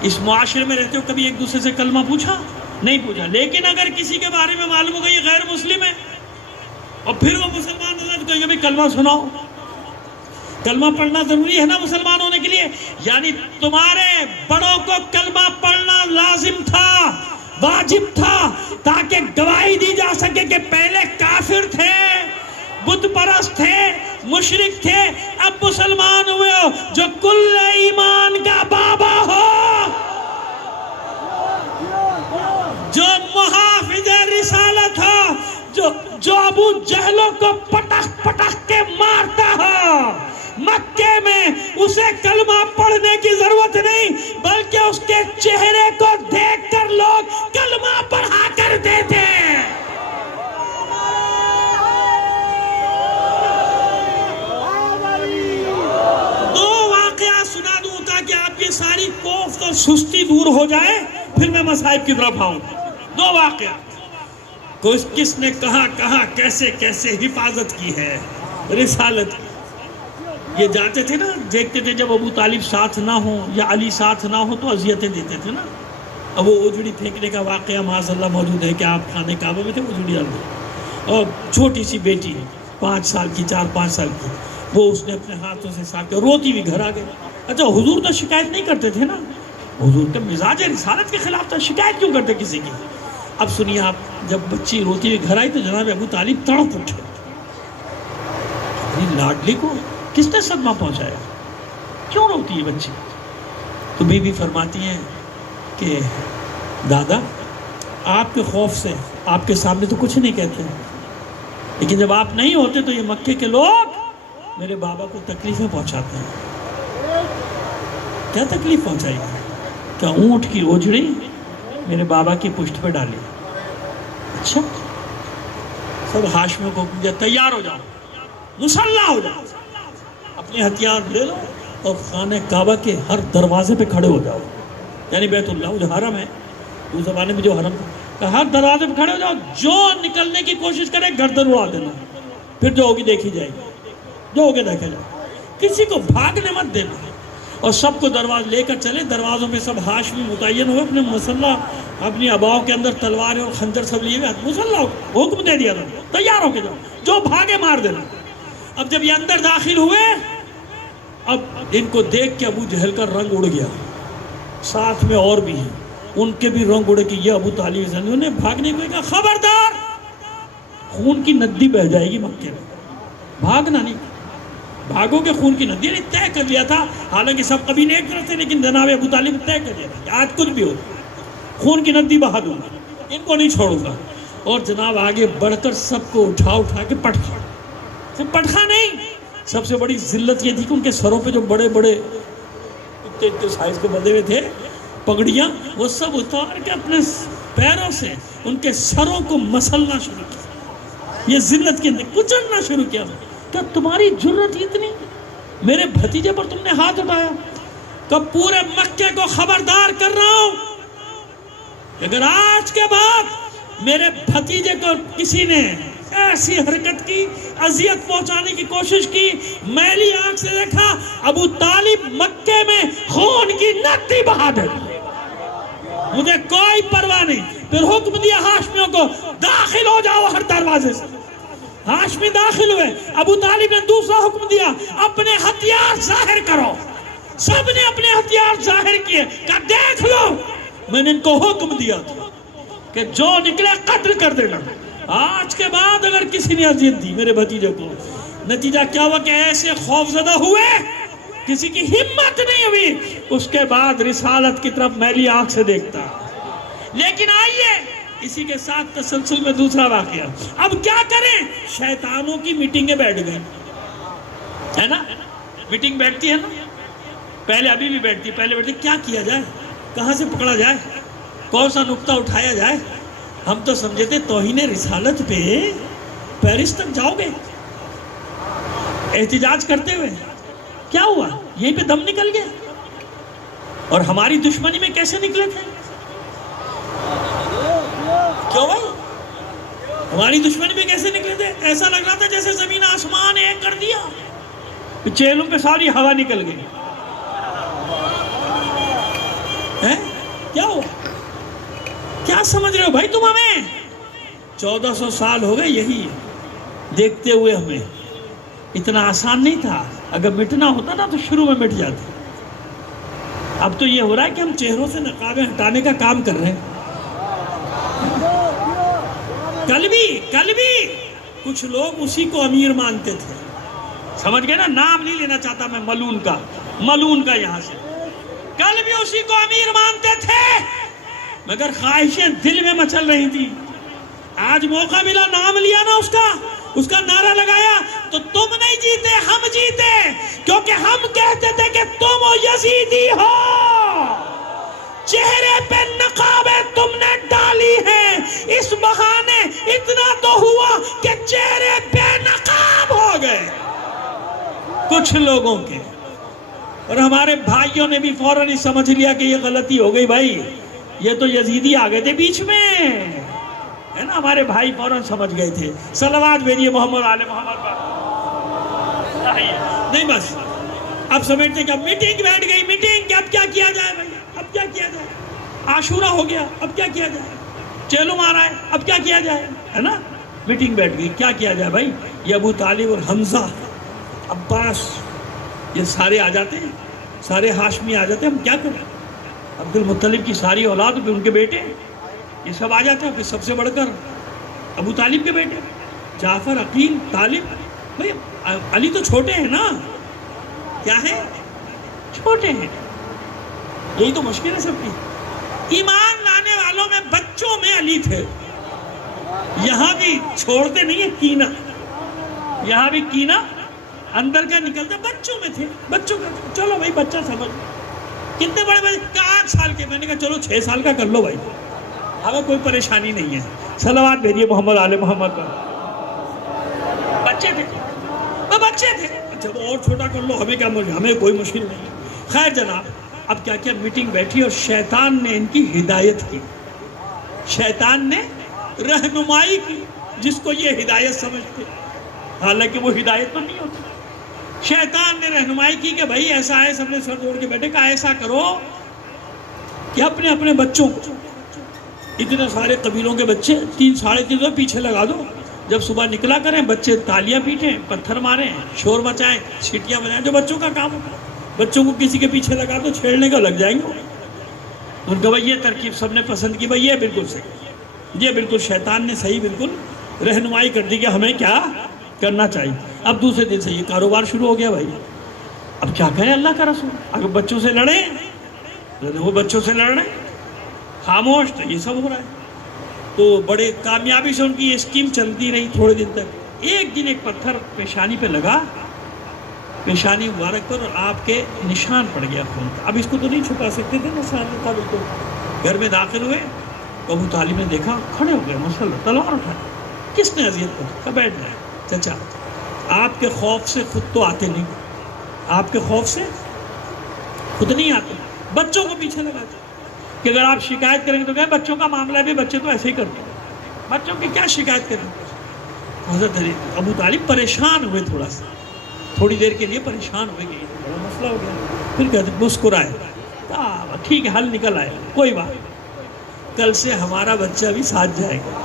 اس معاشرے میں رہتے ہو کبھی ایک دوسرے سے کلمہ پوچھا؟ نہیں پوچھا. لیکن اگر کسی کے بارے میں معلوم ہوگا یہ غیر مسلم ہے اور پھر وہ مسلمان ہوگا تو کہیں گے بھئی کلمہ سناؤ. کلمہ پڑھنا ضروری ہے نا مسلمان ہونے کے لیے. یعنی تمہارے بڑوں کو کلمہ پڑھنا لازم تھا، واجب تھا، تاکہ گواہی دی جا سکے کہ پہلے کافر تھے، بت پرست تھے، مشرک تھے، اب مسلمان ہوئے ہو، جو کل ایمان کا بابا ہو، جو محافظ رسالت ہو، جو ابو جہلوں کو پٹخ پٹخ کے مارتا ہو. مکے میں اسے کلمہ پڑھنے کی ضرورت نہیں، بلکہ اس کے چہرے کو دیکھ کر لوگ کلمہ پڑھا کرتے تھے. دو واقعات سنا دوں تاکہ آپ کی ساری کوفت اور سستی دور ہو جائے، پھر میں مصائب کی طرف آؤں. دو واقعات. کس نے کہاں کیسے کیسے حفاظت کی ہے رسالت کی. یہ جاتے تھے نا، دیکھتے تھے جب ابو طالب ساتھ نہ ہوں یا علی ساتھ نہ ہوں تو اذیتیں دیتے تھے نا. اب وہ اجڑی پھینکنے کا واقعہ معاذ اللہ موجود ہے کہ آپ خانہ کعبہ میں تھے، اجڑی ڈال دی اور چھوٹی سی بیٹی 5 سال کی، 4-5 سال کی، وہ اس نے اپنے ہاتھوں سے ساتھ کے روتی بھی گھر آ گئی. اچھا حضور تو شکایت نہیں کرتے تھے نا، حضور کا مزاج رسالت کے خلاف تھا، شکایت کیوں کرتے کسی کی. اب سنیے آپ، جب بچی روتی ہوئی گھر آئی تو جناب ابو طالب تڑپ اٹھے. لاڈلی کو کس نے صدمہ پہنچایا، کیوں روتی ہے بچی؟ تو بی بی فرماتی ہیں کہ دادا آپ کے خوف سے آپ کے سامنے تو کچھ نہیں کہتے ہیں، لیکن جب آپ نہیں ہوتے تو یہ مکے کے لوگ میرے بابا کو تکلیفیں پہنچاتے ہیں. کیا تکلیف پہنچائی ہے؟ کیا اونٹ کی اوجڑی میرے بابا کی پشت پہ ڈالی. اچھا، سب ہاشمیوں کو حکم دیا تیار ہو جاؤ، مسلح ہو جاؤ، اپنے ہتھیار لے لو اور خانہ کعبہ کے ہر دروازے پہ کھڑے ہو جاؤ. یعنی بیت اللہ جو حرم ہے، اس زمانے میں جو حرم تھا، ہر دروازے پہ کھڑے ہو جاؤ، جو نکلنے کی کوشش کرے گردن اڑا دینا، پھر جو ہوگی دیکھی جائے گی، جو ہوگی دیکھا جائے. کسی کو بھاگنے مت دینا. اور سب کو دروازے لے کر چلے، دروازوں پہ سب ہاشمی متعین ہوئے، اپنے مسلح اپنی اباؤں کے اندر تلواریں اور خنجر سب لیے ہوئے، مسلح حکم دے دیا تھا، تیار ہو کے جاؤ، جو بھاگے مار دینا. اب جب یہ اندر داخل ہوئے، اب ان کو دیکھ کے ابو جہل کا رنگ اڑ گیا، ساتھ میں اور بھی ہیں، ان کے بھی رنگ اڑے کہ یہ ابو طالب. انہوں نے بھاگنے کو کہا خبردار، خون کی ندی بہہ جائے گی مکے میں، بھاگنا نہیں، بھاگو کے خون کی ندی. نے طے کر لیا تھا، حالانکہ سب قبیلے ایک طرف سے، لیکن جناب ابو طالب نے طے کر لیا تھا کہ آج کچھ بھی ہو خون کی ندی بہا دوں گا، ان کو نہیں چھوڑوں گا. اور جناب آگے بڑھ کر سب کو اٹھا کے پٹخا. صرف پٹخا نہیں، سب سے بڑی ذلت یہ تھی کہ ان کے سروں پہ جو بڑے بڑے اتنے سائز کے بندے ہوئے تھے پگڑیاں، وہ سب اتار کے اپنے پیروں سے ان کے سروں کو مسلنا شروع کیا. یہ ذلت کے اندر کچلنا شروع کیا. کیا تمہاری جرت اتنی، میرے بھتیجے پر تم نے ہاتھ اٹھایا؟ کہ پورے مکے کو خبردار کر رہا ہوں، اگر آج کے بعد میرے بھتیجے کو کسی نے ایسی حرکت کی، اذیت پہنچانے کی کوشش کی، میلی آنکھ سے دیکھا، ابو طالب مکے میں خون کی ندی بہا دے، مجھے کوئی پرواہ نہیں. پھر حکم دیا ہاشمیوں کو داخل ہو جاؤ ہر دروازے سے. ہاشمی داخل ہوئے. ابو طالب نے دوسرا حکم دیا، اپنے ہتھیار ظاہر کرو. سب نے اپنے ہتھیار ظاہر کیے. کہا دیکھ لو، میں نے ان کو حکم دیا تھا کہ جو نکلے قتل کر دینا. آج کے بعد اگر کسی نے اذیت دی میرے بھتیجے کو، نتیجہ کیا ہوا کہ ایسے خوفزدہ ہوئے، کسی کی ہمت نہیں ہوئی اس کے بعد رسالت کی طرف میلی آنکھ سے دیکھتا. لیکن آئیے اسی کے ساتھ تسلسل میں دوسرا واقعہ. اب کیا کریں؟ شیطانوں کی میٹنگیں بیٹھ گئیں، ہے نا؟ میٹنگ بیٹھتی ہے نا، پہلے ابھی بھی بیٹھتی، پہلے بیٹھتی کیا کیا جائے، کہاں سے پکڑا جائے، کون سا نقطہ اٹھایا جائے. ہم تو سمجھے تھے توہین رسالت پہ پیرس تک جاؤ گے احتجاج کرتے ہوئے. کیا ہوا؟ یہیں پہ دم نکل گیا. اور ہماری دشمنی میں کیسے نکلے تھے؟ کیوں بھائی؟ ہماری دشمنی میں کیسے نکلے تھے؟ ایسا لگ رہا تھا جیسے زمین آسمان ایک کر دیا، چیلوں پہ ساری ہوا نکل گئی. کیا ہوا؟ کیا سمجھ رہے ہو بھائی تم ہمیں؟ 1400 سال ہو گئے یہی دیکھتے ہوئے ہمیں. اتنا آسان نہیں تھا. اگر مٹنا ہوتا نا تو شروع میں مٹ جاتے. اب تو یہ ہو رہا ہے کہ ہم چہروں سے نقابیں ہٹانے کا کام کر رہے ہیں. کل بھی کچھ لوگ اسی کو امیر مانتے تھے. سمجھ گئے نا؟ نام نہیں لینا چاہتا میں ملون کا یہاں سے. کل بھی اسی کو امیر مانتے تھے مگر خواہشیں دل میں مچل رہی تھی. آج موقع ملا، نام لیا نا اس کا نعرہ لگایا تو تم نہیں جیتے، ہم جیتے. کیونکہ ہم کہتے تھے کہ تم یزیدی ہو، چہرے پہ نقابیں تم نے ڈالی ہیں. اس بہانے اتنا تو ہوا کہ چہرے بے نقاب ہو گئے کچھ لوگوں کے. اور ہمارے بھائیوں نے بھی فوراً ہی سمجھ لیا کہ یہ غلطی ہو گئی. بھائی یہ تو یزیدی آ گئے تھے بیچ میں، ہے نا؟ ہمارے بھائی فوراً سمجھ گئے تھے. صلوات بھیجیے محمد آل محمد پر. نہیں بس اب سمجھتے کہ اب میٹنگ بیٹھ گئی، میٹنگ کہ اب کیا کیا جائے بھائی، اب کیا کیا جائے. عاشورہ ہو گیا، اب کیا کیا جائے. چیلم آ رہا ہے، اب کیا کیا جائے، ہے نا؟ میٹنگ بیٹھ گئی، کیا کیا جائے بھائی. یہ ابو طالب اور حمزہ، عباس، یہ سارے آ جاتے ہیں، سارے ہاشمی آ جاتے ہیں. ہم کیا کریں؟ عبد المطلب کی ساری اولاد، پھر ان کے بیٹے، یہ سب آ جاتے ہیں. پھر سب سے بڑھ کر ابو طالب کے بیٹے جعفر، عقیل، طالب. بھائی علی تو چھوٹے ہیں نا، کیا ہے؟ چھوٹے ہیں. یہی تو مشکل ہے سب کی. ایمان لانے والوں میں بچوں میں علی تھے. یہاں بھی چھوڑتے نہیں ہے کینہ، یہاں بھی کینہ اندر کا نکلتا. بچوں میں تھے، بچوں کا. چلو بھائی بچہ سمجھ. کتنے بڑے بچے؟ 8 سال کے. میں نے کہا چلو 6 سال کا کر لو بھائی، ہمیں کوئی پریشانی نہیں ہے. صلوات بھیجیے محمد آل محمد پر. بچے تھے، وہ بچے تھے. اچھا وہ اور چھوٹا کر لو، ہمیں کیا، ہمیں کوئی مشکل نہیں. خیر جناب، اب کیا کیا میٹنگ بیٹھی اور شیطان نے ان کی ہدایت کی. شیطان نے رہنمائی کی، جس کو یہ ہدایت سمجھتے، حالانکہ وہ ہدایت تو نہیں ہوتی. شیطان نے رہنمائی کی کہ بھائی ایسا ہے. سب نے سر جوڑ کے بیٹھے، کہا ایسا کرو کہ اپنے اپنے بچوں کو، اتنے سارے قبیلوں کے بچے 3 ساڑھے 3 پیچھے لگا دو. جب صبح نکلا کریں بچے تالیاں پیٹیں، پتھر ماریں، شور مچائیں، سیٹیاں بجائیں، جو بچوں کا کام ہوتا ہے. بچوں کو کسی کے پیچھے لگا دو، چھیڑنے کا لگ جائیں گے. ان کا بھائی یہ ترکیب سب نے پسند کی. بھائی یہ بالکل صحیح، یہ بالکل شیطان نے صحیح بالکل رہنمائی کر دی کہ ہمیں کیا کرنا چاہیے. اب دوسرے دن سے یہ کاروبار شروع ہو گیا. بھائی اب کیا کرے اللہ کا رسول؟ اگر بچوں سے لڑیں، وہ بچوں سے لڑ رہے ہیں، خاموش، تو یہ سب ہو رہا ہے. تو بڑے کامیابی سے ان کی یہ اسکیم چلتی رہی تھوڑے دن تک. ایک دن ایک پتھر پیشانی پہ لگا، پیشانی مبارک پر، اور آپ کے نشان پڑ گیا خون. اب اس کو تو نہیں چھپا سکتے تھے، نشان تھا بالکل. گھر میں داخل ہوئے تو ابو طالب نے دیکھا، کھڑے ہو گئے، مسلح تلوار اٹھائے. کس نے اذیت کر؟ بیٹھ جائے. چچا آپ کے خوف سے خود تو آتے نہیں، آپ کے خوف سے خود نہیں آتے، بچوں کو پیچھے لگاتے کہ اگر آپ شکایت کریں گے تو کہیں بچوں کا معاملہ بھی، بچے تو ایسے ہی کرتے ہیں، بچوں کی کیا شکایت کریں. حضرت ابو طالب پریشان ہوئے، تھوڑی دیر کے لیے پریشان ہوئے کہ یہ بڑا مسئلہ ہو گیا. پھر کہتے مسکرائے، ٹھیک ہے حل نکل آئے، کوئی بات، کل سے ہمارا بچہ بھی ساتھ جائے گا.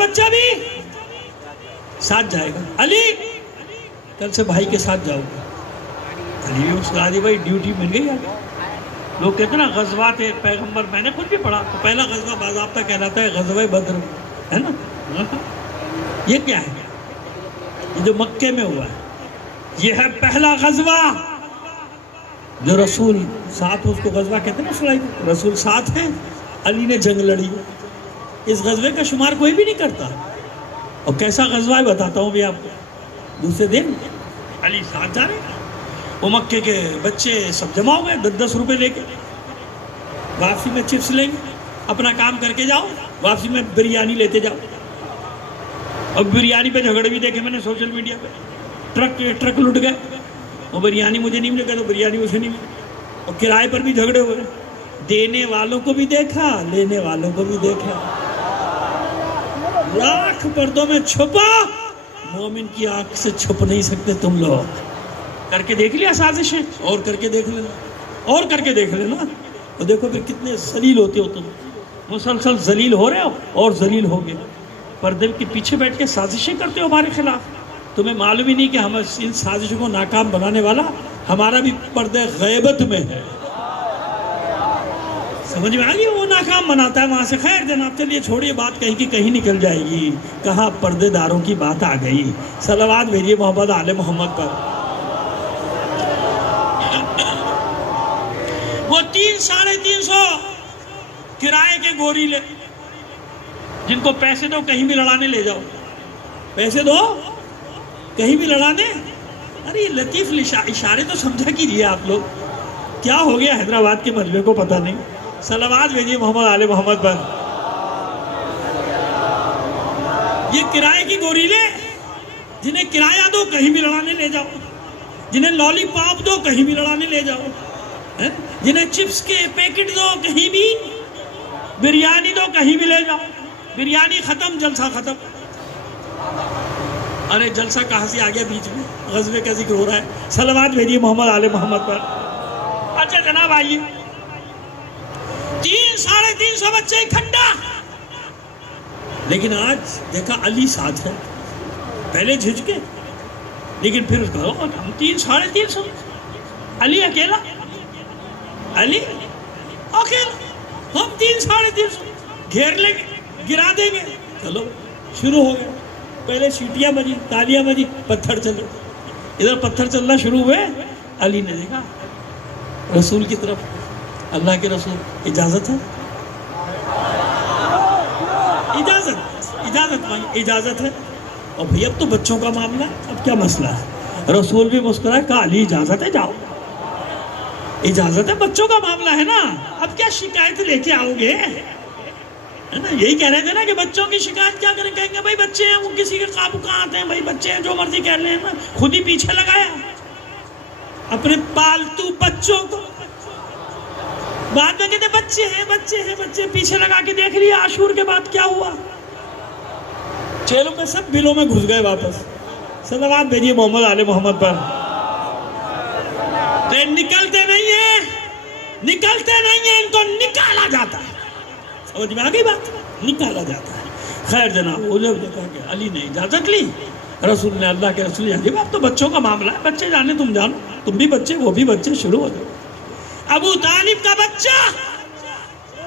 بچہ بھی ساتھ جائے گا. علی کل سے بھائی کے ساتھ جاؤ گا. علی بھی مسکرا دی. بھائی ڈیوٹی مل گئی. آگے لوگ کہتے ہیں نا غزوات پیغمبر، میں نے خود بھی پڑھا تو پہلا غزوہ باضابطہ کہلاتا ہے غزوہ بدر، ہے نا. یہ کیا ہے؟ یہ جو مکے میں ہوا ہے، یہ ہے پہلا غزوہ. جو رسول ساتھ ہو اس کو غزوہ کہتے ہیں نا. رسول ساتھ ہیں، علی نے جنگ لڑی. اس غزوے کا شمار کوئی بھی نہیں کرتا. اور کیسا غزوہ ہے بتاتا ہوں بھی آپ کو. دوسرے دن علی ساتھ جا رہے ہیں، وہ مکے کے بچے سب جمع ہو گئے 10-10 روپے لے کے. واپسی میں چپس لیں گے، اپنا کام کر کے جاؤ، واپسی میں بریانی لیتے جاؤ. اور بریانی پہ جھگڑے بھی دیکھے میں نے سوشل میڈیا پہ. ٹرک لٹ گئے، وہ بریانی مجھے نہیں ملے گا تو بریانی اسے نہیں ملی، اور کرائے پر بھی جھگڑے ہوئے، دینے والوں کو بھی دیکھا لینے والوں کو بھی دیکھا، لاکھ پردوں میں چھپا، مومن کی آنکھ سے چھپ نہیں سکتے تم لوگ۔ کر کے دیکھ لیا سازشیں، اور کر کے دیکھ لینا، اور کر کے دیکھ لینا، تو دیکھو پھر کتنے ذلیل ہوتے ہو تم، مسلسل ذلیل ہو رہے ہو اور ذلیل ہوگے، پردے کے پیچھے بیٹھ کے سازشیں کرتے ہو ہمارے خلاف، تمہیں معلوم ہی نہیں کہ ہم ان سازشوں کو ناکام بنانے والا ہمارا بھی پردے غیبت میں ہے۔ سمجھ میں آگئی؟ وہ ناکام بناتا ہے وہاں سے۔ خیر جناب چلیے چھوڑیے بات، کہیں کی کہیں نکل جائے گی، کہاں پردے داروں کی بات آ گئی۔ صلوات بھیجیے محمد آل محمد پر۔ وہ 300-350 کرائے کے گوری لے، جن کو پیسے دو کہیں بھی لڑانے لے جاؤ، پیسے دو کہیں بھی لڑانے۔ ارے یہ لطیف اشارے تو سمجھا کیجیے آپ لوگ، کیا ہو گیا حیدرآباد کے مجمع کو پتہ نہیں۔ صلوات بھیجیے محمد آل محمد پر۔ یہ کرائے کی گوری لے، جنہیں کرایہ دو کہیں بھی لڑانے لے جاؤ، جنہیں لالی پاپ دو کہیں بھی لڑانے لے جاؤ، جنہیں چپس کے پیکٹ دو کہیں بھی، بریانی دو کہیں بھی لے جاؤ، بریانی ختم جلسہ ختم۔ ارے جلسہ کہاں سے آ گیا بیچ میں، غزوے کا ذکر ہو رہا ہے۔ صلوات بھیجیے محمد آل محمد پر۔ اچھا جناب آئیے، 300-350 بچے اکھٹا، لیکن آج دیکھا علی ساتھ ہے، پہلے جھجکے لیکن پھر کہو ہم 300-350، علی اکیلا، علی اکیلا، ہم 300-350 گھیر لیں گے، گرا دیں گے۔ چلو شروع ہو گیا، پہلے سیٹیاں بجی، تالیاں بجی، پتھر چلے، ادھر پتھر چلنا شروع ہوئے، علی نے دیکھا رسول کی طرف، اللہ کے رسول اجازت ہے؟ اجازت ہے؟ اور بھئی اب تو بچوں کا معاملہ ہے، اب کیا مسئلہ ہے؟ رسول بھی مسکرائے، کہا علی اجازت ہے، جاؤ، اجازت ہے، بچوں کا معاملہ ہے نا، اب کیا شکایت لے کے آؤ گے؟ یہی کہہ رہے تھے نا کہ بچوں کی شکایت کیا کریں، کہیں گے بھائی بچے ہیں، وہ کسی کے قابو کہاں آتے ہیں، بھائی بچے ہیں جو مرضی کہہ لیں، خود ہی پیچھے لگایا اپنے پالتو بچوں کو، بعد میں کہتے بچے ہیں بچے ہیں بچے، پیچھے لگا کے دیکھ لیا عاشور کے بعد کیا ہوا، چیلوں میں سب بلوں میں گھس گئے واپس۔ صلوات بھیجیے محمد آل محمد پر۔ تو نکلتے نہیں ہیں، ان کو نکالا جاتا ہے، سمجھ میں آگئی بات، نکالا جاتا ہے۔ خیر جناب نے کہا کہ علی نے اجازت لی، رسول نے، اللہ کے رسول نے، اب تو بچوں کا معاملہ ہے، بچے جانے تم جانو، تم بھی بچے وہ بھی بچے، شروع ہو جاؤ۔ ابو طالب کا بچہ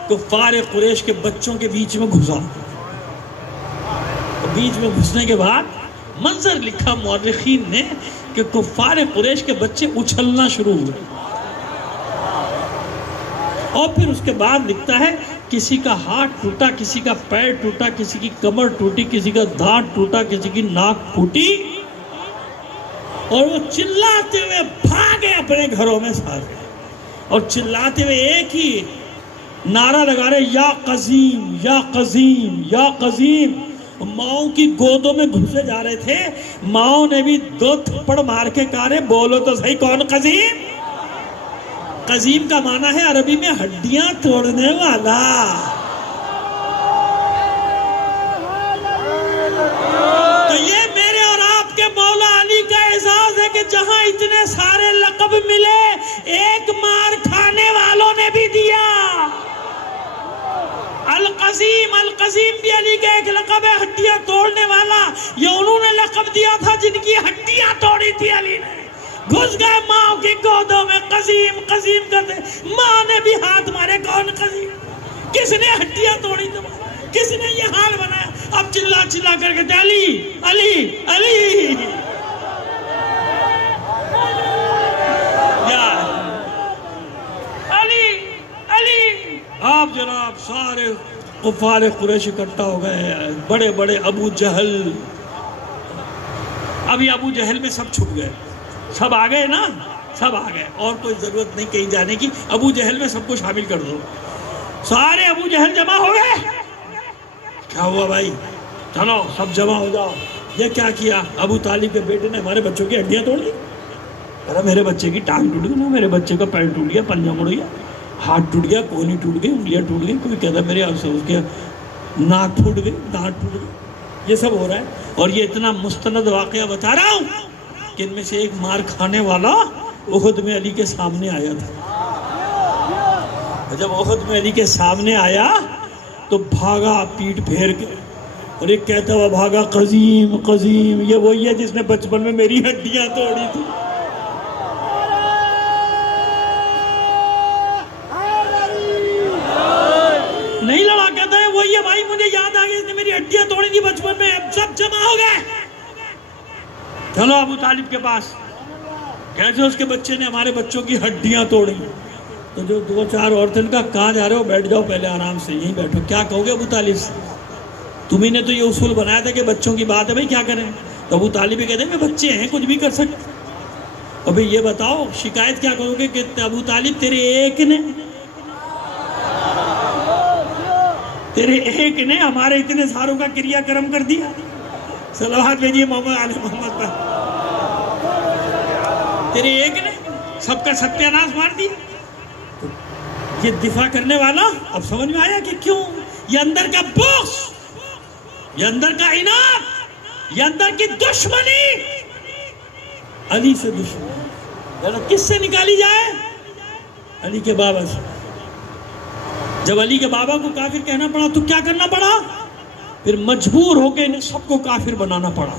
کفار قریش کے بچوں کے بیچ میں گھسا، بیچ میں گھسنے کے بعد منظر لکھا مورخین نے کہ کفار قریش کے بچے اچھلنا شروع ہوئے، اور پھر اس کے بعد لکھتا ہے کسی کا ہاتھ ٹوٹا، کسی کا پیر ٹوٹا، کسی کی کمر ٹوٹی، کسی کا دانت ٹوٹا، کسی کی ناک پھوٹی، اور وہ چلاتے ہوئے بھاگے اپنے گھروں میں سارے، اور چلاتے ہوئے ایک ہی نعرہ لگا رہے، یا قزیم یا قزیم یا قزیم۔ ماؤں کی گودوں میں گھسے جا رہے تھے، ماؤں نے بھی 2 تھپڑ مار کے کہا رہے بولو تو صحیح کون قزیم؟ قزیم کا معنی ہے عربی میں ہڈیاں توڑنے والا۔ تو یہ میرے اور آپ کے مولا علی کا اعزاز ہے کہ جہاں اتنے سارے لقب ملے، ایک مار کھانے والوں نے بھی دیا۔ القزیم بھی علی کا ایک لقب ہے، ہڈیاں توڑنے والا، یہ انہوں نے لقب دیا تھا جن کی ہڈیاں توڑی تھی علی نے۔ گھس گئے ماں کی گودوں میں، قزیم قزیم کرتے، ماں نے بھی ہاتھ مارے، کون قزیم؟ کس نے ہڈیاں توڑی تمہاری؟ کس نے یہ حال بنایا؟ اب چلا چلا کر کے علی علی علی، آپ جناب سارے کفار قریش اکٹھا ہو گئے، بڑے بڑے ابو جہل، ابھی ابو جہل میں سب چھپ گئے، سب آ گئے نا، سب آ گئے، اور کوئی ضرورت نہیں کہیں جانے کی، ابو جہل میں سب کو شامل کر دو۔ سارے ابو جہل جمع ہو گئے، کیا ہوا بھائی؟ چلو سب جمع ہو جاؤ، یہ کیا کیا؟ ابو طالب کے بیٹے نے ہمارے بچوں کی ہڈیاں توڑ دی. کہا میرے بچے کی ٹانگ ٹوٹ گئی، میرے بچے کا پیر ٹوٹ گیا، پنجہ مڑ گیا، ہاتھ ٹوٹ گیا، کونی ٹوٹ گئی، انگلیاں ٹوٹ گئی، کوئی کہتا میرے اس کے ناک پھوٹ گئی، دانت ٹوٹ گئی. یہ سب ہو رہا ہے. اور یہ اتنا مستند واقعہ بتا رہا ہوں کہ ان میں سے ایک مار کھانے والا احد میں علی کے سامنے آیا تھا. جب احد میں علی کے سامنے آیا تو بھاگا پیٹ پھیر کے، اور ایک کہتا ہوا بھاگا قزیم قزیم، یہ وہی ہے جس نے بچپن میں میری ہڈیاں توڑی تھی. نہیں لڑا، کہتا ہے وہی ہے بھائی، مجھے یاد آ گیا، اس نے میری ہڈیاں توڑی تھی بچپن میں، اب سب جمع ہو گئے. چلو ابو طالب کے پاس. کیسے اس کے بچے نے ہمارے بچوں کی ہڈیاں توڑی. تو جو دو چار عورتیں کا کہاں جا رہے ہو، بیٹھ جاؤ پہلے آرام سے، یہیں بیٹھو. کیا کہو گے ابو طالب سے؟ تمہیں نے تو یہ اصول بنایا تھا کہ بچوں کی بات ہے بھائی کیا کریں. تو ابو طالب بھی کہتے ہیں میں بچے ہیں، کچھ بھی کر سکتے. ابھی یہ بتاؤ شکایت کیا کرو گے کہ ابو طالب تیرے ایک نے ہمارے اتنے ساروں کا کریا کرم کر دیا. صلوات بھیجیے محمد علی محمد پر. تیرے ایک نے سب کا ستیہ ناش مار دیا. یہ دفاع کرنے والا اب سمجھ میں آیا کہ کیوں یہ اندر کا بغض، یہ اندر کا عناد، یہ اندر کی دشمنی علی سے دشمنی کس سے نکالی جائے؟ علی کے بابا سے. جب علی کے بابا کو کافر کہنا پڑا تو کیا کرنا پڑا؟ پھر مجبور ہو کے انہیں سب کو کافر بنانا پڑا،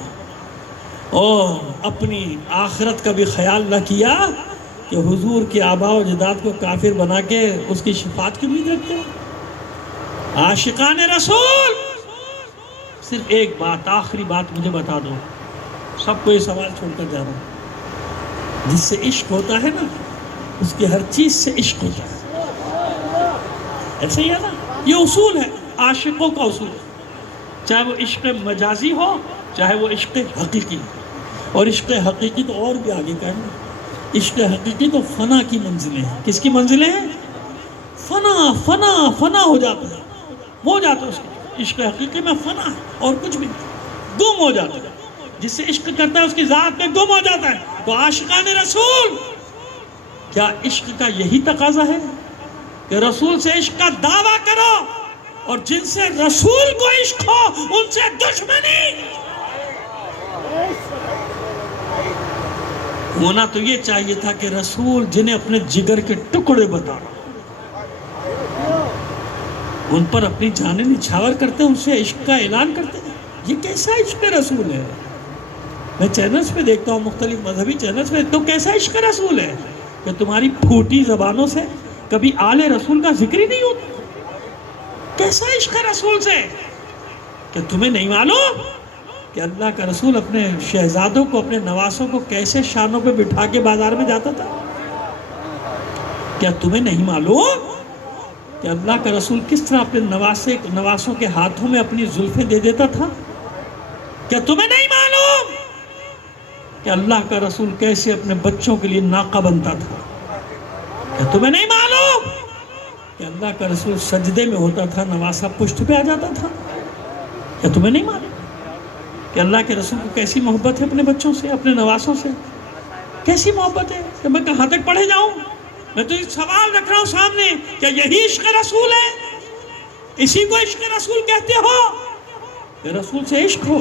اور اپنی آخرت کا بھی خیال نہ کیا کہ حضور کے آباء و اجداد کو کافر بنا کے اس کی شفاعت کی امید رکھتے ہیں. عاشقان رسول، صرف ایک بات، آخری بات مجھے بتا دو، سب کو یہ سوال چھوڑ کر جا رہا ہوں. جس سے عشق ہوتا ہے نا، اس کی ہر چیز سے عشق ہوتا ہے. ایسے ہی ہے نا، یہ اصول ہے عاشقوں کا اصول، چاہے وہ عشق مجازی ہو چاہے وہ عشق حقیقی. اور عشق حقیقی تو اور بھی آگے کا ہے. عشق حقیقی تو فنا کی منزلیں ہیں. کس کی منزلیں ہیں؟ فنا ہو جاتا ہے، ہو جاتا ہے اس کی. عشق حقیقی میں فنا ہے اور کچھ بھی گم ہو جاتا ہے. جس سے عشق کرتا ہے اس کی ذات میں گم ہو جاتا ہے. تو عاشقان رسول، کیا عشق کا یہی تقاضا ہے کہ رسول سے عشق کا دعویٰ کرو، اور جن سے رسول کو عشق ہو ان سے دشمنی؟ ہونا تو یہ چاہیے تھا کہ رسول جنہیں اپنے جگر کے ٹکڑے بتا ان پر اپنی جانیں نچھاور کرتے، ان سے عشق کا اعلان کرتے. یہ کیسا عشق رسول ہے؟ میں چینلز پہ دیکھتا ہوں، مختلف مذہبی چینلز پہ، تو کیسا عشق رسول ہے کہ تمہاری پھوٹی زبانوں سے کبھی آل رسول کا ذکر ہی نہیں ہوتا. کیسا عشق رسول سے کہ تمہیں نہیں معلوم کہ اللہ کا رسول اپنے شہزادوں کو، اپنے نواسوں کو کیسے شانوں پہ بٹھا کے بازار میں جاتا تھا؟ کیا تمہیں نہیں معلوم کہ اللہ کا رسول کس طرح اپنے نواسوں کے ہاتھوں میں اپنی زلفیں دے دیتا تھا؟ کیا تمہیں نہیں معلوم کہ اللہ کا رسول کیسے اپنے بچوں کے لیے ناقہ بنتا تھا؟ کیا تمہیں نہیں معلوم کہ اللہ کا رسول سجدے میں ہوتا تھا، نواسہ پشت پہ آ جاتا تھا؟ کیا تمہیں نہیں معلوم کہ اللہ کے رسول کو کیسی محبت ہے اپنے بچوں سے، اپنے نواسوں سے؟ کیسی محبت ہے کہ میں کہاں تک پڑھے جاؤں؟ میں تو سوال رکھ رہا ہوں سامنے، کیا یہی عشق رسول ہے؟ اسی کو عشق رسول کہتے ہو کہ رسول سے عشق ہو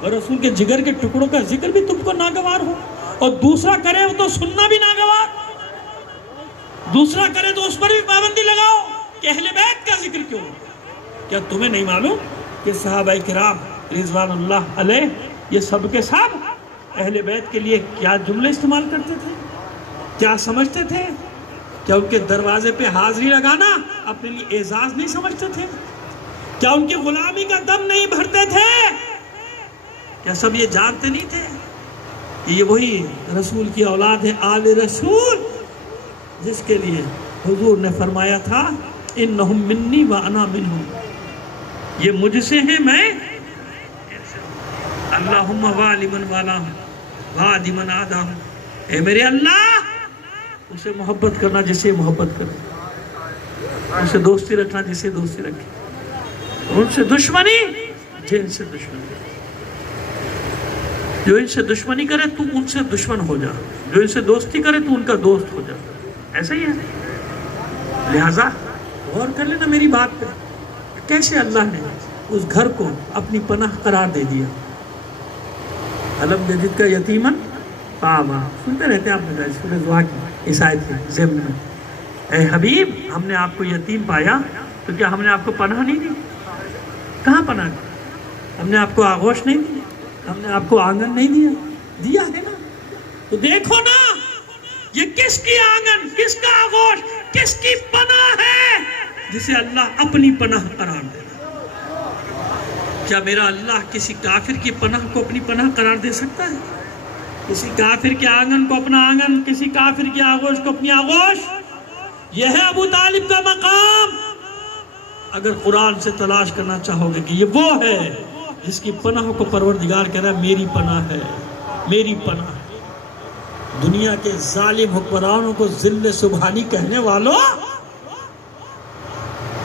اور رسول کے جگر کے ٹکڑوں کا ذکر بھی تم کو ناگوار ہو، اور دوسرا کرے تو سننا بھی ناگوار، دوسرا کرے تو اس پر بھی پابندی لگاؤ کہ اہل بیت کا ذکر کیوں؟ کیا تمہیں نہیں معلوم کہ صحابہ کرام رضوان اللہ علیہ یہ سب کے سب اہل بیت کے لیے کیا جملے استعمال کرتے تھے، کیا سمجھتے تھے؟ کیا ان کے دروازے پہ حاضری لگانا اپنے لیے اعزاز نہیں سمجھتے تھے؟ کیا ان کی غلامی کا دم نہیں بھرتے تھے؟ کیا سب یہ جانتے نہیں تھے کہ یہ وہی رسول کی اولاد ہے، آل رسول، جس کے لیے حضور نے فرمایا تھا انہم منی وانا منہم، یہ مجھ سے ہیں میں اللہم والی من والاہم وعادی من آداہم. اے میرے اللہ، اسے محبت کرنا جسے محبت کرے، اسے دوستی رکھنا جسے دوستی رکھے، ان سے دشمنی جن سے دشمنی. جو ان سے دشمنی کرے تو ان سے دشمن ہو جا، جو ان سے دوستی کرے تو ان کا دوست ہو جا. ایسا ہی ہے. لہذا غور کر لینا میری بات پہ، کیسے اللہ نے اس گھر کو اپنی پناہ قرار دے دیا. الم یجد کا یتیمن فآویٰ، سنتے رہتے ہیں آپ نے سورہ ضحیٰ کی اس آیت کے ضمن میں. اے حبیب، ہم نے آپ کو یتیم پایا تو کیا ہم نے آپ کو پناہ نہیں دی؟ کہاں پناہ دی؟ ہم نے آپ کو آغوش نہیں دی؟ ہم نے آپ کو آنگن نہیں دیا؟ دیا ہے نا. تو دیکھو نا، یہ کس کی آنگن، کس کا آغوش، کس کی پناہ ہے جسے اللہ اپنی پناہ قرار دے. کیا میرا اللہ کسی کافر کی پناہ کو اپنی پناہ قرار دے سکتا ہے؟ کسی کافر کے آنگن کو اپنا آنگن، کسی کافر کی آغوش کو اپنی آغوش؟ یہ ہے ابو طالب کا مقام. اگر قرآن سے تلاش کرنا چاہو گے کہ یہ وہ ہے جس کی پناہ کو پروردگار کہہ رہا ہے میری پناہ ہے، میری پناہ. دنیا کے ظالم حکمرانوں کو ذل سبحانی کہنے والوں،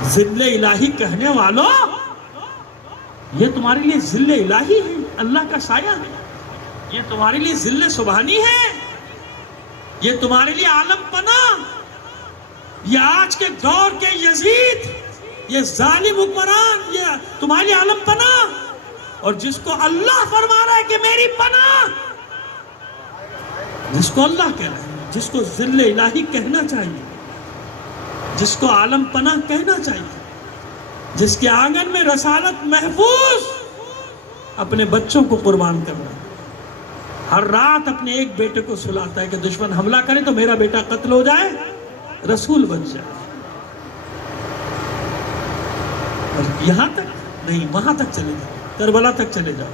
ذل الہی کہنے والوں، یہ تمہارے لیے ذل الہی ہے، اللہ کا سایہ ہے. یہ تمہارے لیے ذل سبحانی ہے، یہ تمہارے لیے عالم پناہ. یہ آج کے دور کے یزید، یہ ظالم حکمران، یہ تمہاری عالم پناہ. اور جس کو اللہ فرما رہا ہے کہ میری پناہ، جس کو اللہ کہہ رہا ہے، جس کو ذل الہی کہنا چاہیے، جس کو عالم پناہ کہنا چاہیے، جس کے آنگن میں رسالت محفوظ، اپنے بچوں کو قربان کرنا. ہر رات اپنے ایک بیٹے کو سلاتا ہے کہ دشمن حملہ کرے تو میرا بیٹا قتل ہو جائے، رسول بن جائے. اور یہاں تک نہیں، وہاں تک چلے جاؤ، کربلا تک چلے جاؤ.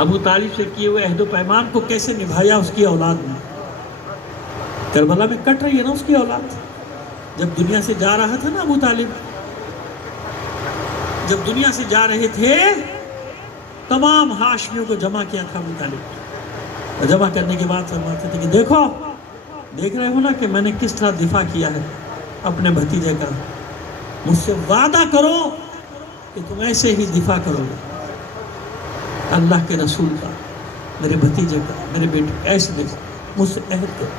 ابو طالب سے کیے ہوئے عہد و پیمان کو کیسے نبھایا اس کی اولاد نے. کربلا میں کٹ رہی ہے نا اس کی اولاد. جب دنیا سے جا رہا تھا نا ابو طالب، جب دنیا سے جا رہے تھے، تمام ہاشمیوں کو جمع کیا تھا ابو طالب. اور جمع کرنے کے بعد فرماتے تھے کہ دیکھو، دیکھ رہے ہو نا کہ میں نے کس طرح دفاع کیا ہے اپنے بھتیجے کا. مجھ سے وعدہ کرو کہ تم ایسے ہی دفاع کرو گے اللہ کے رسول کا، میرے بھتیجے کا، میرے بیٹے. ایسے دیکھو، مجھ سے عہد کرو،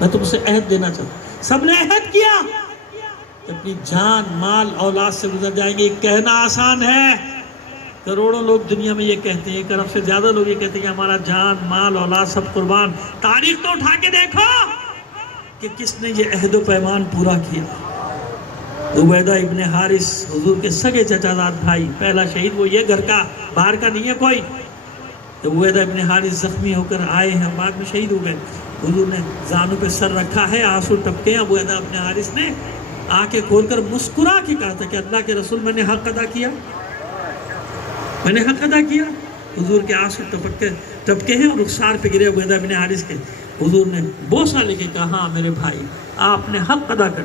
میں تم سے عہد دینا چاہتا ہوں. سب نے عہد کیا کہ اپنی جان، مال، اولاد سے گزر جائیں گے. کہنا آسان ہے، کروڑوں لوگ دنیا میں یہ کہتے ہیں، ایک ارب سے زیادہ لوگ یہ کہتے ہیں کہ ہمارا جان، مال، اولاد سب قربان. تاریخ تو اٹھا کے دیکھو کہ کس نے یہ عہد و پیمان پورا کیا. عبیدہ ابن حارث، حضور کے سگے چچا زاد بھائی، پہلا شہید وہ یہ، گھر کا، باہر کا نہیں ہے کوئی. تو عبیدہ ابن حارث زخمی ہو کر آئے ہیں، بعد میں شہید ہو گئے. حضور نے زانوں پہ سر رکھا ہے، آنسو ٹپکے. عبیدہ ابن حارث نے آنکھیں کھول کر مسکرا کے کہا تھا کہ اللہ کے رسول، میں نے حق ادا کیا، میں نے حق ادا کیا. حضور کے آنسو ٹپکے ہیں اور رخسار پہ گرے عبیدہ ابن حارث کے. حضور نے بوسہ لے کے کہا، ہاں میرے بھائی، آپ نے حق ادا کر.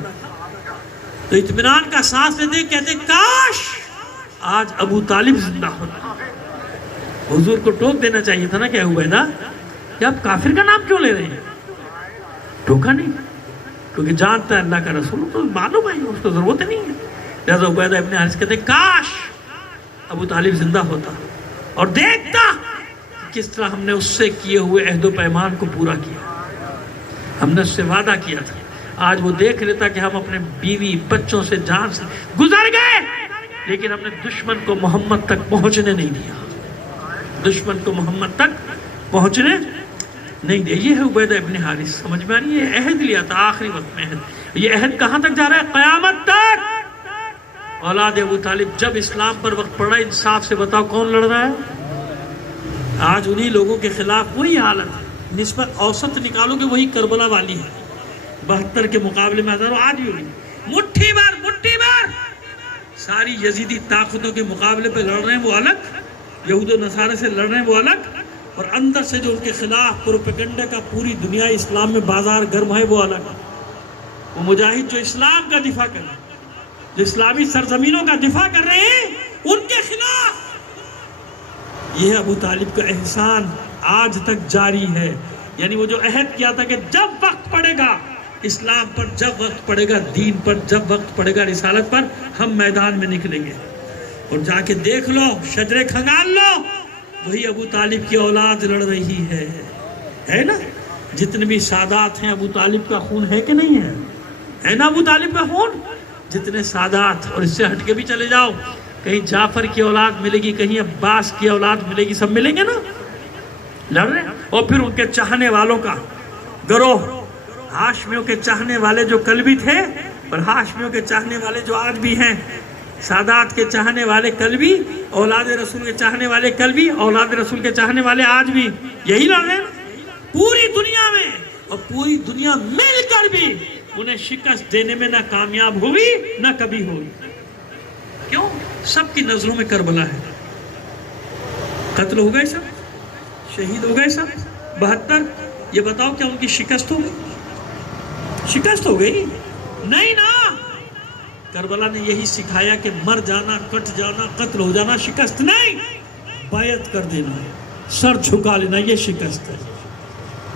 تو اطمینان کا سانس لیتے کہتے کاش آج ابو طالب زندہ ہوتا. حضور کو ٹوک دینا چاہیے تھا نا کہ عبیدہ، کہ آپ کافر کا نام کیوں لے رہے ہیں؟ ٹوکا نہیں، کیونکہ جانتا ہے اللہ کا رسول، تو معلوم ہے اس کو ضرورت نہیں ہے. لہذا عبیدہ ابن حارث کہتے کاش ابو طالب زندہ ہوتا اور دیکھتا کس طرح ہم نے اس سے کیے ہوئے عہد و پیمان کو پورا کیا. ہم نے اس سے وعدہ کیا تھا. آج وہ دیکھ لیتا کہ ہم اپنے بیوی بچوں سے، جان سے گزر گئے، لیکن ہم نے دشمن کو محمد تک پہنچنے نہیں دیا. دشمن کو محمد تک پہنچنے نہیں دیا. یہ ہے عبیدہ ابن حارث. سمجھ میں آ رہی ہے؟ یہ عہد لیا تھا آخری وقت میں عہد. یہ عہد کہاں تک جا رہا ہے؟ قیامت تک. اولاد ابو طالب جب اسلام پر وقت پڑا، انصاف سے بتاؤ کون لڑ رہا ہے؟ آج انہی لوگوں کے خلاف وہی حالت ہے. نسبت اوسط نکالو کہ وہی کربلا والی ہے. 72 کے مقابلے میں ہزاروں آج بھی ہوئی. مٹھی بار ساری یزیدی طاقتوں کے مقابلے پہ لڑ رہے ہیں وہ الگ، یہود و نصارہ سے لڑ رہے ہیں وہ الگ، اور اندر سے جو ان کے خلاف پروپیگنڈا کا پوری دنیا اسلام میں بازار گرم ہے وہ الگ. وہ مجاہد جو اسلام کا دفاع کر رہے ہیں، جو اسلامی سرزمینوں کا دفاع کر رہے ہیں، ان کے خلاف یہ ابو طالب کا احسان آج تک جاری ہے. یعنی وہ جو عہد کیا تھا کہ جب وقت پڑے گا اسلام پر، جب وقت پڑے گا دین پر، جب وقت پڑے گا رسالت پر، ہم میدان میں نکلیں گے. اور جا کے دیکھ لو، شجرے کھنگال لو، وہی ابو طالب کی اولاد لڑ رہی ہے نا؟ جتنے بھی سادات ہیں ابو طالب کا خون ہے کہ نہیں ہے نا ابو طالب کا خون؟ جتنے سادات، اور اس سے ہٹ کے بھی چلے جاؤ، کہیں جعفر کی اولاد ملے گی، کہیں عباس کی اولاد ملے گی، سب ملیں گے نا لڑ رہے ہیں۔ اور پھر ان کے چاہنے والوں کا گروہ، ہاشمیوں کے چاہنے والے جو کل بھی تھے اور ہاشمیوں کے چاہنے والے جو آج بھی ہیں، سادات کے چاہنے والے کل بھی، اولاد رسول کے چاہنے والے کل بھی، اولاد رسول کے چاہنے والے آج بھی، یہی لڑ رہے ہیں پوری دنیا میں۔ اور پوری دنیا مل کر بھی انہیں شکست دینے میں نہ کامیاب ہوئی نہ کبھی ہوئی۔ کیوں؟ سب کی نظروں میں کربلا ہے۔ قتل ہو گئے سب، شہید ہو گئے سب 72۔ یہ بتاؤ کیا ان کی شکست ہو گئی؟ شکست ہو گئی؟ نہیں نا۔ کربلا نے یہی سکھایا کہ مر جانا، کٹ جانا، قتل ہو جانا شکست نہیں، بیعت کر دینا، سر جھکا لینا، یہ شکست ہے۔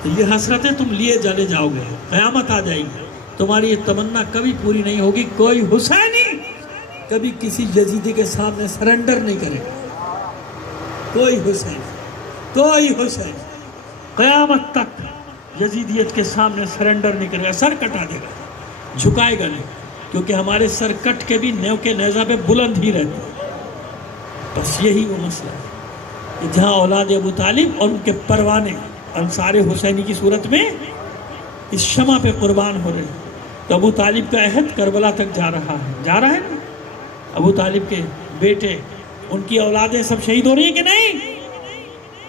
تو یہ حسرتیں تم لیے جلے جاؤ گے، قیامت آ جائے گی، تمہاری یہ تمنا کبھی پوری نہیں ہوگی۔ کوئی حسینی کبھی کسی یزیدی کے سامنے سرنڈر نہیں کرے گا، کوئی حسین قیامت تک یزیدیت کے سامنے سرنڈر نہیں کرے گا، سر کٹا دے گا، جھکائے گا نہیں، کیونکہ ہمارے سر کٹ کے بھی نیو کے نیزہ پہ بلند ہی رہتے ہیں۔ بس یہی وہ مسئلہ ہے کہ جہاں اولاد ابو طالب اور ان کے پروانے انصار حسینی کی صورت میں اس شمع پہ قربان ہو رہے ہیں، تو ابو طالب کا عہد کربلا تک جا رہا ہے نا۔ ابو طالب کے بیٹے، ان کی اولادیں سب شہید ہو رہی ہیں کہ نہیں؟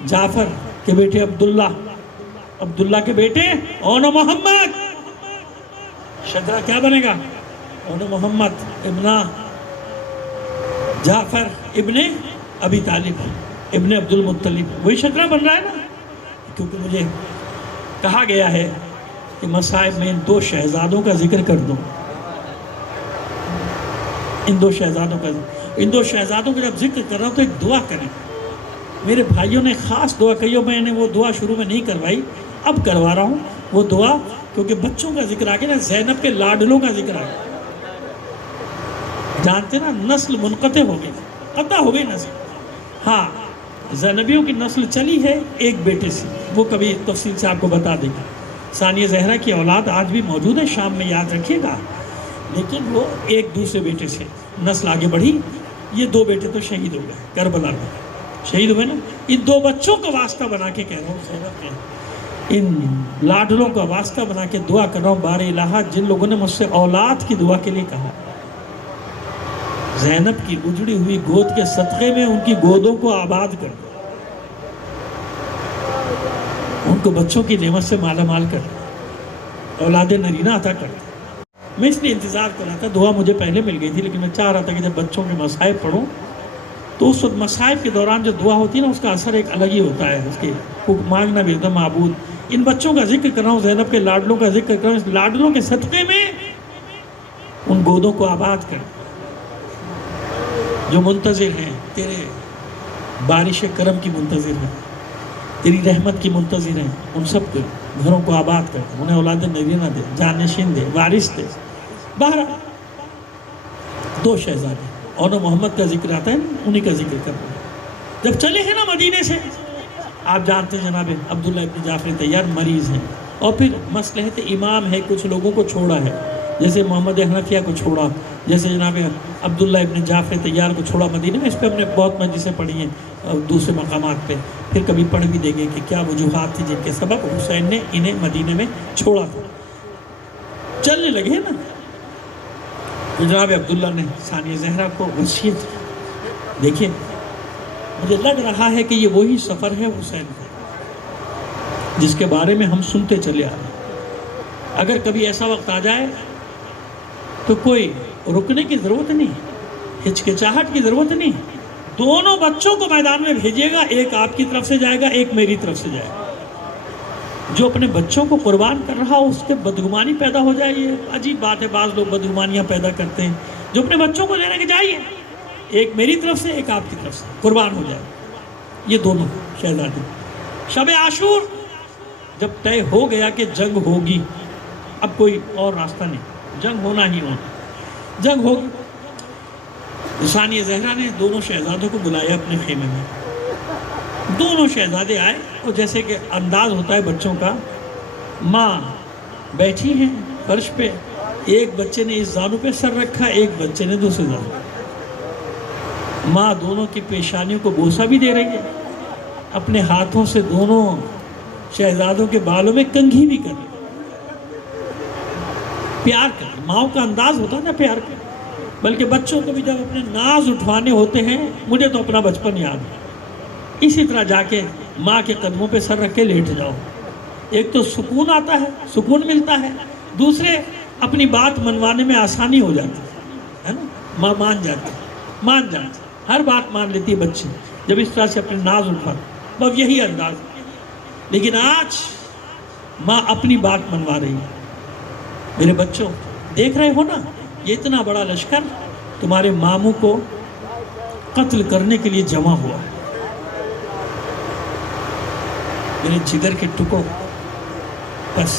جعفر کے بیٹے عبداللہ کے بیٹے اون محمد، شجرہ کیا بنے گا؟ اون محمد ابن جعفر ابن ابی طالب ابن عبد المطلب، وہی شجرہ بن رہا ہے نا۔ کیونکہ مجھے کہا گیا ہے کہ مصائب میں ان دو شہزادوں کا ذکر کر دوں، ان دو شہزادوں کا جب ذکر کر رہا ہوں تو ایک دعا کریں۔ میرے بھائیوں نے خاص دعا کہی، میں نے وہ دعا شروع میں نہیں کروائی، اب کروا رہا ہوں وہ دعا، کیونکہ بچوں کا ذکر آگے نا، زینب کے لاڈلوں کا ذکر آگے، جانتے نا نسل منقطع ہو گئی، قطع ہو گئی نسل۔ ہاں زینبیوں کی نسل چلی ہے ایک بیٹے سے، وہ کبھی تفصیل سے آپ کو بتا دیں گے۔ ثانیہ زہرا کی اولاد آج بھی موجود ہے، شام میں یاد رکھیے گا، لیکن وہ ایک دوسرے بیٹے سے نسل آگے بڑھی۔ یہ دو بیٹے تو شہید ہو گئے، کربلا میں شہید ہوئے نا۔ ان دو بچوں کا واسطہ بنا کے کہہ رہا ہوں، زینب کے ان لاڈلوں کا واسطہ بنا کے دعا کر رہا ہوں، بار الہ جن لوگوں نے مجھ سے اولاد کی دعا کے لیے کہا، زینب کی اجڑی ہوئی گود کے صدقے میں ان کی گودوں کو آباد کر دو، ان کو بچوں کی نعمت سے مالا مال کر دو، اولاد نرینہ عطا کر دو۔ میں اس لیے انتظار کر رہا تھا، دعا مجھے پہلے مل گئی تھی، لیکن میں چاہ رہا تھا کہ جب بچوں کے مصائب پڑھوں تو اس وقت مصائب کے دوران جو دعا ہوتی ہے نا، اس کا اثر ایک الگ ہی ہوتا ہے، اس کے مانگنا بھی ہوتا ہے معبود۔ ان بچوں کا ذکر کر رہا ہوں، زینب کے لاڈلوں کا ذکر کر رہا ہوں، اس لاڈلوں کے صدقے میں ان گودوں کو آباد کر، جو منتظر ہیں تیرے بارش کرم کی منتظر ہیں، تیری رحمت کی منتظر ہیں، ان سب کے گھروں کو آباد کر، انہیں اولاد نرینہ دے، جانشین دے، وارث دے۔ بہرحال دو شہزادے، اون محمد کا ذکر آتا ہے، انہی کا ذکر کر رہا ہے۔ جب چلے ہیں نا مدینے سے، آپ جانتے ہیں جناب عبداللہ ابن جعفر طیار مریض ہیں، اور پھر مصلحت امام ہے، کچھ لوگوں کو چھوڑا ہے، جیسے محمد حنفیہ کو چھوڑا، جیسے جناب عبداللہ ابن جعفر طیار کو چھوڑا مدینے میں۔ اس پہ ہم نے بہت مجلسیں پڑھی ہیں دوسرے مقامات پہ، پھر کبھی پڑھ بھی دیں گے کہ کیا وجوہات تھی جن کے سبب حسین نے انہیں مدینے میں چھوڑا تھا۔ چلنے لگے نا، جناب عبداللہ نے ثانیہ زہرا کو وصیت، دیکھیں مجھے لگ رہا ہے کہ یہ وہی سفر ہے حسین کا جس کے بارے میں ہم سنتے چلے آ رہے ہیں۔ اگر کبھی ایسا وقت آ جائے تو کوئی رکنے کی ضرورت نہیں، ہچکچاہٹ کی ضرورت نہیں، دونوں بچوں کو میدان میں بھیجیے گا، ایک آپ کی طرف سے جائے گا، ایک میری طرف سے جائے گا۔ جو اپنے بچوں کو قربان کر رہا ہو اس کے بدگمانی پیدا ہو جائے، یہ عجیب بات ہے، بعض لوگ بدگمانیاں پیدا کرتے ہیں۔ جو اپنے بچوں کو لینے کے جائیے، ایک میری طرف سے ایک آپ کی طرف سے قربان ہو جائے۔ یہ دونوں شہزادے شب عاشور جب طے ہو گیا کہ جنگ ہوگی، اب کوئی اور راستہ نہیں، جنگ ہونا ہی ہونا، جنگ ہوگی۔ ثانیہ زہرا نے دونوں شہزادوں کو بلایا اپنے خیمے میں، دونوں شہزادے آئے اور جیسے کہ انداز ہوتا ہے بچوں کا، ماں بیٹھی ہیں فرش پہ، ایک بچے نے اس زانو پہ سر رکھا، ایک بچے نے دوسرے زانو پہ۔ ماں دونوں کی پیشانیوں کو بوسہ بھی دے رہی ہے، اپنے ہاتھوں سے دونوں شہزادوں کے بالوں میں کنگھی بھی کر رہی ہے، پیار کر رہی ہے۔ ماؤں کا انداز ہوتا ہے نا پیار کا، بلکہ بچوں کو بھی جب اپنے ناز اٹھوانے ہوتے ہیں، مجھے تو اپنا بچپن یاد ہے، اسی طرح جا کے ماں کے قدموں پہ سر رکھ کے لیٹ جاؤ، ایک تو سکون آتا ہے، سکون ملتا ہے، دوسرے اپنی بات منوانے میں آسانی ہو جاتی ہے نا، ماں مان جاتی، ہر بات مان لیتی ہے بچے جب اس طرح سے اپنے ناز اٹھاتے، بس یہی انداز ہے۔ لیکن آج ماں اپنی بات منوا رہی ہے۔ میرے بچوں دیکھ رہے ہو نا، یہ اتنا بڑا لشکر تمہارے ماموں کو قتل کرنے کے لیے جمع ہوا ہے۔ میرے جگر کے ٹکڑوں، بس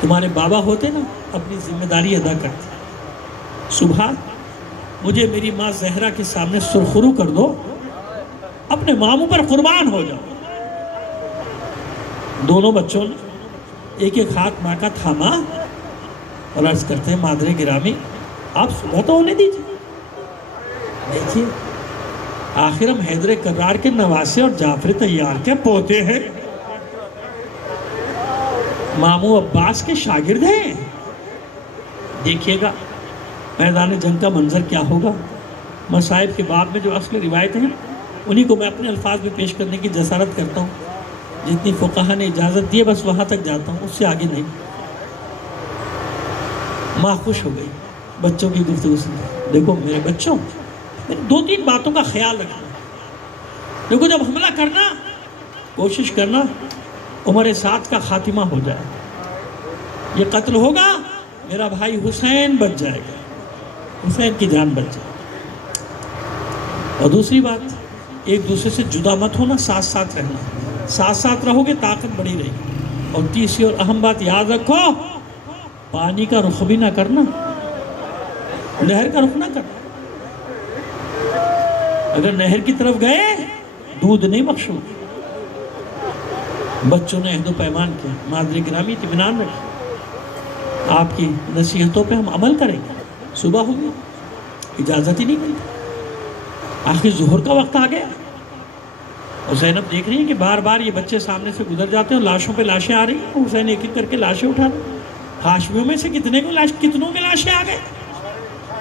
تمہارے بابا ہوتے نا اپنی ذمہ داری ادا کرتے، صبح مجھے میری ماں زہرا کے سامنے سرخرو کر دو، اپنے ماموں پر قربان ہو جاؤ۔ دونوں بچوں نے ایک ایک ہاتھ ماں کا تھاما اور عرض کرتے ہیں مادر گرامی آپ صبح تو ہونے دیجیے، دیکھیے آخر ہم حیدر کرار کے نواسے اور جعفر طیار کے پوتے ہیں، ماموں عباس کے شاگرد ہیں، دیکھیے گا میدان جنگ کا منظر کیا ہوگا۔ مصائب کے باب میں جو اصل روایتیں ہیں انہی کو میں اپنے الفاظ میں پیش کرنے کی جسارت کرتا ہوں، جتنی فقہا نے اجازت دی ہے بس وہاں تک جاتا ہوں، اس سے آگے نہیں۔ ماں خوش ہو گئی بچوں کی گفتگو سے، دیکھو میرے بچوں دو تین باتوں کا خیال رکھنا، دیکھو جب حملہ کرنا کوشش کرنا عمر سعد کا خاتمہ ہو جائے، یہ قتل ہوگا میرا بھائی حسین بچ جائے گا، حسین کی جان بچ جائے گا۔ اور دوسری بات ایک دوسرے سے جدا مت ہونا، ساتھ ساتھ رہنا، ساتھ ساتھ رہو گے طاقت بڑی رہے گی۔ اور تیسری اور اہم بات یاد رکھو، پانی کا رخ بھی نہ کرنا، نہر کا رخ نہ کرنا، اگر نہر کی طرف گئے دودھ نہیں بخشو۔ بچوں نے عہد و پیمان کیا، مادر گرامی اطمینان رکھیں، آپ کی نصیحتوں پہ ہم عمل کریں گے۔ صبح ہوگی اجازت ہی نہیں ملتی، آخر ظہر کا وقت آ گیا، اور زینب دیکھ رہی ہیں کہ بار بار یہ بچے سامنے سے گزر جاتے ہیں اور لاشوں پہ لاشیں آ رہی ہیں، حسین ایک ایک کر کے لاشیں اٹھا رہے ہیں، ہاشمیوں میں سے کتنوں کے لاشیں آ گئے۔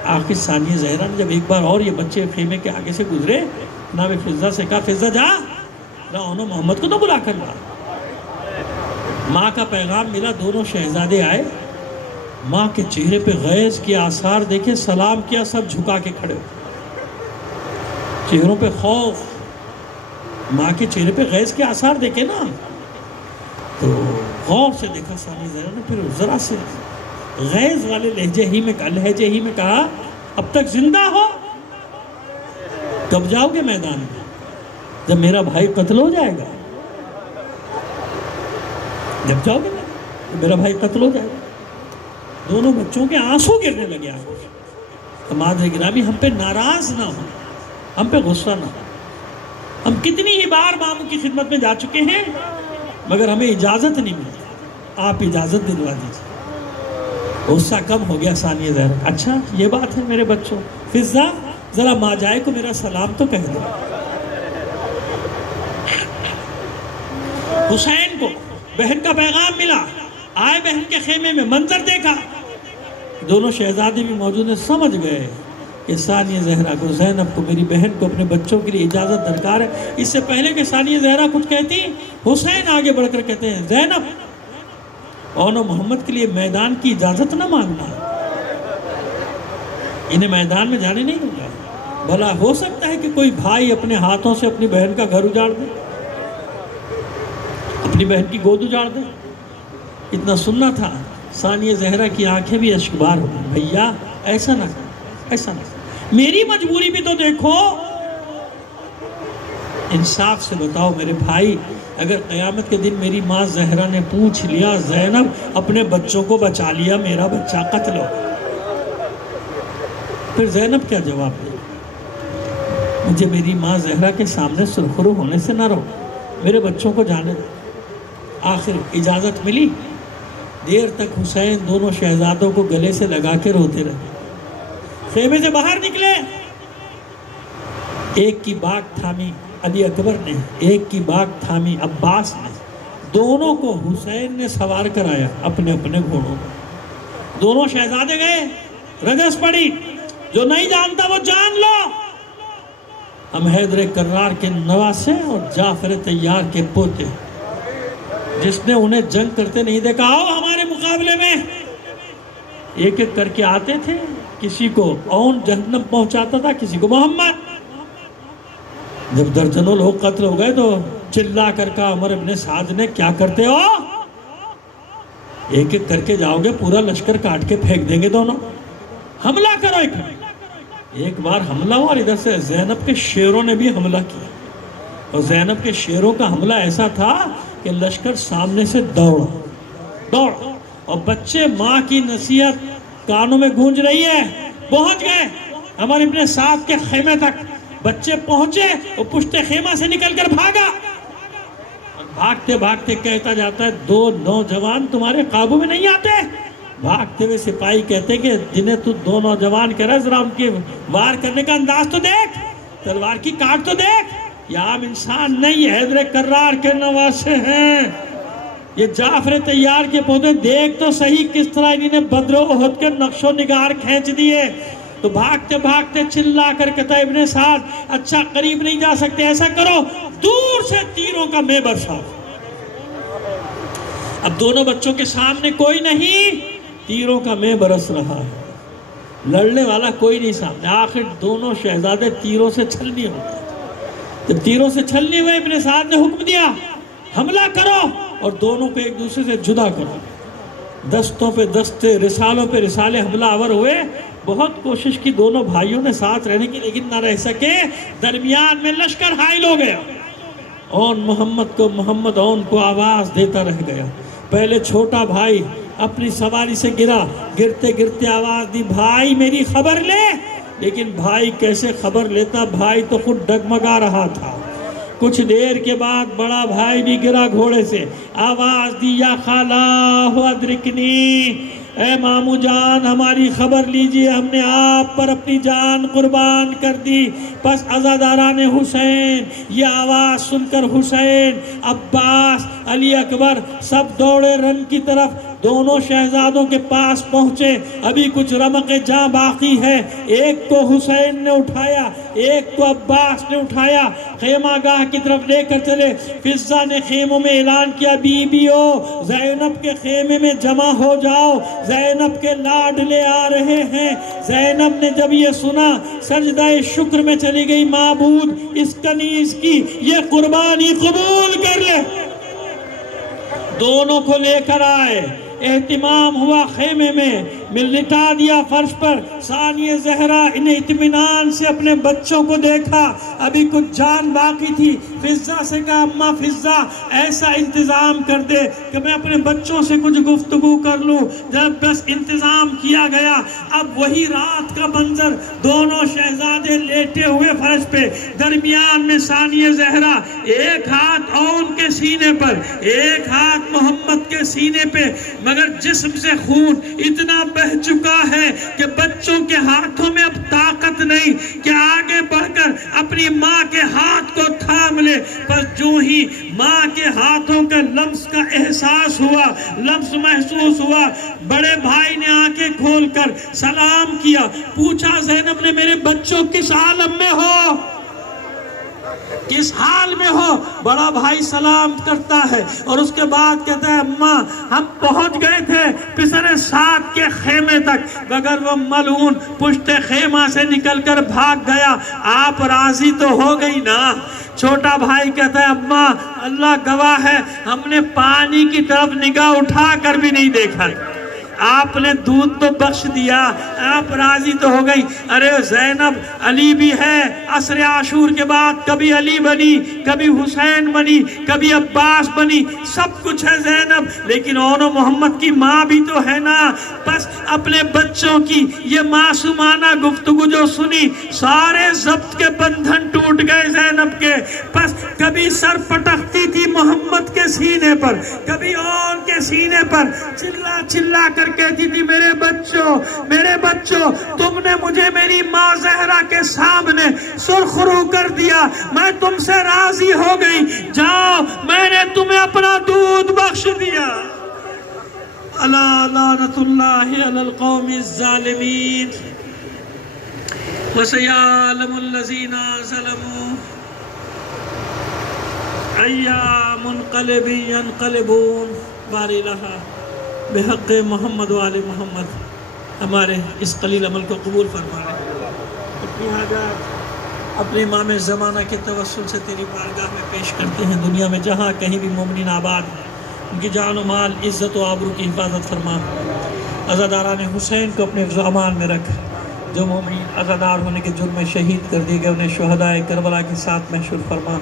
آخر ثانیہ زہرا نے جب ایک بار اور یہ بچے خیمے کے آگے سے گزرے، جناب فضہ سے کہا فضہ جا انہوں محمد کو تو بلا کر لا۔ ماں کا پیغام ملا، دونوں شہزادے آئے، ماں کے چہرے پہ غیظ کے آثار دیکھے، سلام کیا، سب جھکا کے کھڑے ہو، چہروں پہ خوف، ماں کے چہرے پہ غیظ کے آثار دیکھے نا، تو غور سے دیکھا ثانیہ زہرا نے، پھر ذرا سے غیظ والے لہجے ہی میں کہا اب تک زندہ ہو، کب جاؤ گے میدان میں؟ جب میرا بھائی قتل ہو جائے گا، جب جاؤ گے تو میرا بھائی قتل ہو جائے گا۔ دونوں بچوں کے آنسو گرنے لگے آنکھوں سے۔ مادر گرامی ہم پہ ناراض نہ ہو، ہم پہ غصہ نہ ہو، ہم کتنی ہی بار ماموں کی خدمت میں جا چکے ہیں مگر ہمیں اجازت نہیں ملی، آپ اجازت دلوا دیجیے۔ غصہ کم ہو گیا ثانیہ زہرا، اچھا یہ بات ہے میرے بچوں، فضہ ذرا ماں جائے کو میرا سلام تو کہہ دو۔ حسین کو بہن کا پیغام ملا، آئے بہن کے خیمے میں، منظر دیکھا، دونوں شہزادے بھی موجود ہیں، سمجھ گئے کہ ثانیہ زہرا کو، زینب کو، میری بہن کو اپنے بچوں کے لیے اجازت درکار ہے۔ اس سے پہلے کہ ثانیہ زہرا کچھ کہتی، حسین آگے بڑھ کر کہتے ہیں زینب اونو محمد کے لیے میدان کی اجازت نہ مانگنا، انہیں میدان میں جانے نہیں دوں گا، بھلا ہو سکتا ہے کہ کوئی بھائی اپنے ہاتھوں سے اپنی بہن کا گھر اجاڑ دے، اپنی بہن کی گود اجاڑ دے۔ اتنا سننا تھا، ثانیہ زہرا کی آنکھیں بھی اشکبار ہو گئی، بھیا ایسا نہ کر، ایسا نہ کر، میری مجبوری بھی تو دیکھو، انصاف سے بتاؤ میرے بھائی، اگر قیامت کے دن میری ماں زہرا نے پوچھ لیا زینب اپنے بچوں کو بچا لیا، میرا بچہ قتل ہو، پھر زینب کیا جواب دے؟ مجھے میری ماں زہرا کے سامنے سرخرو ہونے سے نہ رو، میرے بچوں کو جانے دو۔ آخر اجازت ملی، دیر تک حسین دونوں شہزادوں کو گلے سے لگا کے روتے رہے۔ خیمے سے باہر نکلے، ایک کی باگ تھامی علی اکبر نے، ایک کی باگ تھامی عباس نے، دونوں کو حسین نے سوار کرایا اپنے اپنے گھوڑوں کو۔ دونوں شہزادے گئے، رجس پڑی، جو نہیں جانتا وہ جان لو، ہم حیدر کرار کے نواسے اور جعفر طیار کے پوتے، جس نے انہیں جنگ کرتے نہیں دیکھا آؤ ہمارے مقابلے میں۔ ایک ایک کر کے آتے تھے، کسی کو اون جہنم پہنچاتا تھا، کسی کو محمد۔ جب درجنوں لوگ قتل ہو گئے تو چلا کر کہا عمر ابن سعد نے کیا کرتے ہو؟ ایک ایک کر کے جاؤ گے پورا لشکر کاٹ کے پھینک دیں گے دونوں، حملہ کرو۔ ایک بار حملہ ہوا اور ادھر سے زینب کے شیروں نے بھی حملہ کیا، اور زینب کے شیروں کا حملہ ایسا تھا کہ لشکر سامنے سے دوڑ، اور بچے ماں کی نصیحت کانوں میں گونج رہی ہے، پہنچ گئے عمر ابن سعد کے خیمے تک۔ بچے پہنچے اور پشت خیمہ سے نکل کر بھاگا، اور بھاگتے بھاگتے کہتا جاتا ہے دو نوجوان تمہارے قابو میں نہیں آتے۔ بھاگتے ہوئے سپاہی کہتے کہ جنہیں تو دو نوجوان کہہ رہا ہے ذرا ان کے وار کرنے کا انداز تو دیکھ، تلوار کی کاٹ تو دیکھ، یہ عام انسان نہیں، حیدر کرار کے نواسے ہیں، یہ جعفر طیار کے پودے، دیکھ تو صحیح کس طرح انہوں نے بدر و احد کے نقش و نگار کھینچ دیے۔ تو بھاگتے بھاگتے چلا کر کہتا ابن سعد اچھا قریب نہیں جا سکتے، ایسا کرو دور سے تیروں کا میں برساؤ۔ اب دونوں بچوں کے سامنے کوئی نہیں، تیروں کا میں برس رہا ہے، لڑنے والا کوئی نہیں سامنے۔ آخر دونوں شہزادے تیروں سے چھلنی ہو گئے۔ جب تیروں سے چھلنی ہوئے ابن سعد نے حکم دیا حملہ کرو اور دونوں کو ایک دوسرے سے جدا کرو۔ دستوں پہ دستے، رسالوں پہ رسالے حملہ آور ہوئے۔ بہت کوشش کی دونوں بھائیوں نے ساتھ رہنے کی، لیکن نہ رہ سکے، درمیان میں لشکر حائل ہو گیا۔ اون محمد اون کو آواز دیتا رہ گیا۔ پہلے چھوٹا بھائی اپنی سواری سے گرا، گرتے گرتے آواز دی بھائی میری خبر لے، لیکن بھائی کیسے خبر لیتا، بھائی تو خود ڈگمگا رہا تھا۔ کچھ دیر کے بعد بڑا بھائی بھی گرا گھوڑے سے، آواز دی یا خالہ ادرکنی، اے مامو جان ہماری خبر لیجئے، ہم نے آپ پر اپنی جان قربان کر دی۔ پس عزاداران حسین یہ آواز سن کر حسین، عباس، علی اکبر سب دوڑے رن کی طرف، دونوں شہزادوں کے پاس پہنچے۔ ابھی کچھ رمق جاں باقی ہے، ایک کو حسین نے اٹھایا، ایک کو عباس نے اٹھایا، خیمہ گاہ کی طرف لے کر چلے۔ فضہ نے خیموں میں اعلان کیا بیویو زینب کے خیمے میں جمع ہو جاؤ، زینب کے لاڈلے آ رہے ہیں۔ زینب نے جب یہ سنا سجدہ شکر میں چلی گئی، معبود اس کنیز کی یہ قربانی قبول کر لے۔ دونوں کو لے کر آئے، اہتمام ہوا، خیمے میں لٹا دیا فرش پر۔ ثانیہ زہرا انہیں اطمینان سے اپنے بچوں کو دیکھا، ابھی کچھ جان باقی تھی۔ فضہ سے کہا اماں فضہ ایسا انتظام کر دے کہ میں اپنے بچوں سے کچھ گفتگو کر لوں۔ جب بس انتظام کیا گیا، اب وہی رات کا منظر، دونوں شہزادے لیٹے ہوئے فرش پہ، درمیان میں ثانیہ زہرا، ایک ہاتھ اون کے سینے پر، ایک ہاتھ محمد کے سینے پہ، مگر جسم سے خون اتنا بہ چکا ہے کہ بچوں کے ہاتھوں میں اب طاقت نہیں کہ آگے بڑھ کر اپنی ماں کے ہاتھ کو تھام لے۔ پر جو ہی ماں کے ہاتھوں کا لمس کا احساس ہوا، لمس محسوس ہوا، بڑے بھائی نے آنکھیں کھول کر سلام کیا، پوچھا زینب نے میرے بچوں کس عالم میں ہو، کس حال میں ہو؟ بڑا بھائی سلام کرتا ہے اور اس کے بعد کہتا ہے اماں ہم پہنچ گئے تھے پسر سعد کے خیمے تک، مگر وہ ملعون پشت خیمہ سے نکل کر بھاگ گیا، آپ راضی تو ہو گئی نا؟ چھوٹا بھائی کہتا ہے اماں اللہ گواہ ہے ہم نے پانی کی طرف نگاہ اٹھا کر بھی نہیں دیکھا، آپ نے دودھ تو بخش دیا، آپ راضی تو ہو گئی۔ ارے زینب علی بھی ہے، عصر عاشور کے بعد کبھی علی بنی، کبھی حسین بنی، کبھی عباس بنی، سب کچھ ہے زینب، لیکن اونو محمد کی ماں بھی تو ہے نا۔ بس اپنے بچوں کی یہ معصومانہ گفتگو جو سنی، سارے ضبط کے بندھن ٹوٹ گئے زینب کے۔ بس کبھی سر پٹکتی تھی محمد کے سینے پر، کبھی اون کے سینے پر، چلا چلا کر کہتی تھی میرے بچوں تم نے مجھے میری ماں زہرا کے سامنے سرخرو کر دیا، میں تم سے راضی ہو گئی، جاؤ میں نے تمہیں اپنا دودھ بخش دیا۔ الا لعنت اللہ علی القوم الظالمین وسیعلم الذین ظلموا ایام منقلب ینقلبون۔ باری لہا بحق محمد و آل محمد ہمارے اس قلیل عمل کو قبول فرمائے، اپنی حاجات اپنے امام زمانہ کے توسل سے تیری بارگاہ میں پیش کرتے ہیں۔ دنیا میں جہاں کہیں بھی مومنین آباد ہیں، ان کی جان و مال، عزت و آبرو کی حفاظت فرما۔ عزاداران حسین کو اپنے امان میں رکھ، جو مومنین عزادار ہونے کے جرم میں شہید کر دیے گئے انہیں شہداء کربلا کے ساتھ محشور فرما۔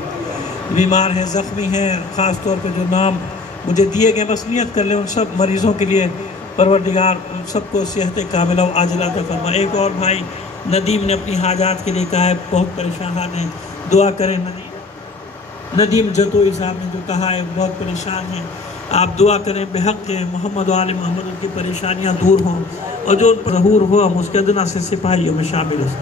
بیمار ہیں، زخمی ہیں، خاص طور پہ جو نام مجھے دیے گئے مسمیت کر لیں، ان سب مریضوں کے لیے پروردگار ان سب کو صحت کاملہ و عاجلہ عطا فرما۔ ایک اور بھائی ندیم نے اپنی حاجات کے لیے کہا ہے، بہت پریشان ہیں، دعا کریں۔ ندیم جتوئی صاحب نے جو کہا ہے بہت پریشان ہیں، آپ دعا کریں بحق محمد و آل محمد ان کی پریشانیاں دور ہوں، اور جو ان پر ظہور ہو ہم اس کے ادنا سے سپاہیوں میں شامل ہوں۔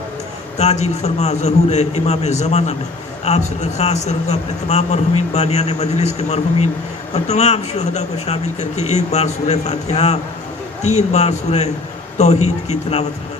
تاجیل فرما ظہور امام زمانہ میں۔ آپ سے درخواست کروں گا اپنے تمام مرحومین بالیان مجلس کے مرحومین اور تمام شہداء کو شامل کر کے ایک بار سورہ فاتحہ، 3 بار سورہ توحید کی تلاوت کریں۔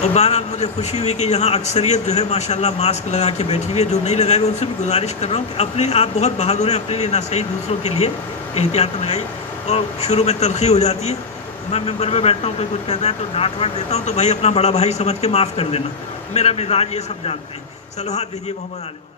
اور بہرحال مجھے خوشی ہوئی کہ یہاں اکثریت جو ہے ماشاءاللہ ماسک لگا کے بیٹھی ہوئی ہے، جو نہیں لگائے ہوئے ان سے بھی گزارش کر رہا ہوں کہ اپنے آپ بہت بہادر ہیں، اپنے لیے نہ صحیح دوسروں کے لیے احتیاط لگائی۔ اور شروع میں تلخی ہو جاتی ہے، میں ممبر میں بیٹھتا ہوں کوئی کچھ کہتا ہے تو ڈانٹ واٹ دیتا ہوں، تو بھائی اپنا بڑا بھائی سمجھ کے معاف کر دینا، میرا مزاج یہ سب جانتے ہیں۔ صلوات بھیجیے محمد علی۔